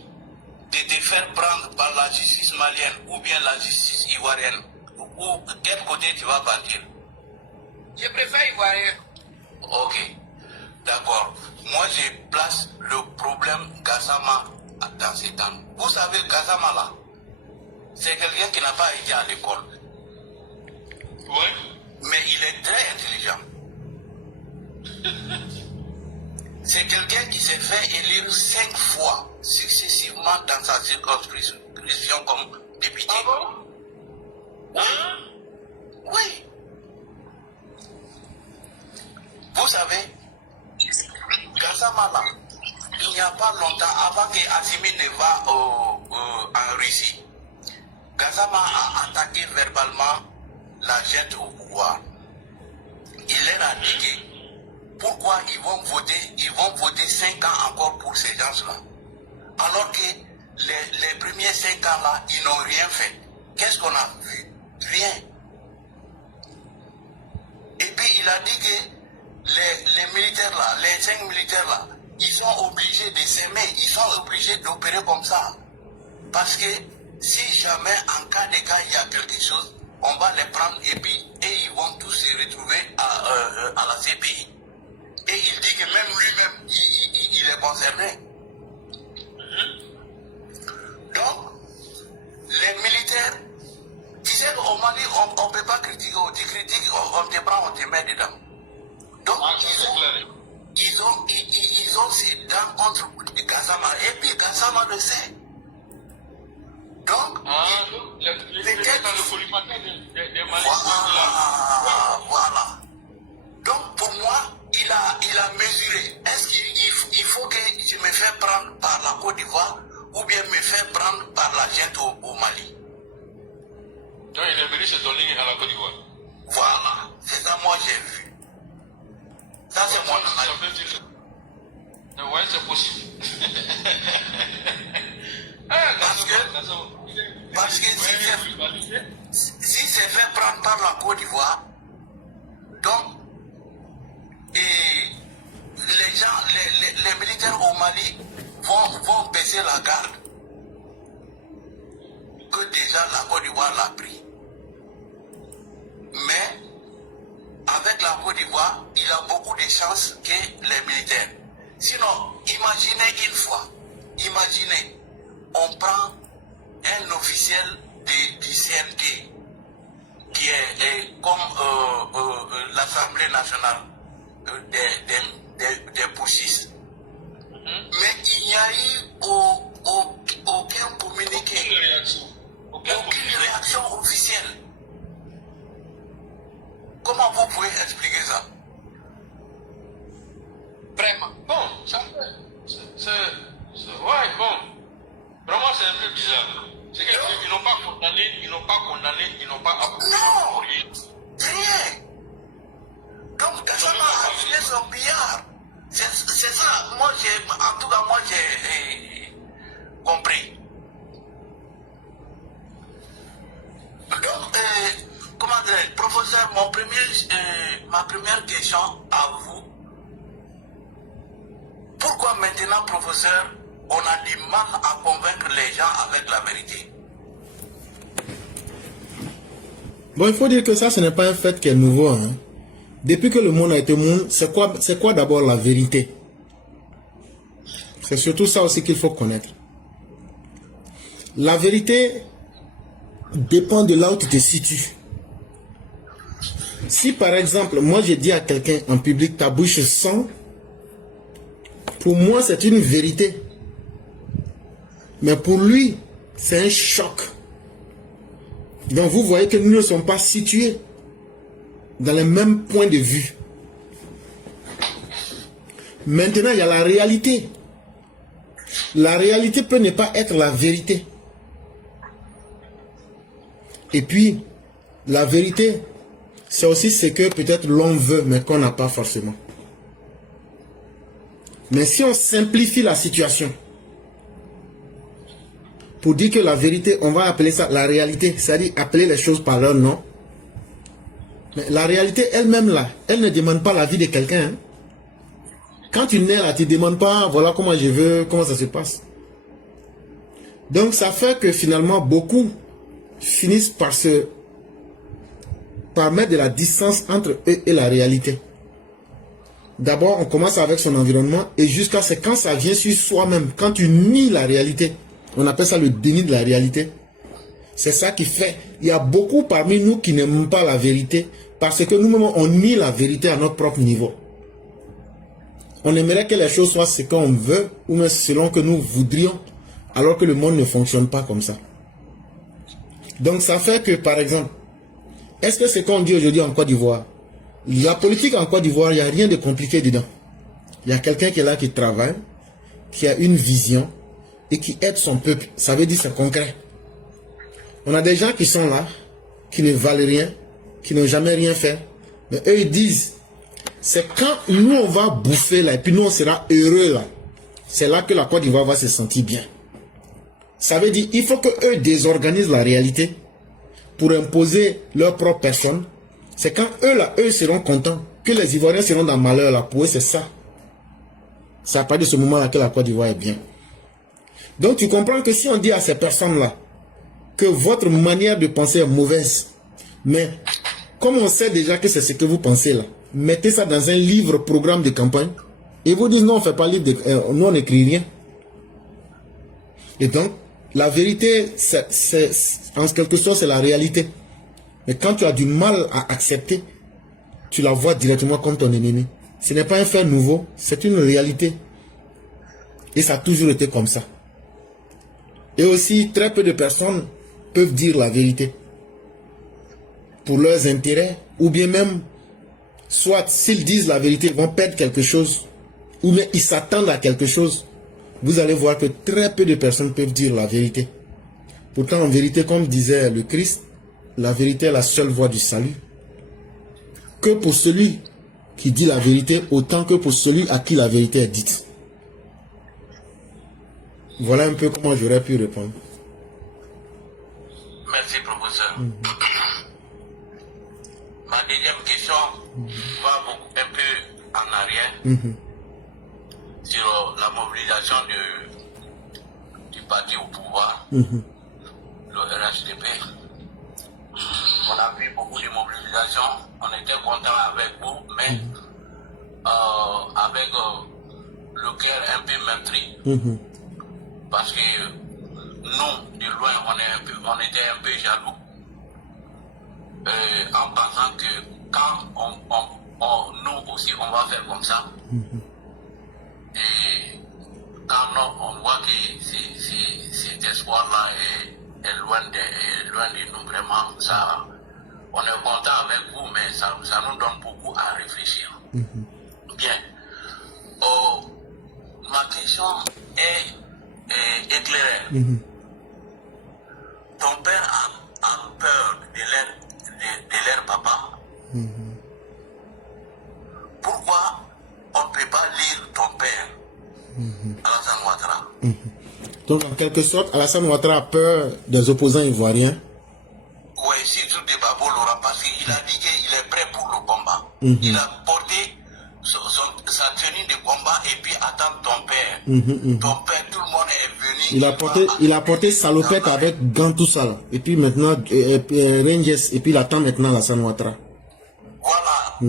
de te faire prendre par la justice malienne ou bien la justice ivoirienne, ou quel côté tu vas partir? Je préfère ivoirien. Ok, d'accord. Moi, je place le problème Gassama dans ces temps. Vous savez, Gassama là, c'est quelqu'un qui n'a pas été à l'école. Oui. Mais il est très intelligent. C'est quelqu'un qui s'est fait élire 5 fois successivement dans sa circonscription comme député. Ah bon? Oui. Vous savez, Gassama là, il n'y a pas longtemps, avant que Assimi ne va en Russie, Gassama a attaqué verbalement la junte au pouvoir. Il leur a dit que pourquoi ils vont voter 5 ans encore pour ces gens-là. Alors que les premiers 5 ans là, ils n'ont rien fait. Qu'est-ce qu'on a vu? Rien. Et puis il a dit que les militaires là, les 5 militaires là, ils sont obligés de s'aimer, ils sont obligés d'opérer comme ça. Parce que si jamais en cas de cas il y a quelque chose, on va les prendre et puis ils vont tous se retrouver à la CPI. Et il dit que même lui-même, il est concerné. Donc, les militaires, tu sais, au Mali, on ne peut pas critiquer, tu critiques, on te prend, on te met dedans. Donc, ils ont ces dents contre Gassama. Et puis Gassama le sait. Donc, peut-être dans le collimateur des Mali. Voilà. Donc, pour moi, il a mesuré. Est-ce qu'il faut que je me fasse prendre par la Côte d'Ivoire ou bien me faire prendre par la junte au Mali? Donc, il est venu se donner à la Côte d'Ivoire. Voilà. C'est ça, moi, j'ai vu. Ça, c'est mon analyse. Oui, c'est possible. Parce que si c'est fait prendre par la Côte d'Ivoire, donc, et les gens, les militaires au Mali vont baisser la garde. Que déjà la Côte d'Ivoire l'a pris. Mais, avec la Côte d'Ivoire, il a beaucoup de chances que les militaires. Sinon, imaginez une fois, on prend un officiel du CNT qui est comme l'Assemblée nationale des pouchistes. Mais il n'y a eu aucun communiqué, aucune réaction officielle. Comment vous pouvez expliquer ça? Vraiment. Bon, ça fait. Ouais, bon. Vraiment, c'est un peu bizarre. C'est qu'ils n'ont pas condamné, ils n'ont pas approuvé. Non! Rien! Donc, Gassama a filé son billard. C'est ça. Moi, en tout cas, moi, j'ai compris. Donc, comment dire, professeur, ma première question à vous. Pourquoi maintenant, professeur, on a du mal à convaincre les gens avec la vérité? Bon, il faut dire que ça, ce n'est pas un fait qui est nouveau. Hein. Depuis que le monde a été monde, c'est quoi d'abord la vérité? C'est surtout ça aussi qu'il faut connaître. La vérité dépend de là où tu te situes. Si par exemple, moi je dis à quelqu'un en public, ta bouche sent, pour moi c'est une vérité. Mais pour lui, c'est un choc. Donc vous voyez que nous ne sommes pas situés dans les mêmes points de vue. Maintenant, il y a la réalité. La réalité peut ne pas être la vérité. Et puis, la vérité, c'est aussi ce que peut-être l'on veut, mais qu'on n'a pas forcément. Mais si on simplifie la situation, pour dire que la vérité, on va appeler ça la réalité, c'est-à-dire appeler les choses par leur nom. Mais la réalité elle-même là, elle ne demande pas l'avis de quelqu'un. Hein. Quand tu nais là, tu ne demandes pas, voilà comment je veux, comment ça se passe. Donc ça fait que finalement beaucoup finissent par mettre de la distance entre eux et la réalité. D'abord, on commence avec son environnement et jusqu'à ce quand ça vient sur soi-même, quand tu nies la réalité, on appelle ça le déni de la réalité. C'est ça qui fait, il y a beaucoup parmi nous qui n'aiment pas la vérité parce que nous-mêmes, on nie la vérité à notre propre niveau. On aimerait que les choses soient ce qu'on veut ou même selon que nous voudrions, alors que le monde ne fonctionne pas comme ça. Donc ça fait que, par exemple, est-ce que ce qu'on dit aujourd'hui en Côte d'Ivoire, la politique en Côte d'Ivoire, il n'y a rien de compliqué dedans. Il y a quelqu'un qui est là, qui travaille, qui a une vision et qui aide son peuple. Ça veut dire c'est concret. On a des gens qui sont là, qui ne valent rien, qui n'ont jamais rien fait. Mais eux, ils disent, c'est quand nous, on va bouffer là, et puis nous, on sera heureux là. C'est là que la Côte d'Ivoire va se sentir bien. Ça veut dire, il faut qu'eux désorganisent la réalité pour imposer leur propre personne. C'est quand eux là, eux seront contents, que les Ivoiriens seront dans le malheur là. Pour eux, c'est ça. C'est à partir de ce moment-là que la Côte d'Ivoire est bien. Donc tu comprends que si on dit à ces personnes-là que votre manière de penser est mauvaise, mais comme on sait déjà que c'est ce que vous pensez là, mettez ça dans un livre, programme de campagne, et vous dites non, on ne fait pas livre, nous on n'écrit rien. Et donc, la vérité, en quelque sorte, c'est la réalité. Mais quand tu as du mal à accepter, tu la vois directement comme ton ennemi. Ce n'est pas un fait nouveau, c'est une réalité. Et ça a toujours été comme ça. Et aussi, très peu de personnes peuvent dire la vérité. Pour leurs intérêts, ou bien même, soit s'ils disent la vérité, ils vont perdre quelque chose, ou bien ils s'attendent à quelque chose. Vous allez voir que très peu de personnes peuvent dire la vérité. Pourtant, en vérité, comme disait le Christ, la vérité est la seule voie du salut. Que pour celui qui dit la vérité, autant que pour celui à qui la vérité est dite. Voilà un peu comment j'aurais pu répondre. Merci, professeur. Ma deuxième question va un peu en arrière sur la mobilisation du parti au pouvoir, le RHDP. On a vu beaucoup de mobilisation, on était content avec vous, mais avec le cœur un peu meurtri. Parce que nous, de loin, on était un peu jaloux. En pensant que quand nous aussi, on va faire comme ça. Et quand on voit que cet espoir-là est loin de nous, vraiment, ça, on est content avec vous, mais ça nous donne beaucoup à réfléchir. Bien. Ma question est éclairée. Ton père a peur de leur papa. Pourquoi on ne peut pas lire ton père, Alassane Ouattara? Donc, en quelque sorte, Alassane Ouattara a peur des opposants ivoiriens. Oui, surtout de Babo Laura, parce qu'il a dit qu'il est prêt pour le combat. Il a porté sa tenue de combat et puis attend ton père. Ton père, tout le monde est venu. Il a porté salopette avec gants, tout ça. Là. Et puis maintenant, Rangers, et puis il attend maintenant Alassane Ouattara. Voilà.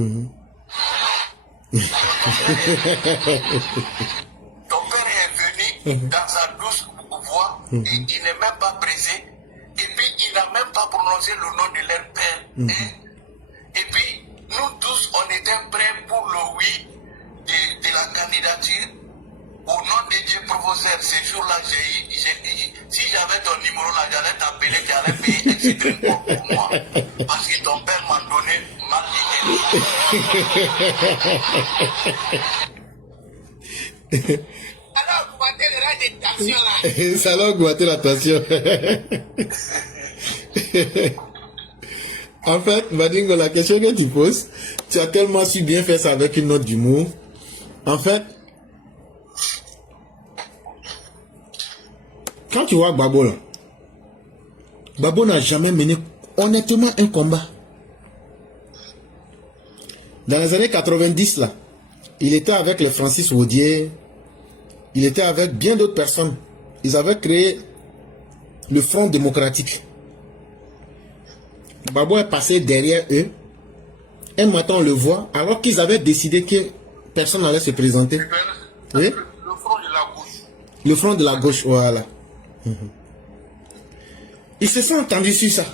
Ton père est venu dans sa douce voix, il n'est même pas pressé, et puis il n'a même pas prononcé le nom de leur père. Et puis, nous tous, on était prêts pour le oui de la candidature. Au nom de Dieu, professeur, ces jours-là, si j'avais ton numéro là, j'allais t'appeler, j'allais payer extrêmement pour moi. Parce que ton père m'a donné mal d'idée. Alors, vous battez le rang des tensions là. Ça a augmenté la tension. En fait, Badingo, la question que tu poses, tu as tellement su bien faire ça avec une note d'humour. En fait, quand tu vois Babo là, Babo n'a jamais mené honnêtement un combat. Dans les années 90 là, il était avec les Francis Waudier, il était avec bien d'autres personnes. Ils avaient créé le Front démocratique. Gbagbo est passé derrière eux. Un matin, on le voit, alors qu'ils avaient décidé que personne n'allait se présenter. Oui? Le front de la gauche. Le Front de la gauche, voilà. Ils se sont entendus sur ça.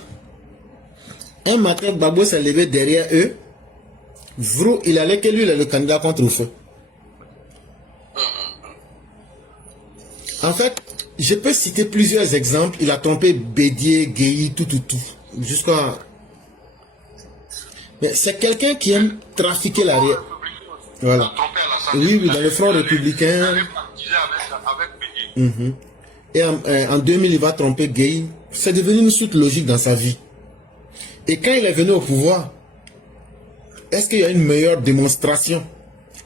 Un matin, Gbagbo s'est levé derrière eux. Vrou, il allait que lui, il est le candidat contre le feu. En fait, je peux citer plusieurs exemples. Il a trompé Bédier, Guéhi, tout. Jusqu'à... Mais c'est quelqu'un qui aime trafiquer la réalité. Voilà. Oui, dans le Front républicain. Et en 2000, il va tromper Guéhi. C'est devenu une suite logique dans sa vie. Et quand il est venu au pouvoir, est-ce qu'il y a une meilleure démonstration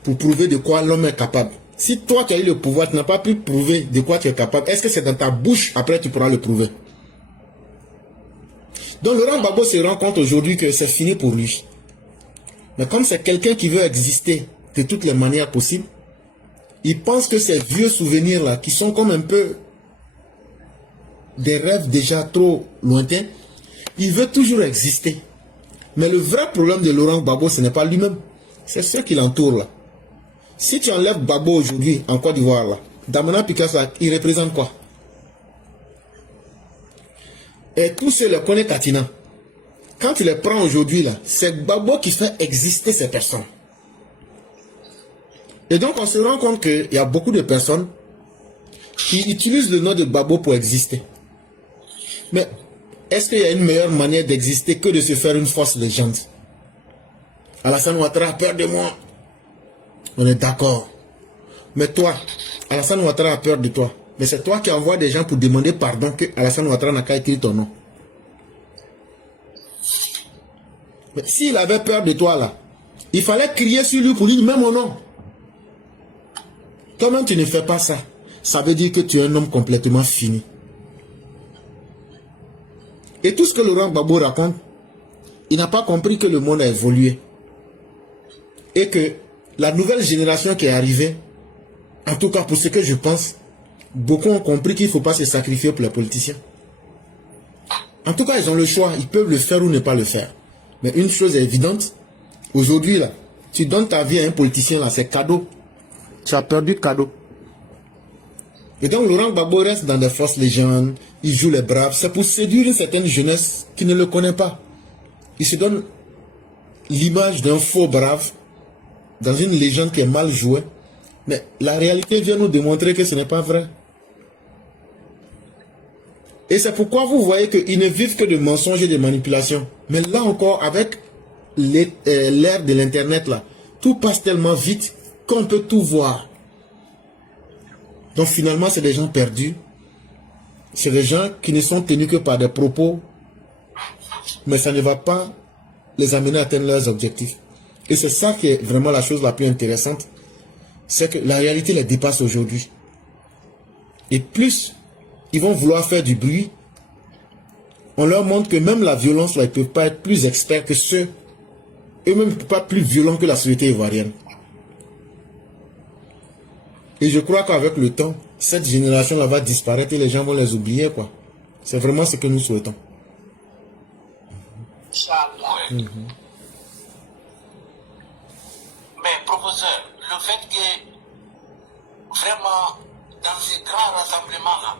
pour prouver de quoi l'homme est capable? Si toi tu as eu le pouvoir, tu n'as pas pu prouver de quoi tu es capable, est-ce que c'est dans ta bouche, après tu pourras le prouver? Donc Laurent Gbagbo se rend compte aujourd'hui que c'est fini pour lui. Mais comme c'est quelqu'un qui veut exister de toutes les manières possibles, il pense que ces vieux souvenirs-là, qui sont comme un peu des rêves déjà trop lointains, il veut toujours exister. Mais le vrai problème de Laurent Gbagbo, ce n'est pas lui-même, c'est ceux qui l'entourent là. Si tu enlèves Gbagbo aujourd'hui en Côte d'Ivoire, là, Damana Picasso, il représente quoi? Et tous ceux les connaissent Katina. Quand tu les prends aujourd'hui, là, c'est Gbagbo qui fait exister ces personnes. Et donc on se rend compte qu'il y a beaucoup de personnes qui utilisent le nom de Gbagbo pour exister. Mais est-ce qu'il y a une meilleure manière d'exister que de se faire une fausse légende? Alassane Ouattara a peur de moi. On est d'accord. Mais toi, Alassane Ouattara a peur de toi. Mais c'est toi qui envoies des gens pour demander pardon que Alassane Ouattara n'a qu'à écrire ton nom. Mais s'il avait peur de toi là, il fallait crier sur lui pour dire même mon nom. Toi-même tu ne fais pas ça. Ça veut dire que tu es un homme complètement fini. Et tout ce que Laurent Gbagbo raconte, il n'a pas compris que le monde a évolué. Et que la nouvelle génération qui est arrivée, en tout cas pour ce que je pense, beaucoup ont compris qu'il ne faut pas se sacrifier pour les politiciens. En tout cas, ils ont le choix. Ils peuvent le faire ou ne pas le faire. Mais une chose est évidente. Aujourd'hui, là, tu donnes ta vie à un politicien, là, c'est cadeau. Tu as perdu cadeau. Et donc, Laurent Gbagbo reste dans des fausses légendes. Il joue les braves. C'est pour séduire une certaine jeunesse qui ne le connaît pas. Il se donne l'image d'un faux brave dans une légende qui est mal jouée. Mais la réalité vient nous démontrer que ce n'est pas vrai. Et c'est pourquoi vous voyez qu'ils ne vivent que de mensonges et de manipulations. Mais là encore, avec l'ère de l'Internet, là, tout passe tellement vite qu'on peut tout voir. Donc finalement, c'est des gens perdus. C'est des gens qui ne sont tenus que par des propos. Mais ça ne va pas les amener à atteindre leurs objectifs. Et c'est ça qui est vraiment la chose la plus intéressante. C'est que la réalité les dépasse aujourd'hui. Et plus ils vont vouloir faire du bruit, on leur montre que même la violence, là, ils ne peuvent pas être plus experts que ceux, eux-mêmes ne peuvent pas être plus violents que la société ivoirienne. Et je crois qu'avec le temps, cette génération-là va disparaître et les gens vont les oublier, quoi. C'est vraiment ce que nous souhaitons. Inch'Allah. Mais professeur, le fait que vraiment dans ces grands rassemblements-là,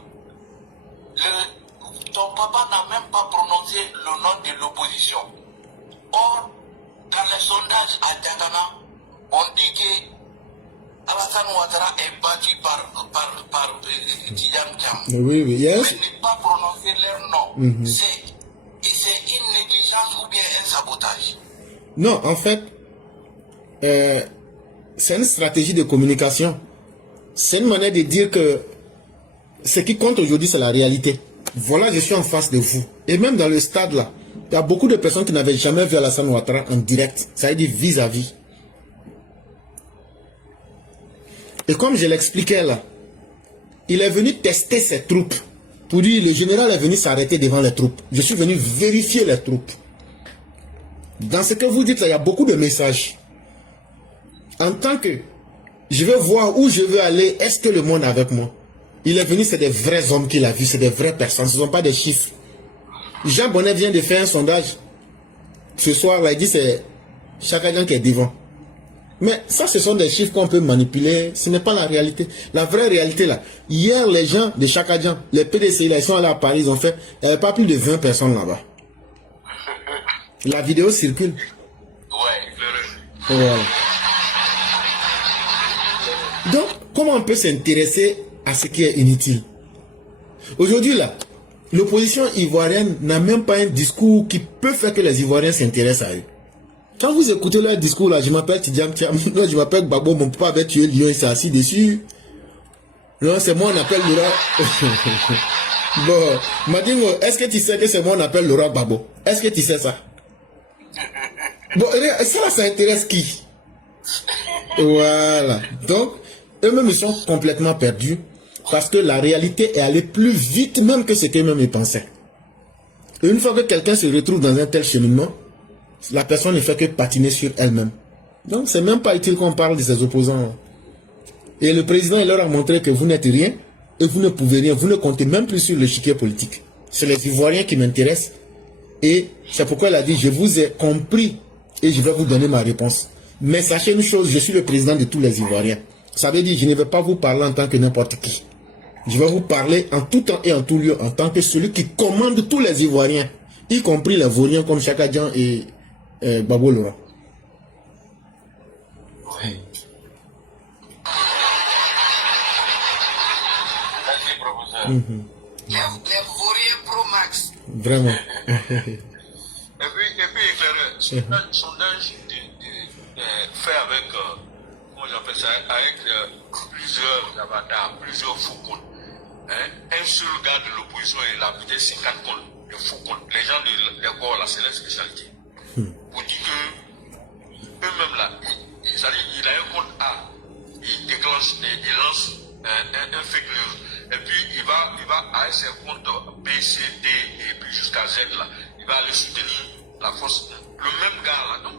ton papa n'a même pas prononcé le nom de l'opposition. Or, dans les sondages à Djatana, on dit que Alassane Ouattara est battu par Tidjane Thiam. Oui, yes. Mais ne pas prononcer leur nom, c'est une négligence ou bien un sabotage? Non, en fait, c'est une stratégie de communication. C'est une manière de dire que ce qui compte aujourd'hui, c'est la réalité. Voilà, je suis en face de vous. Et même dans le stade là, il y a beaucoup de personnes qui n'avaient jamais vu Alassane Ouattara en direct. Ça veut dire vis-à-vis. Et comme je l'expliquais là, il est venu tester ses troupes. Pour dire, le général est venu s'arrêter devant les troupes. Je suis venu vérifier les troupes. Dans ce que vous dites là, il y a beaucoup de messages. En tant que je veux voir où je veux aller, est-ce que le monde est avec moi? Il est venu, c'est des vrais hommes qu'il a vus, c'est des vraies personnes, ce ne sont pas des chiffres. Jean Bonnet vient de faire un sondage. Ce soir, là, il dit c'est Chaka qui est devant. Mais ça, ce sont des chiffres qu'on peut manipuler. Ce n'est pas la réalité. La vraie réalité, là. Hier, les gens de Chaka, les PDC, là, ils sont allés à Paris, ils ont fait... Il n'y avait pas plus de 20 personnes là-bas. La vidéo circule. Ouais, Voilà. Donc, comment on peut s'intéresser à ce qui est inutile? Aujourd'hui, là, l'opposition ivoirienne n'a même pas un discours qui peut faire que les Ivoiriens s'intéressent à eux. Quand vous écoutez leur discours, là, je m'appelle Tidjam Thiam, là, je m'appelle Gbagbo, mon papa avait tué Lyon, il s'est assis dessus. Non, c'est moi, on appelle Laura. Bon, Madingo, est-ce que tu sais que c'est moi, on appelle Laura Gbagbo? Est-ce que tu sais ça? Bon, ça intéresse qui? Voilà. Donc, eux-mêmes, ils sont complètement perdus parce que la réalité est allée plus vite même que ce qu'eux-mêmes ils pensaient. Et une fois que quelqu'un se retrouve dans un tel cheminement, la personne ne fait que patiner sur elle-même. Donc, c'est même pas utile qu'on parle de ses opposants. Et le président, il leur a montré que vous n'êtes rien et vous ne pouvez rien. Vous ne comptez même plus sur l'échiquier politique. C'est les Ivoiriens qui m'intéressent. Et c'est pourquoi il a dit, je vous ai compris et je vais vous donner ma réponse. Mais sachez une chose, je suis le président de tous les Ivoiriens. Ça veut dire, je ne vais pas vous parler en tant que n'importe qui. Je vais vous parler en tout temps et en tout lieu, en tant que celui qui commande tous les Ivoiriens, y compris les Vauriens comme Chaka Dian et Gbagbo Laurent. Oui. Merci, professeur. Les Vauriens Pro Max. Vraiment. Et puis éclaireur, un sondage fait avec, comment j'appelle ça, avec plusieurs avatars, plusieurs faux comptes. Hein? Un seul gars de l'opposition, il a peut-être 50 comptes de faux comptes. Les gens de l'école, là, c'est leur spécialité. Pour dire que eux-mêmes là, il a un compte A, il déclenche, il lance un fake news. Et puis il va à ses comptes B, C, D et puis jusqu'à Z là, il va aller soutenir la force. Le même gars là, donc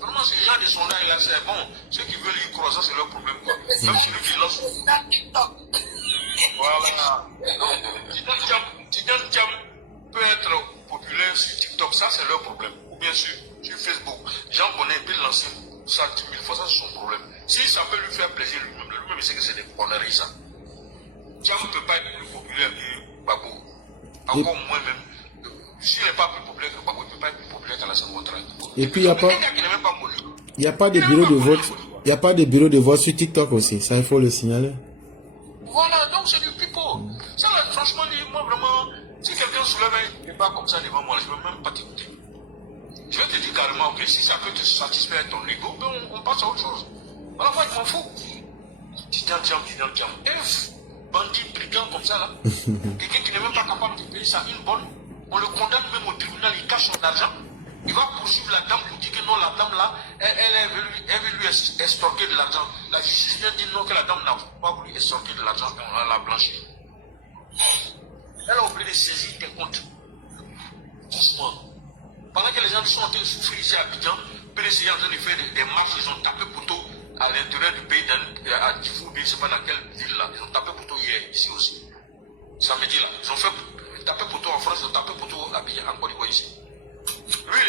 vraiment ces gens des sondages là, c'est bon. Ceux qui veulent y croire, ça c'est leur problème quoi. Même celui qui lance. Voilà. Tidjam Thiam peut être populaire sur TikTok, ça c'est leur problème. Ou bien sur Facebook. Jean Bonnet peut lancer ça 10 000 fois, ça c'est son problème. Si ça peut lui faire plaisir lui-même il sait que c'est des conneries ça. Thiam ne peut pas être plus populaire que Gbagbo. Encore moins même. S'il n'est pas plus populaire que Gbagbo, il ne peut pas être plus populaire qu'à la seconde contraire. Et puis il n'y a pas de bureau de vote. Il n'y a pas de bureau de vote sur TikTok aussi. Ça, il faut le signaler. Voilà, donc c'est du pipeau. Ça, là, franchement, moi vraiment, si quelqu'un soulève un débat comme ça devant moi, je ne veux même pas t'écouter. Je vais te dire carrément que si ça peut te satisfaire ton ego, ben on passe à autre chose. Voilà, moi, je m'en fous. Tidjam Thiam. Bandit, brigand comme ça, là. Quelqu'un qui n'est même pas capable de payer ça, une bonne. On le condamne même au tribunal, il cache son argent. Il va poursuivre la dame pour dire que non, la dame là, elle veut lui estorquer de l'argent. La justice vient dire non, que la dame n'a pas voulu estorquer de l'argent, on va la blanchir. Elle a oublié de saisir tes comptes. Doucement. Pendant que les gens sont en train de souffrir ici à Abidjan, PDC est en train de faire des marches, ils ont tapé poteau à l'intérieur du pays, à Tifou, je ne sais pas dans quelle ville là. Ils ont tapé poteau hier, ici aussi. Samedi là. Ils ont fait taper poteau en France, ils ont tapé poteau à Abidjan, en Côte d'Ivoire ici. Lui,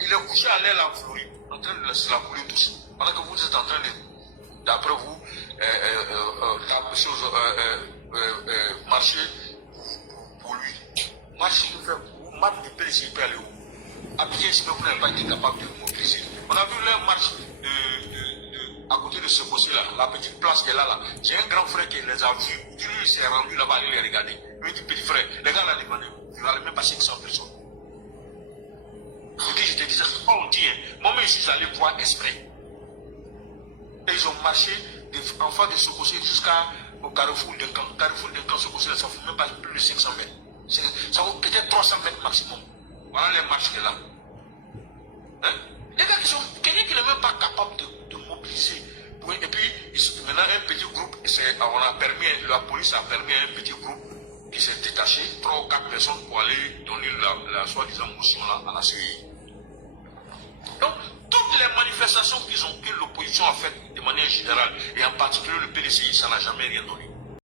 il est couché à l'aile en Floride, en train de laisser la couler tous. Pendant que vous êtes en train de, d'après vous, marcher pour lui. Marcher, vous marchez du PDC, il peut aller où? Abidjan, si vous n'avez pas été capable de mobiliser. On a vu leur marche à côté de ce fossé là, la petite place qu'elle a là. J'ai un grand frère qui les a vus. Lui, il s'est rendu là-bas, il les regarder. Lui dit, petit frère, les gars là, il va même pas 500 personnes. Et puis je te disais, c'est pas on dit, hein. Moi-même, je suis allé voir exprès. Et ils ont marché en face de ce fossé jusqu'au carrefour d'un camp. Carrefour d'un camp, ce fossé là, ça ne fait même pas plus de 500 mètres. Ça vaut peut-être 300 mètres maximum. Voilà les marches qu'elle a. Hein? Les gars qui sont, quelqu'un qui n'est même pas capable de mobiliser. Et puis, maintenant, un petit groupe, on a permis, la police a permis à un petit groupe qui s'est détaché, 3 ou 4 personnes pour aller donner la soi-disant motion là, à la CEI. Donc, toutes les manifestations que l'opposition a faites de manière générale, et en particulier le PDCI, ça n'a jamais rien donné.